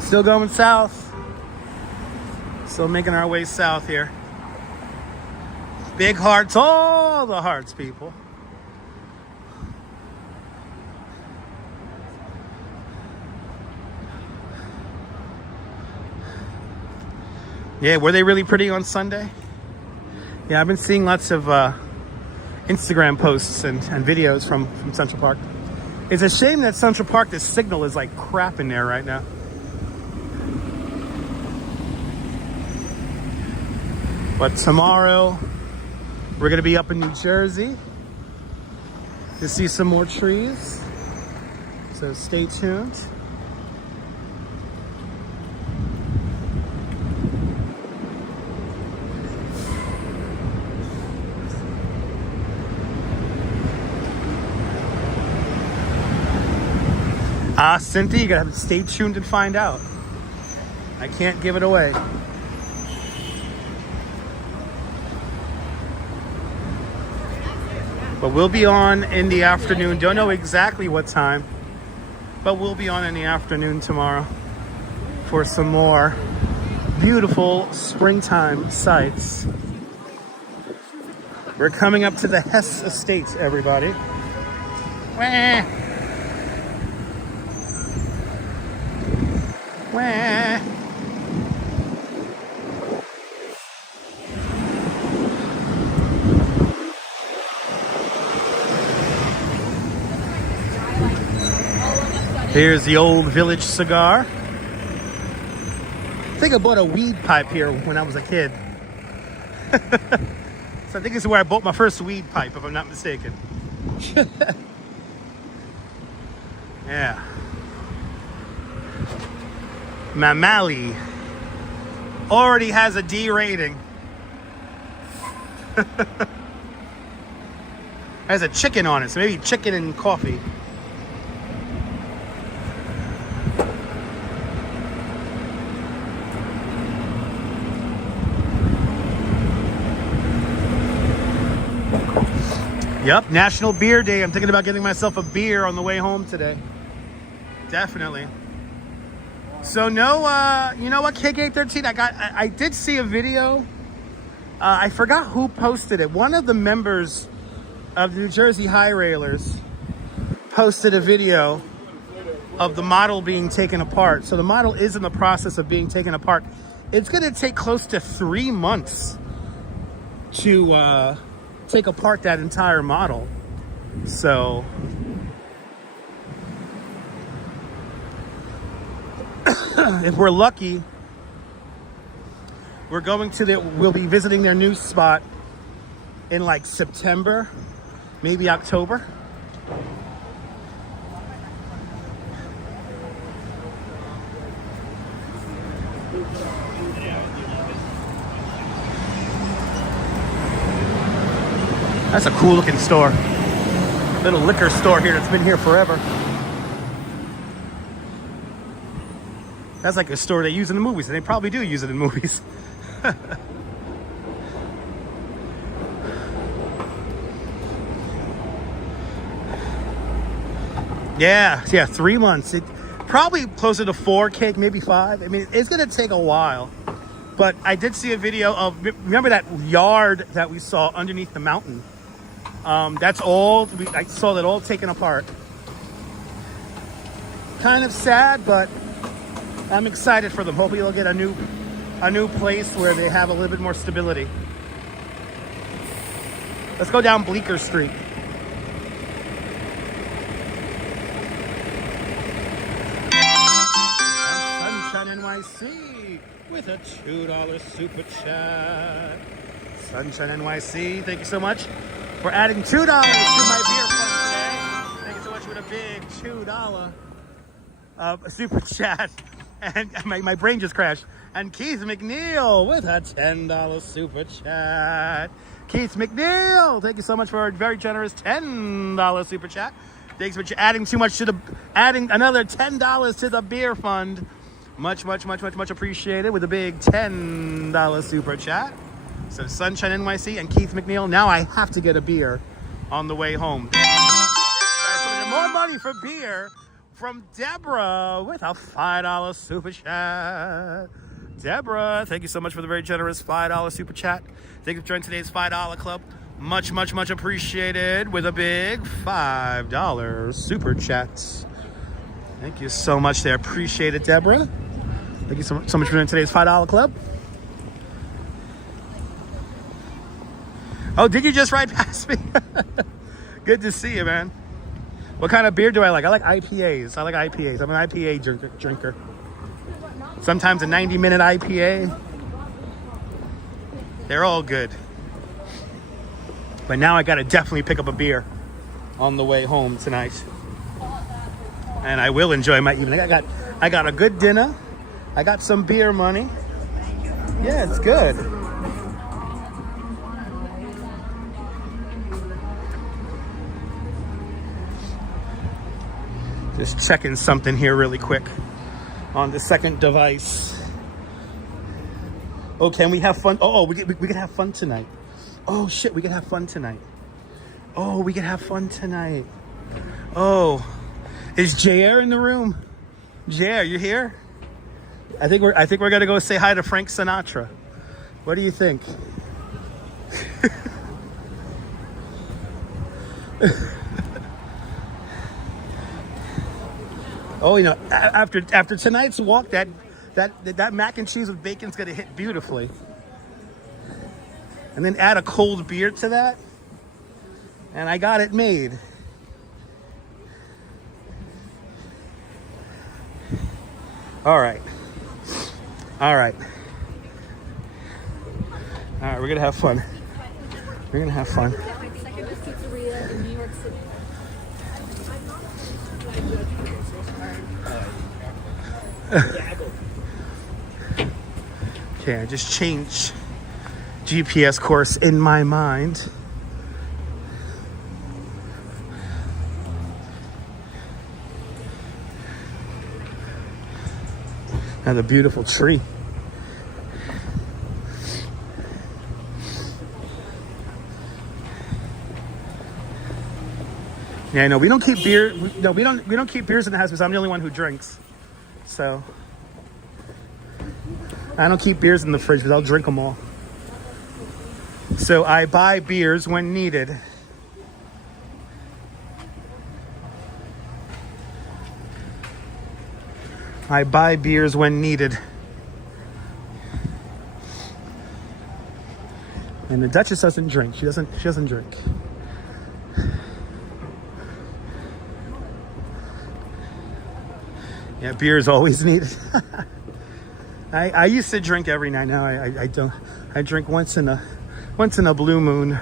Still going south. Still making our way south here. Big hearts, all the hearts, people. Yeah, were they really pretty on Sunday? Yeah, I've been seeing lots of Instagram posts and videos from Central Park. It's a shame that Central Park, the signal is like crap in there right now. But tomorrow, we're gonna be up in New Jersey to see some more trees. So stay tuned. Cynthia, you gotta have to stay tuned and find out. I can't give it away. But we'll be on in the afternoon. Don't know exactly what time, but we'll be on in the afternoon tomorrow for some more beautiful springtime sights. We're coming up to the Hess Estates, everybody. Wah. Wah. Here's the old Village cigar. I think I bought a weed pipe here when I was a kid. So I think this is where I bought my first weed pipe, if I'm not mistaken. Yeah. Mamali already has a D rating. Has a chicken on it, so maybe chicken and coffee. Yep, National Beer Day. I'm thinking about getting myself a beer on the way home today. Definitely. So no, you know what, KK13, I did see a video. I forgot who posted it. One of the members of the New Jersey High Railers posted a video of the model being taken apart. So the model is in the process of being taken apart. It's gonna take close to 3 months to take apart that entire model. So if we're lucky, we'll be visiting their new spot in like September, maybe October. That's a cool looking store. Little liquor store here that's been here forever. That's like a store they use in the movies, and they probably do use it in movies. Yeah, 3 months. It probably closer to 4, cake, maybe 5. I mean, it's gonna take a while. But I did see a video of, remember that yard that we saw underneath the mountain? That's all, I saw that all taken apart. kind of sad, but I'm excited for them. Hopefully they'll get a new place where they have a little bit more stability. Let's go down Bleecker Street. Sunshine NYC with a $2 super chat. Sunshine NYC, thank you so much for adding $2 to my beer fund today. Thank you so much for the big $2 super chat. And my brain just crashed. And Keith McNeil with a $10 super chat. Keith McNeil, thank you so much for a very generous $10 super chat. Thanks for adding adding another $10 to the beer fund. Much appreciated with a big $10 super chat. So Sunshine NYC and Keith McNeil. Now I have to get a beer on the way home. More money for beer from Deborah with a $5 super chat. Deborah, thank you so much for the very generous $5 super chat. Thank you for joining today's $5 club. Much appreciated with a big $5 super chat. Thank you so much there. Appreciate it, Deborah. Thank you so much for joining today's $5 club. Oh, did you just ride past me? Good to see you, man. What kind of beer do I like? I like IPAs. I'm an IPA drinker. Sometimes a 90-minute IPA. They're all good. But now I gotta definitely pick up a beer on the way home tonight. And I will enjoy my evening. I got a good dinner. I got some beer money. Yeah, it's good. Just checking something here really quick on the second device. Oh, can we have fun? Oh, we could have fun tonight. Oh shit, we could have fun tonight. Oh, we could have fun tonight. Oh, is JR in the room? JR, you here? I think we're gonna go say hi to Frank Sinatra. What do you think? Oh, you know, after tonight's walk, that mac and cheese with bacon's gonna hit beautifully. And then add a cold beer to that, and I got it made. All right, we're gonna have fun. Okay, I just changed GPS course in my mind. Another beautiful tree. Yeah, no, we don't keep beer. No, we don't keep beers in the house because I'm the only one who drinks. So I don't keep beers in the fridge because I'll drink them all. So I buy beers when needed. I buy beers when needed. And the Duchess doesn't drink. She doesn't drink. Yeah, beer is always needed. I used to drink every night. Now I don't. I drink once in a blue moon.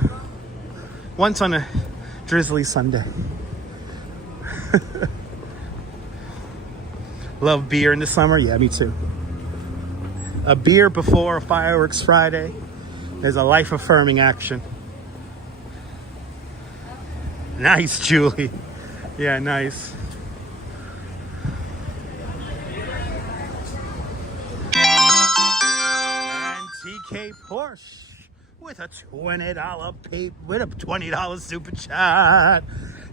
Once on a drizzly Sunday. Love beer in the summer. Yeah, me too. A beer before a fireworks Friday is a life-affirming action. Nice, Julie. Yeah, nice. And TK Porsche with a $20 super chat.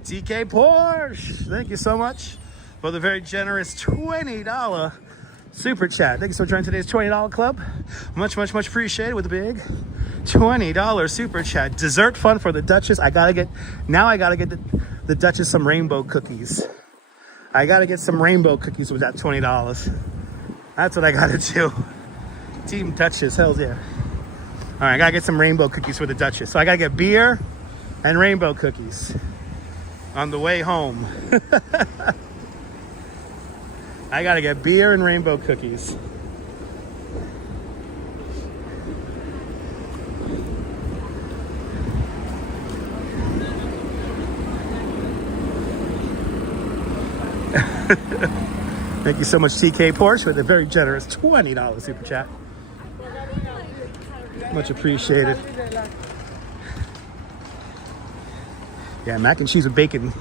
TK Porsche, thank you so much for the very generous $20 super chat. Thank you so much for joining today's $20 club. Much appreciated with a big $20 super chat. Dessert fund for the Duchess. I gotta get the Duchess some rainbow cookies. I gotta get some rainbow cookies with that $20. That's what I gotta do. Team Duchess, hell yeah. All right, I gotta get some rainbow cookies for the Duchess. So I gotta get beer and rainbow cookies on the way home. I gotta get beer and rainbow cookies. Thank you so much, TK Porsche, with a very generous $20 super chat. Much appreciated. Yeah, mac and cheese with bacon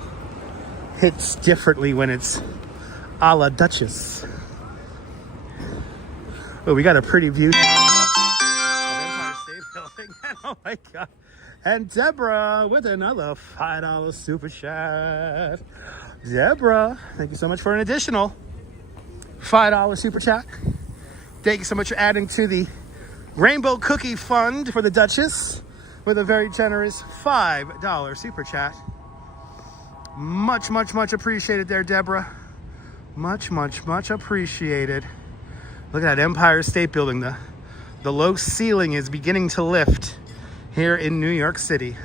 hits differently when it's a la Duchess. Oh, we got a pretty view of Empire State Building. Oh my God. And Deborah with another $5 super chat. Deborah, thank you so much for an additional $5 super chat. Thank you so much for adding to the Rainbow Cookie Fund for the Duchess with a very generous $5 super chat. Much, much, much appreciated there, Deborah. Much, much, much appreciated. Look at that Empire State Building. The low ceiling is beginning to lift here in New York City.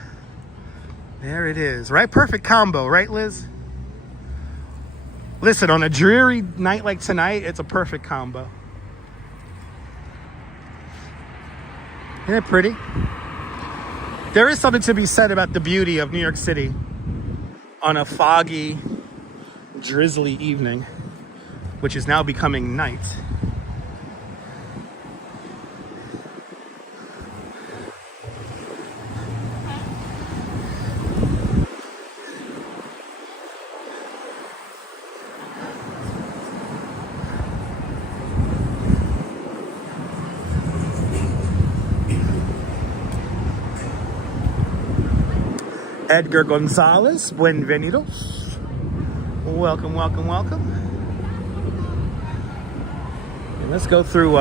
There it is, right? Perfect combo, right, Liz? Listen, on a dreary night like tonight, it's a perfect combo. Isn't it pretty? There is something to be said about the beauty of New York City on a foggy, drizzly evening, which is now becoming night. Edgar Gonzalez, bienvenidos. Welcome, welcome, welcome. And let's go through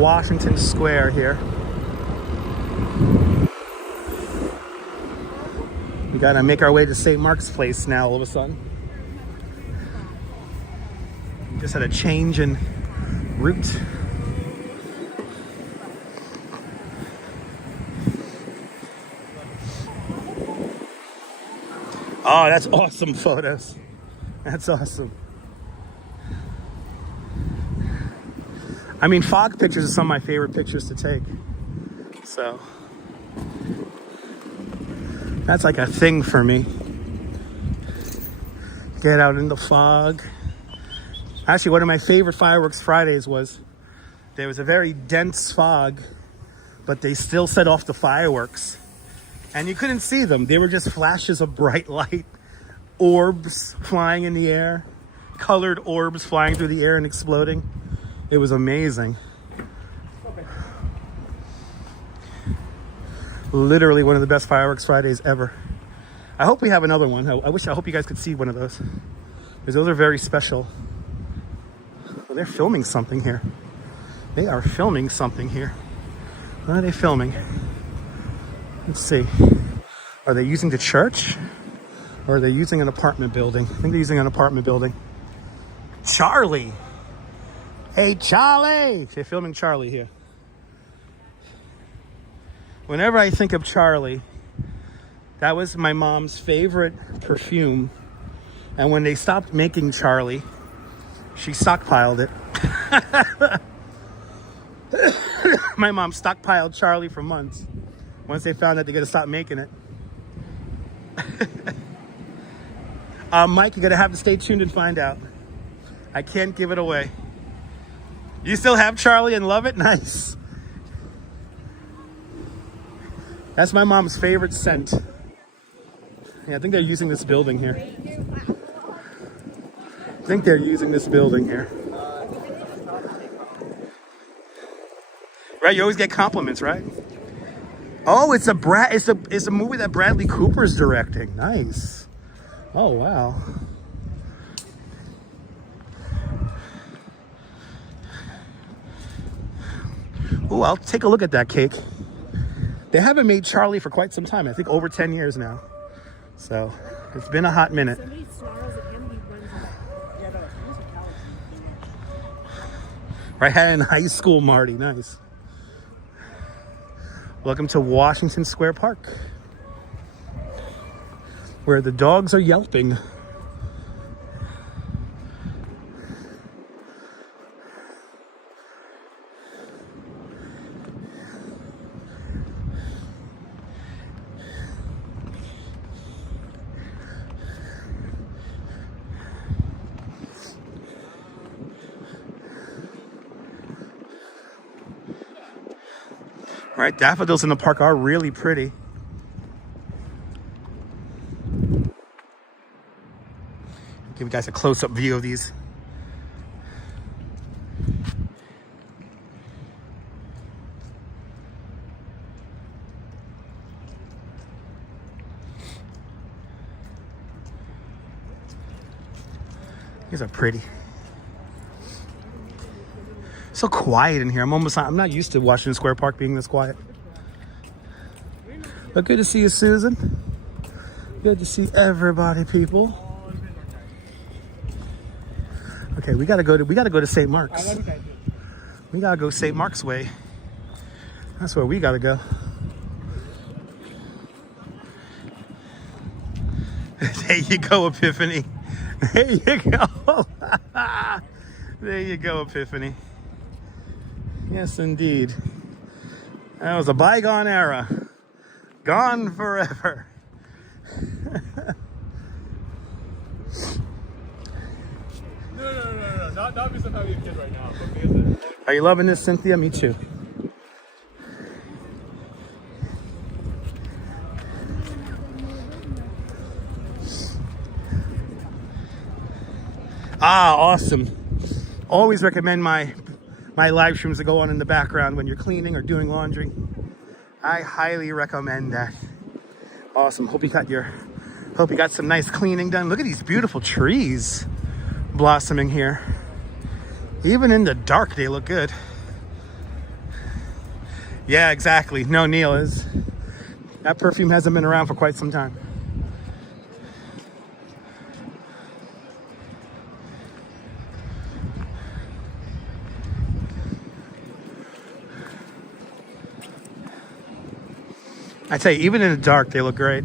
Washington Square here. We gotta make our way to St. Mark's Place now all of a sudden. We just had a change in route. Oh, that's awesome photos. That's awesome. I mean, fog pictures are some of my favorite pictures to take. So, that's like a thing for me. Get out in the fog. Actually, one of my favorite fireworks Fridays was there was a very dense fog, but they still set off the fireworks. And you couldn't see them. They were just flashes of bright light, orbs flying in the air, colored orbs flying through the air and exploding. It was amazing. Literally one of the best fireworks Fridays ever. I hope we have another one. I hope you guys could see one of those, because those are very special. Oh, they're filming something here. They are filming something here. What are they filming? Let's see. Are they using the church? Or are they using an apartment building? I think they're using an apartment building. Charlie! Hey, Charlie! They're filming Charlie here. Whenever I think of Charlie, that was my mom's favorite perfume. And when they stopped making Charlie, she stockpiled it. My mom stockpiled Charlie for months. Once they found out they're going to stop making it. Mike, you're going to have to stay tuned and find out. I can't give it away. You still have Charlie and love it? Nice. That's my mom's favorite scent. Yeah, I think they're using this building here. I think they're using this building here. Right, you always get compliments, right? Oh, it's a movie that Bradley Cooper's directing. Nice. Oh, wow. Oh, I'll take a look at that cake. They haven't made Charlie for quite some time. I think over 10 years now. So, it's been a hot minute. Somebody snarls at him, he Right in high school, Marty. Nice. Welcome to Washington Square Park, where the dogs are yelping. Right, daffodils in the park are really pretty. Give you guys a close-up view of these. These are pretty. So quiet in here. I'm not used to Washington Square Park being this quiet. But good to see you, Susan. Good to see everybody, people. Okay, we gotta go to St. Mark's. We gotta go St. Mark's Way. That's where we gotta go. There you go, Epiphany. There you go. There you go, Epiphany. Yes, indeed. That was a bygone era. Gone forever. No. Not because I'm having a kid right now, but because Are you loving this, Cynthia? Me too. Ah, awesome. Always recommend my live streams to go on in the background when you're cleaning or doing laundry. I highly recommend that. Awesome. Hope you got some nice cleaning done. Look at these beautiful trees blossoming here. Even in the dark, they look good. Yeah, exactly. No, Neil, that perfume hasn't been around for quite some time. I tell you, even in the dark, they look great.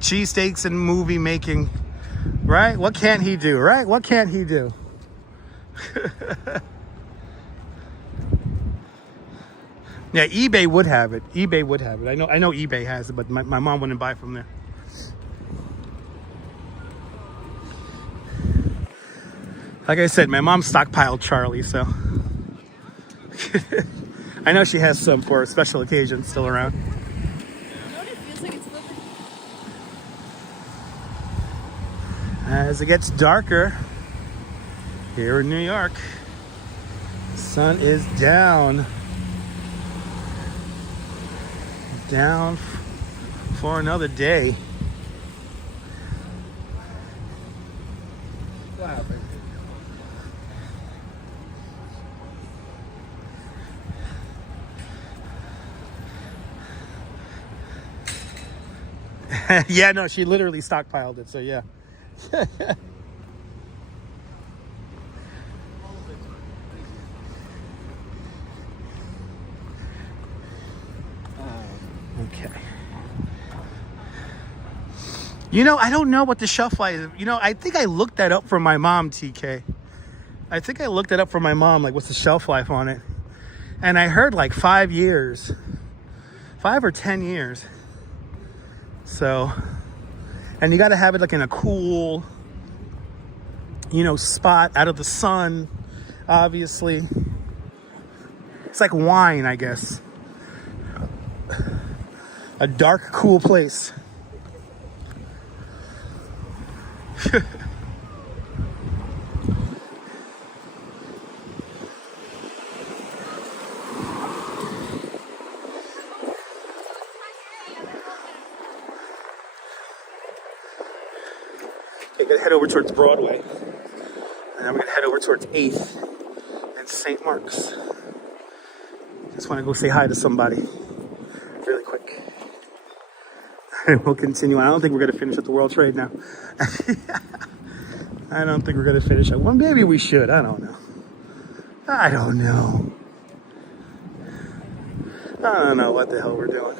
Cheesesteaks and movie making. Right? What can't he do? Right? What can't he do? Yeah, eBay would have it. eBay would have it. I know eBay has it, but my mom wouldn't buy from there. Like I said, my mom stockpiled Charlie, so I know she has some for special occasions still around. You know what it feels like? It's living. As it gets darker here in New York, the sun is down for another day. What happened? Yeah, no, she literally stockpiled it, so yeah. Okay. You know, I don't know what the shelf life is. You know, I think I looked that up for my mom, TK. I think I looked it up for my mom, like what's the shelf life on it. And I heard like 5 years. 5 or 10 years. So, and you got to have it like in a cool, you know, spot out of the sun, obviously. It's like wine, I guess. A dark, cool place. gonna head over towards Broadway. And then we're gonna head over towards 8th and St. Mark's. Just wanna go say hi to somebody really quick. And we'll continue. I don't think we're gonna finish at the World Trade now. I don't think we're gonna finish at one. Maybe we should, I don't know. I don't know. I don't know what the hell we're doing.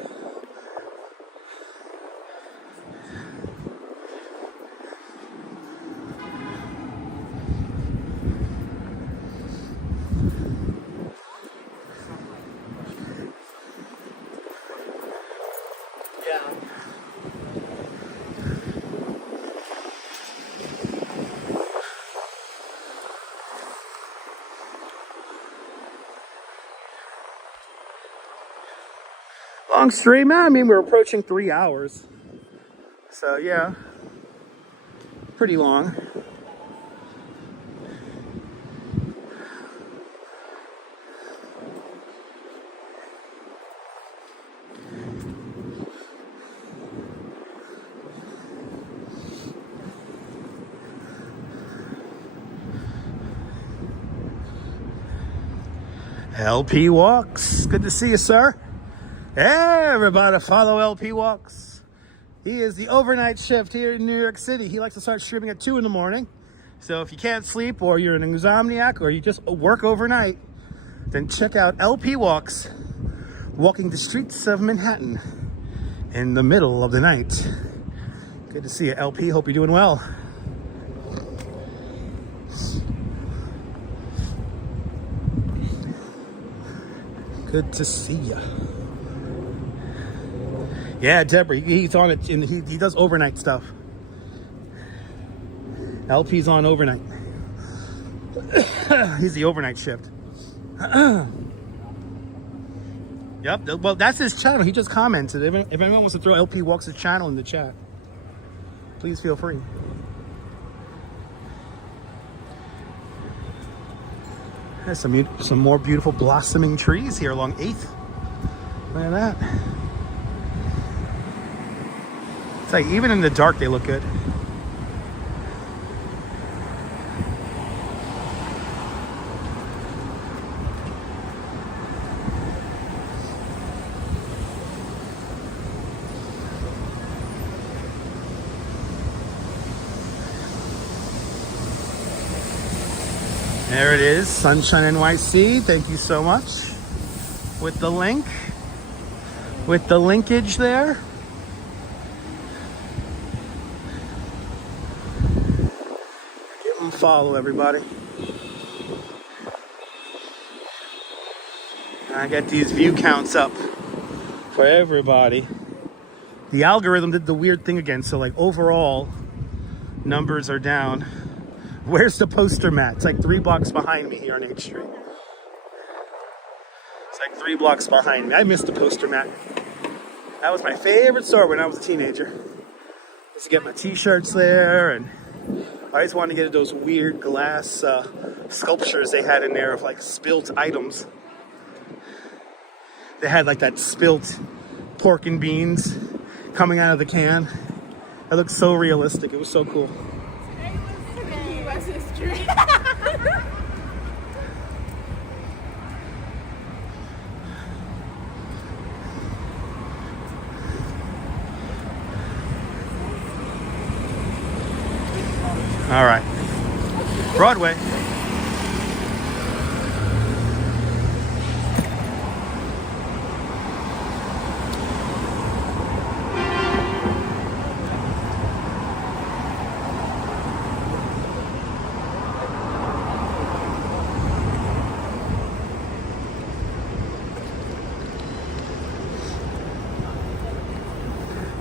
Long stream, man. I mean, we're approaching 3 hours. So, yeah. Pretty long. LP Walks. Good to see you, sir. Everybody follow LP Walks. He is the overnight shift here in New York City. He likes to start streaming at 2 in the morning. So if you can't sleep or you're an insomniac or you just work overnight, then check out LP Walks, walking the streets of Manhattan in the middle of the night. Good to see you, LP. Hope you're doing well. Good to see you. Yeah, Deborah, he's on it. He does overnight stuff. LP's on overnight. He's the overnight shift. Yep. Well, that's his channel. He just commented. If anyone wants to throw LP Walks' channel in the chat, please feel free. There's some more beautiful blossoming trees here along 8th. Look at that. It's like even in the dark they look good. There it is, Sunshine NYC. Thank you so much. With the link. With the linkage there. Follow everybody. I get these view counts up for everybody. The algorithm did the weird thing again, so like overall numbers are down. Where's the poster mat? It's like 3 blocks behind me here on 8th Street. It's like 3 blocks behind me. I missed the poster mat. That was my favorite store when I was a teenager. I used to get my t-shirts there, and I always wanted to get those weird glass sculptures they had in there of like spilt items. They had like that spilt pork and beans coming out of the can. It looked so realistic. It was so cool. Today was history. All right, Broadway.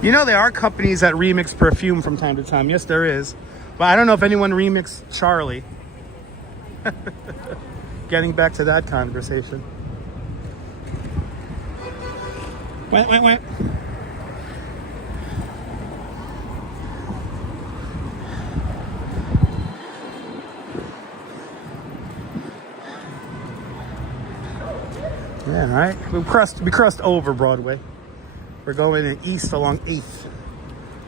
You know, there are companies that remix perfume from time to time. Yes, there is. But I don't know if anyone remixed Charlie. Getting back to that conversation. Wait. Yeah, all right. We crossed over Broadway. We're going east along 8th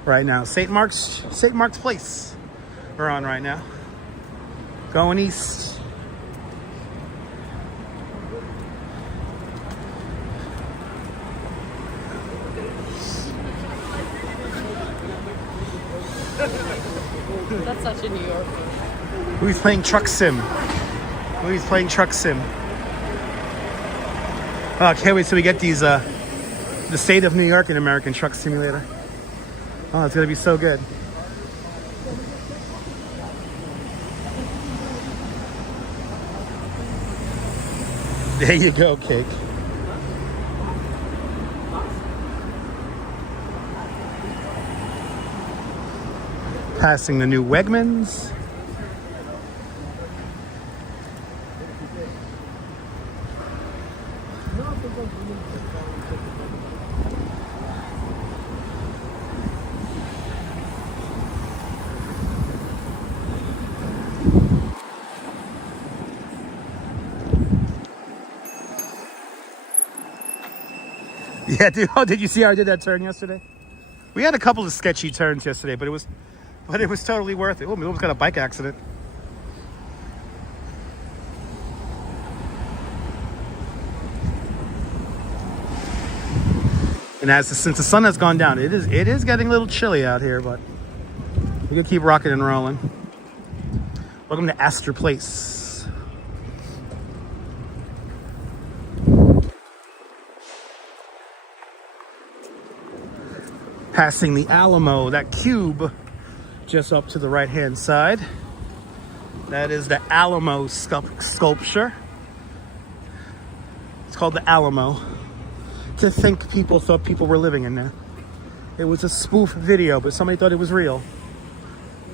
right now. St. Mark's Place. we're on right now. Going east. That's such a New Yorker. Who's playing truck sim? Who's playing truck sim? Oh, I can't wait till we get these, the state of New York in American Truck Simulator. Oh, it's gonna be so good. There you go, Cake. Passing the new Wegmans. Yeah, dude. Oh, did you see how I did that turn yesterday? We had a couple of sketchy turns yesterday, but it was totally worth it. Oh, we almost got a bike accident. And since the sun has gone down, it is getting a little chilly out here, but we can keep rocking and rolling. Welcome to Astor Place. Passing the Alamo, that cube just up to the right-hand side. That is the Alamo sculpture. It's called the Alamo. To think people thought people were living in there. It was a spoof video, but somebody thought it was real.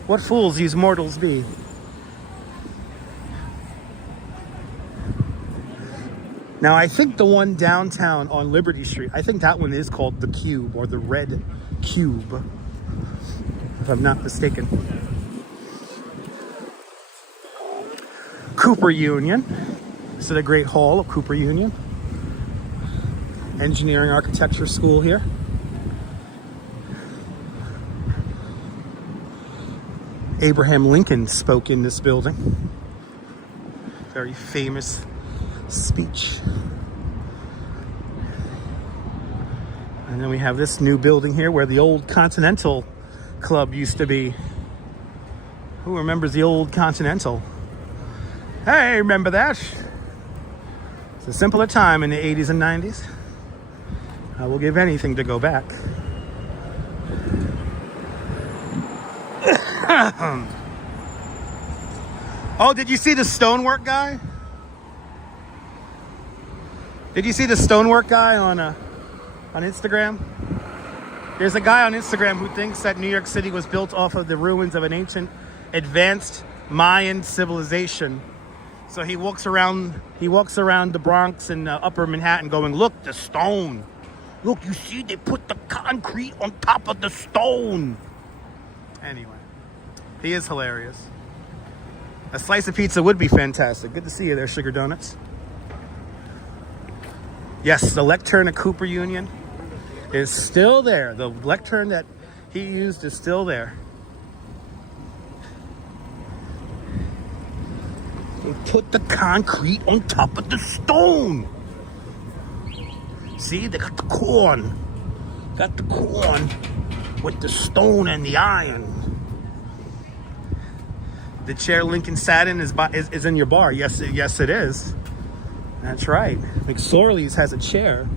What fools these mortals be. Now, I think the one downtown on Liberty Street, I think that one is called the Cube, or the Red Cube, if I'm not mistaken. Cooper Union. This is the Great Hall of Cooper Union. Engineering architecture school here. Abraham Lincoln spoke in this building. Very famous speech. And then we have this new building here where the old Continental Club used to be. Who remembers the old Continental? Hey, remember that? It's a simpler time in the 80s and 90s. I will give anything to go back. Oh, did you see the stonework guy? Did you see the stonework guy on Instagram? There's a guy on Instagram who thinks that New York City was built off of the ruins of an ancient, advanced Mayan civilization. So he walks around the Bronx and Upper Manhattan going, look, the stone. Look, you see, they put the concrete on top of the stone. Anyway, he is hilarious. A slice of pizza would be fantastic. Good to see you there, Sugar Donuts. Yes, the lectern at Cooper Union is still there. The lectern that he used is still there. They put the concrete on top of the stone. See, they got the corn. Got the corn with the stone and the iron. The chair Lincoln sat in is in your bar. Yes, it is. That's right. McSorley's has a chair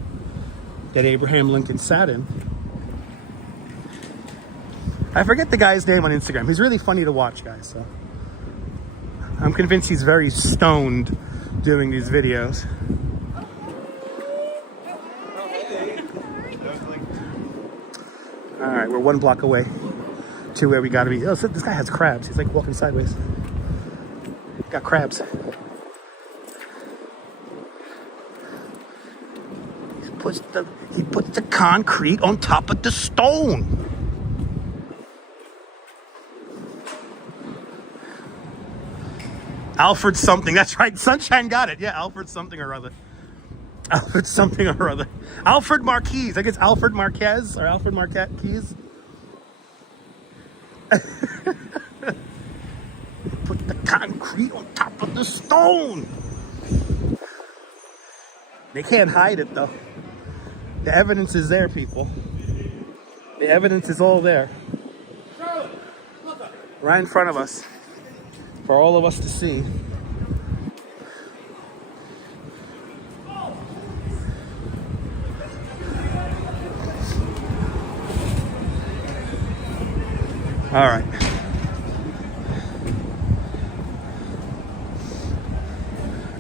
that Abraham Lincoln sat in. I forget the guy's name on Instagram. He's really funny to watch, guys. So I'm convinced he's very stoned doing these videos. All right, we're 1 block away to where we gotta be. Oh, so this guy has crabs. He's like walking sideways. Got crabs. He puts the concrete on top of the stone. Alfred something. That's right. Sunshine got it. Yeah, Alfred something or other. Alfred something or other. Alfred Marquez. I guess Alfred Marquez or Alfred Marquez. concrete on top of the stone. They can't hide it though. The evidence is there, people. The evidence is all there. Right in front of us. For all of us to see. All right.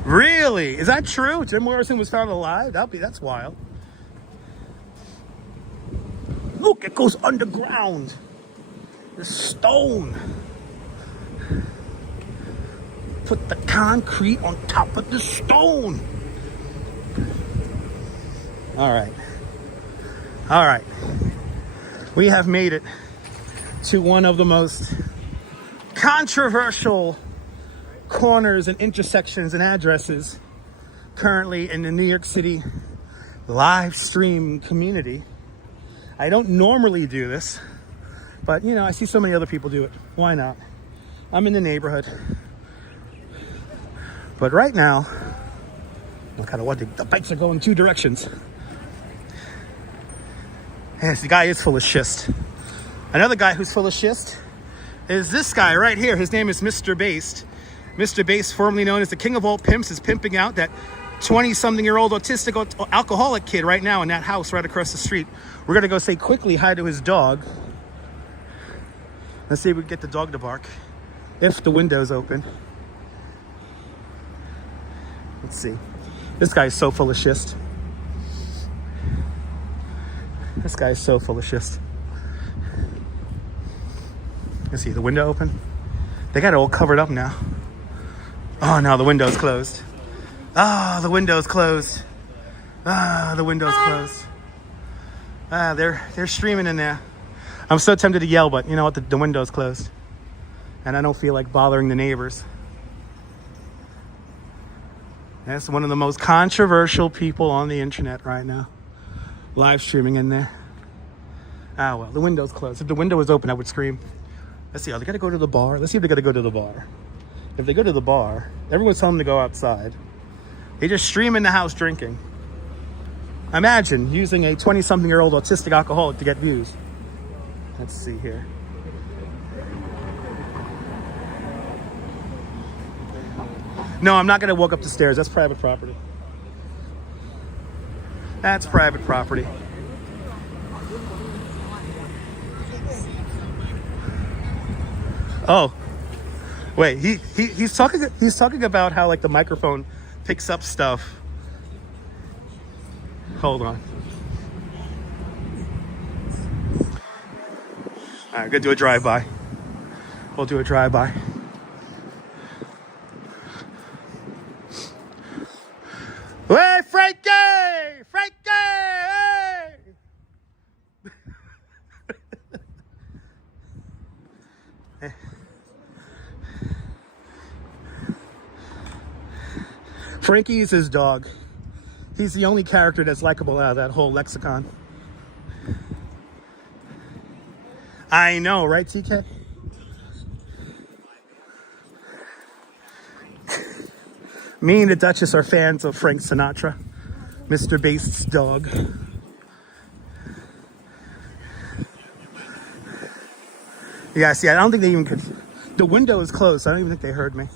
Really? Is that true? Jim Morrison was found alive? That's wild. Look, it goes underground. The stone. Put the concrete on top of the stone. All right. All right. We have made it to one of the most controversial corners and intersections and addresses currently in the New York City live stream community. I don't normally do this, but you know, I see so many other people do it. Why not? I'm in the neighborhood. But right now, look kind of what the bikes are going two directions. Yes, the guy is full of schist. Another guy who's full of schist is this guy right here. His name is Mr. Based. Mr. Based, formerly known as the king of all pimps, is pimping out that 20-something-year-old autistic alcoholic kid right now in that house right across the street. We're going to go say quickly hi to his dog. Let's see if we can get the dog to bark. If the window's open. Let's see. This guy's so full of schist. This guy's so full of schist. Let's see, the window open? They got it all covered up now. Oh no, the window's closed. Ah, the window's closed. Ah, the window's closed. Ah, they're streaming in there. I'm so tempted to yell, but you know what? The window's closed. And I don't feel like bothering the neighbors. That's one of the most controversial people on the internet right now. Live streaming in there. Ah, well, the window's closed. If the window was open, I would scream. Let's see, they gotta go to the bar. Let's see if they gotta go to the bar. If they go to the bar, everyone's telling them to go outside. They just stream in the house drinking. Imagine using a 20-something-year-old autistic alcoholic to get views. Let's see here. No, I'm not gonna walk up the stairs. That's private property. That's private property. Oh, wait. He's talking about how like the microphone picks up stuff. Hold on. All right, gonna do a drive-by. We'll do a drive-by. Hey, Frankie! Frankie! Hey! Frankie is his dog. He's the only character that's likable out of that whole lexicon. I know, right, TK? Me and the Duchess are fans of Frank Sinatra, Mr. Based's dog. Yeah, see, I don't think they even could. The window is closed, so I don't even think they heard me.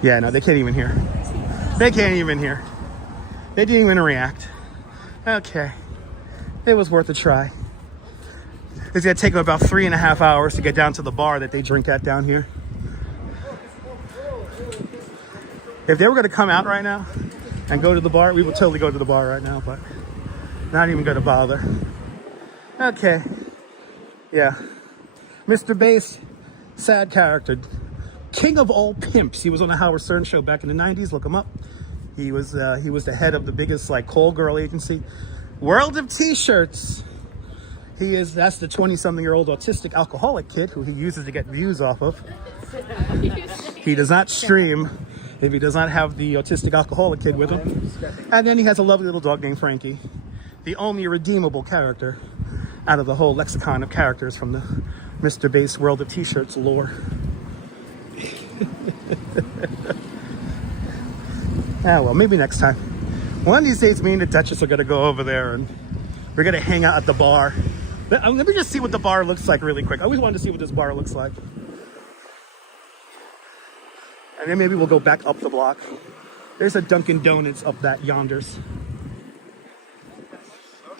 Yeah, no, they can't even hear. They can't even hear. They didn't even react. Okay. It was worth a try. It's gonna take them about 3.5 hours to get down to the bar that they drink at down here. If they were gonna come out right now and go to the bar, we would totally go to the bar right now, but not even gonna bother. Okay. Yeah. Mr. Bass, sad character. King of all pimps. He was on the Howard Stern show back in the 90s. Look him up. He was the head of the biggest like call girl agency. World of T-shirts. That's the 20-something-year-old autistic alcoholic kid who he uses to get views off of. He does not stream if he does not have the autistic alcoholic kid with him. And then he has a lovely little dog named Frankie. the only redeemable character out of the whole lexicon of characters from the Mr. Bass World of T-Shirts lore. Ah, well, maybe next time. One of these days, me and the Duchess are gonna go over there and we're gonna hang out at the bar. Let me just see what the bar looks like really quick. I always wanted to see what this bar looks like. And then maybe we'll go back up the block. There's a Dunkin' Donuts up that yonders.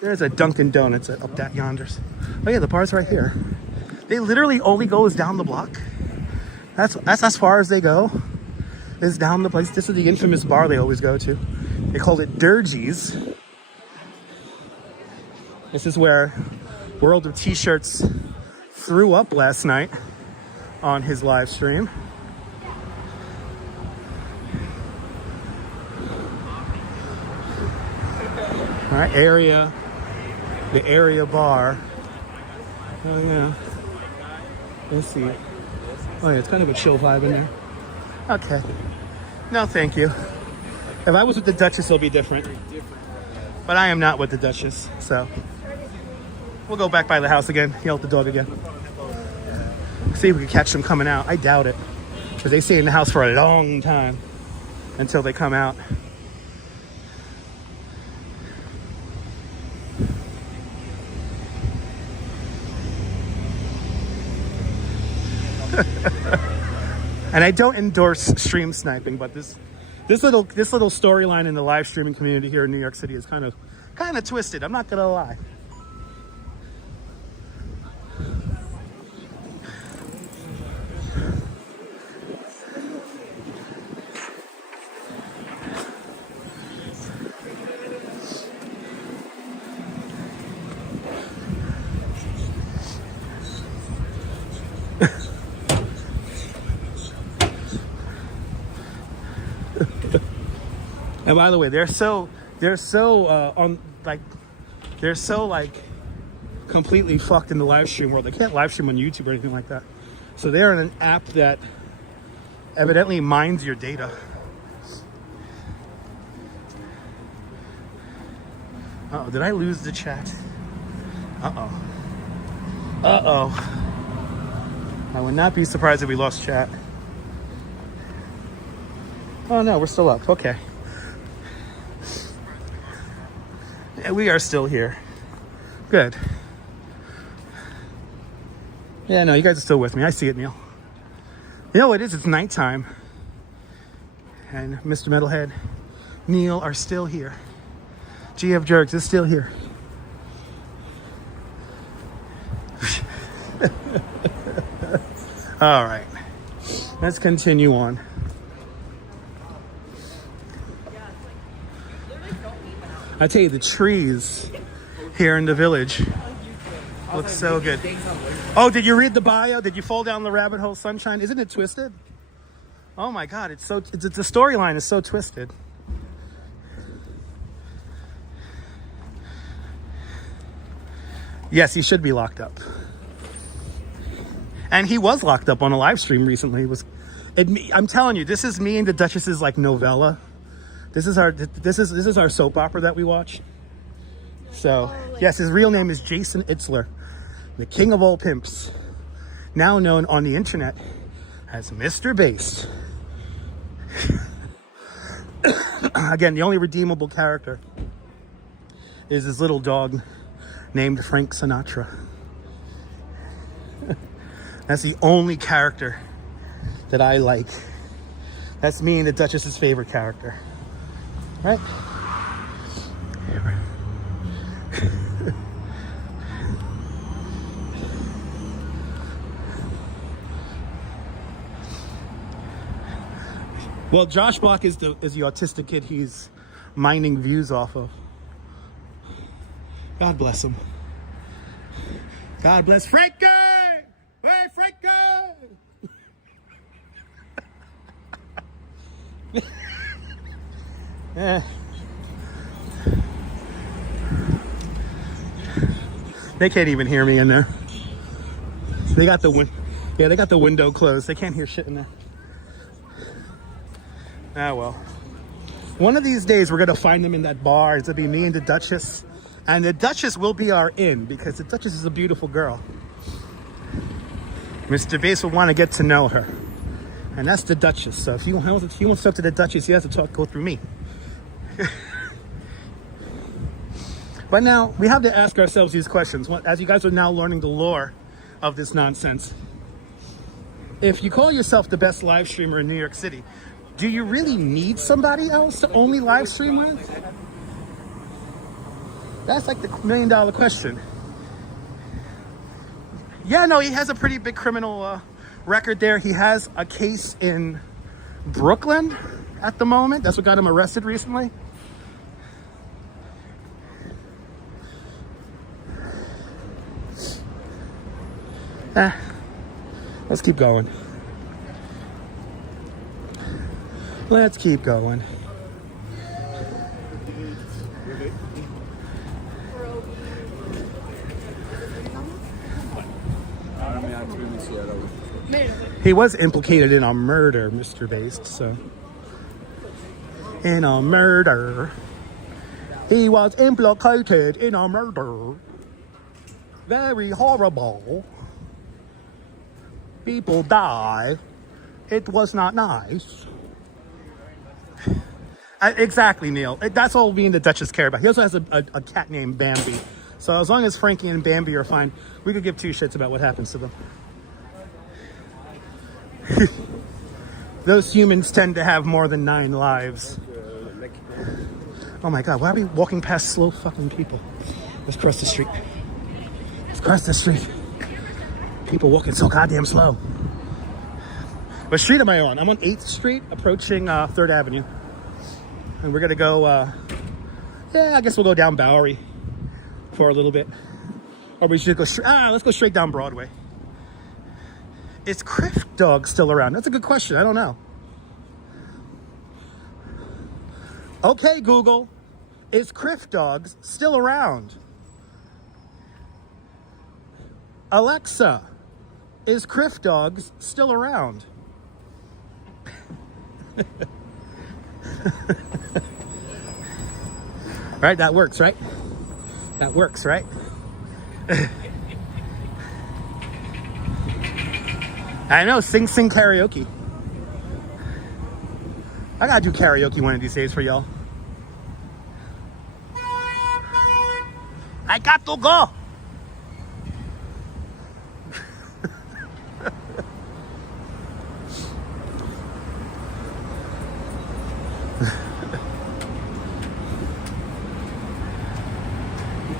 There's a Dunkin' Donuts up that yonders. Oh yeah, the bar's right here. They literally only goes down the block. That's as far as they go. Is down the place. This is the infamous bar they always go to. They call it Durgee's. This is where World of T-Shirts threw up last night on his live stream. All right, the area bar. Oh yeah. Let's see. Oh yeah, it's kind of a chill vibe in there. Okay. No, thank you. If I was with the Duchess, it'll be different. But I am not with the Duchess, so we'll go back by the house again, yell at the dog again. See if we can catch them coming out. I doubt it, because they stay in the house for a long time until they come out. And I don't endorse stream sniping, but this little storyline in the live streaming community here in New York City is kind of twisted. I'm not gonna lie. And by the way, they're so completely fucked in the live stream world. They can't live stream on YouTube or anything like that. So they're in an app that evidently mines your data. Uh-oh, did I lose the chat? Uh-oh. Uh-oh. I would not be surprised if we lost chat. Oh no, we're still up. Okay. We are still here. Good. Yeah, no, you guys are still with me. I see it, Neil. You know what it is? It's nighttime. And Mr. Metalhead, Neil are still here. GF Jerks is still here. All right. Let's continue on. I tell you, the trees here in the village look so good. Oh, did you read the bio? Did you fall down the rabbit hole, Sunshine? Isn't it twisted? Oh my God, the storyline is so twisted. Yes, he should be locked up. And he was locked up on a live stream recently. I'm telling you, this is me and the Duchess's like novella. This is our soap opera that we watch. So, yes, his real name is Jason Itzler, the king of all pimps, now known on the internet as Mr. Bass. Again, the only redeemable character is his little dog named Frank Sinatra. That's the only character that I like. That's me and the Duchess's favorite character. Right? Well, Josh Block is the autistic kid he's mining views off of. God bless him. God bless Frankie! Hey, Frankie! Yeah. They can't even hear me in there. They got the window closed. They can't hear shit in there. Ah well. One of these days we're gonna find them in that bar. It's gonna be me and the Duchess And the Duchess will be our in because the Duchess is a beautiful girl. Mr. Bass will want to get to know her. And that's the Duchess. So if he wants to talk to the Duchess, he has to go through me. But now we have to ask ourselves these questions. As you guys are now learning the lore of this nonsense. If you call yourself the best live streamer in New York City, do you really need somebody else to only live stream with? That's like the $1 million question. Yeah, no, he has a pretty big criminal record there. He has a case in Brooklyn at the moment. That's what got him arrested recently. Let's keep going. Let's keep going. He was implicated in a murder, Mr. Based, so. In a murder. He was implicated in a murder. Very horrible. People die. It was not nice. Exactly, Neil. That's all me and the Duchess care about. He also has a cat named Bambi. So as long as Frankie and Bambi are fine, we could give two shits about what happens to them. Those humans tend to have more than 9 lives. Oh my God, why are we walking past slow fucking people? Let's cross the street. Let's cross the street. People walking so goddamn slow. What street am I on? I'm on 8th Street, approaching 3rd Avenue. And we're gonna go, yeah, I guess we'll go down Bowery for a little bit. Or we should go, let's go straight down Broadway. Is Criff Dog still around? That's a good question, I don't know. Okay, Google, is Criff Dogs still around? Alexa, is Criff Dogs still around? Right, that works, right? That works, right? I know, sing karaoke. I gotta do karaoke one of these days for y'all. I got to go.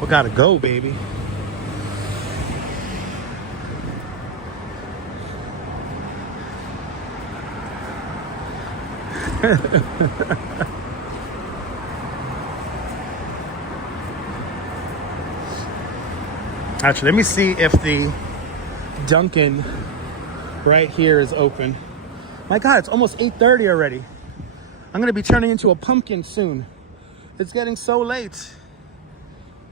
We gotta go, baby. Actually, let me see if the Dunkin' right here is open. My God, it's almost 8:30 already. I'm gonna be turning into a pumpkin soon. It's getting so late.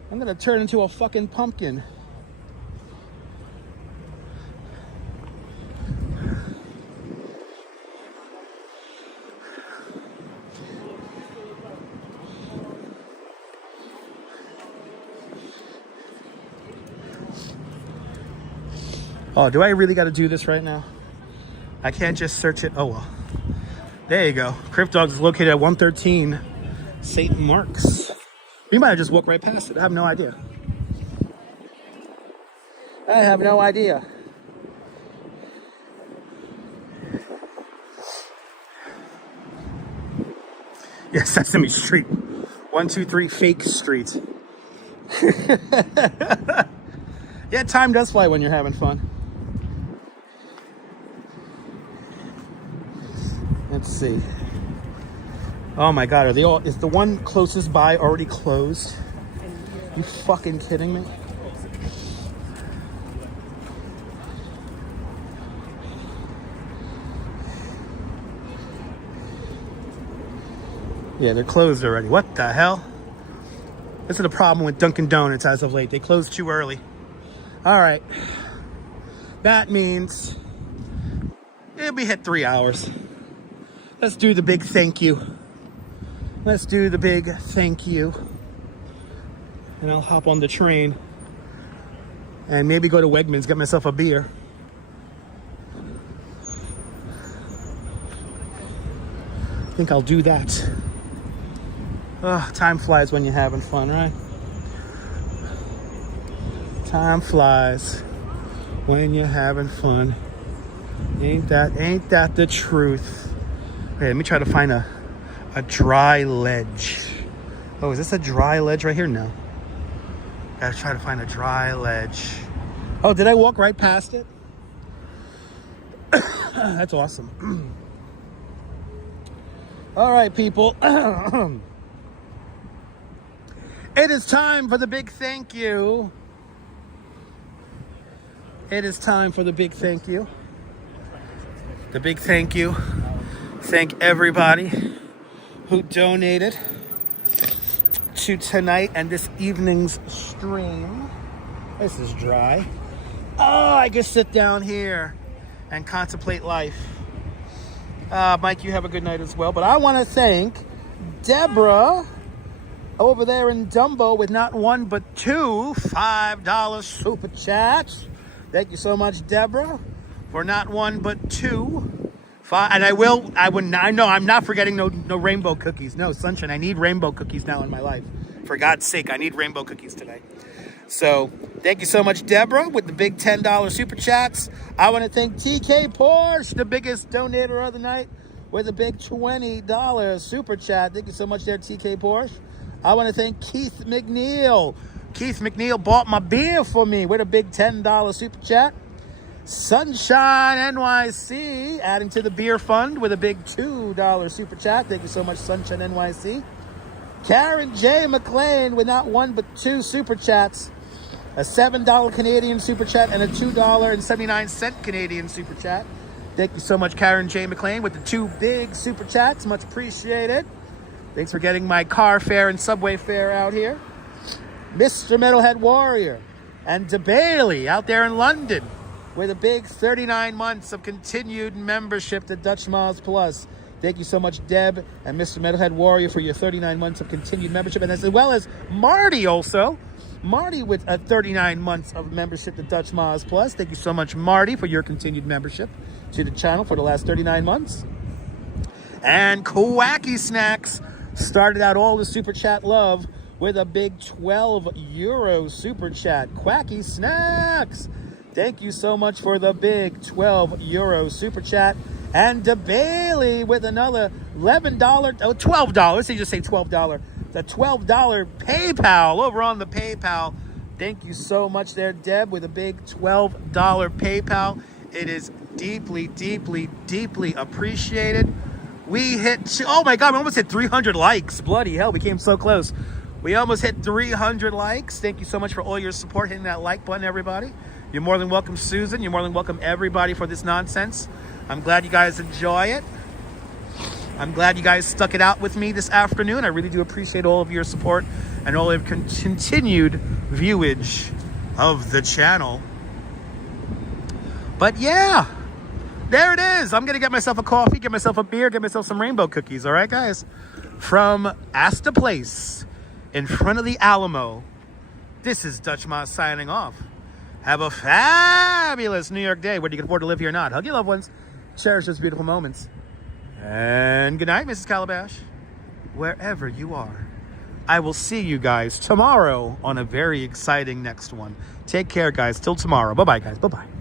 I'm gonna turn into a fucking pumpkin. Oh, do I really got to do this right now? I can't just search it. Oh, well. There you go. Criff Dogs is located at 113 St. Mark's. We might have just walked right past it. I have no idea. I have no idea. Yeah, Sesame Street. 123 Fake Street. Yeah, time does fly when you're having fun. Let's see. Oh my God, are they all? Is the one closest by already closed? You fucking kidding me? Yeah, they're closed already. What the hell? This is the problem with Dunkin' Donuts as of late. They close too early. All right. That means it'll be hit 3 hours. Let's do the big thank you. Let's do the big thank you. and I'll hop on the train and maybe go to Wegmans, get myself a beer. I think I'll do that. Time flies when you're having fun, right? Time flies when you're having fun. Ain't that the truth? Okay, let me try to find a dry ledge. Oh, is this a dry ledge right here? No. Gotta try to find a dry ledge. Oh, did I walk right past it? That's awesome. All right, people. It is time for the big thank you. It is time for the big thank you. The big thank you. Thank everybody who donated to tonight and this evening's stream. This is dry. Oh, I can sit down here and contemplate life. Mike, you have a good night as well. But I want to thank Deborah over there in Dumbo with not one but two $5 super chats. Thank you so much, Deborah, for not one but two. And I know I'm not forgetting no rainbow cookies. No, sunshine. I need rainbow cookies now in my life. For God's sake, I need rainbow cookies tonight. So thank you so much, Deborah, with the big $10 super chats. I want to thank TK Porsche, the biggest donator of the night, with a big $20 super chat. Thank you so much there, TK Porsche. I want to thank Keith McNeil. Keith McNeil bought my beer for me with a big $10 super chat. Sunshine NYC adding to the beer fund with a big $2 super chat. Thank you so much, Sunshine NYC. Karen J. McLean with not one but two super chats. A $7 Canadian super chat and a $2.79 Canadian super chat. Thank you so much, Karen J. McLean, with the two big super chats. Much appreciated. Thanks for getting my car fare and subway fare out here. Mr. Metalhead Warrior and DeBailey out there in London with a big 39 months of continued membership to Dutch Miles Plus. Thank you so much, Deb and Mr. Metalhead Warrior, for your 39 months of continued membership. And as well as Marty also. Marty with 39 months of membership to Dutch Miles Plus. Thank you so much, Marty, for your continued membership to the channel for the last 39 months. And Quacky Snacks started out all the super chat love with a big €12 super chat. Quacky Snacks, thank you so much for the big €12 super chat. And DeBailey with another $12. So you just say $12. The $12 PayPal over on the PayPal. Thank you so much there, Deb, with a big $12 PayPal. It is deeply, deeply, deeply appreciated. We hit, oh my God, we almost hit 300 likes. Bloody hell, we came so close. We almost hit 300 likes. Thank you so much for all your support, hitting that like button, everybody. You're more than welcome, Susan. You're more than welcome, everybody, for this nonsense. I'm glad you guys enjoy it. I'm glad you guys stuck it out with me this afternoon. I really do appreciate all of your support and all of your continued viewage of the channel. But yeah, there it is. I'm going to get myself a coffee, get myself a beer, get myself some rainbow cookies. All right, guys? From Astor Place in front of the Alamo, this is Dutch Moss signing off. Have a fabulous New York day, whether you can afford to live here or not. Hug your loved ones. Cherish those beautiful moments. And good night, Mrs. Calabash, wherever you are. I will see you guys tomorrow on a very exciting next one. Take care, guys. Till tomorrow. Bye-bye, guys. Bye-bye.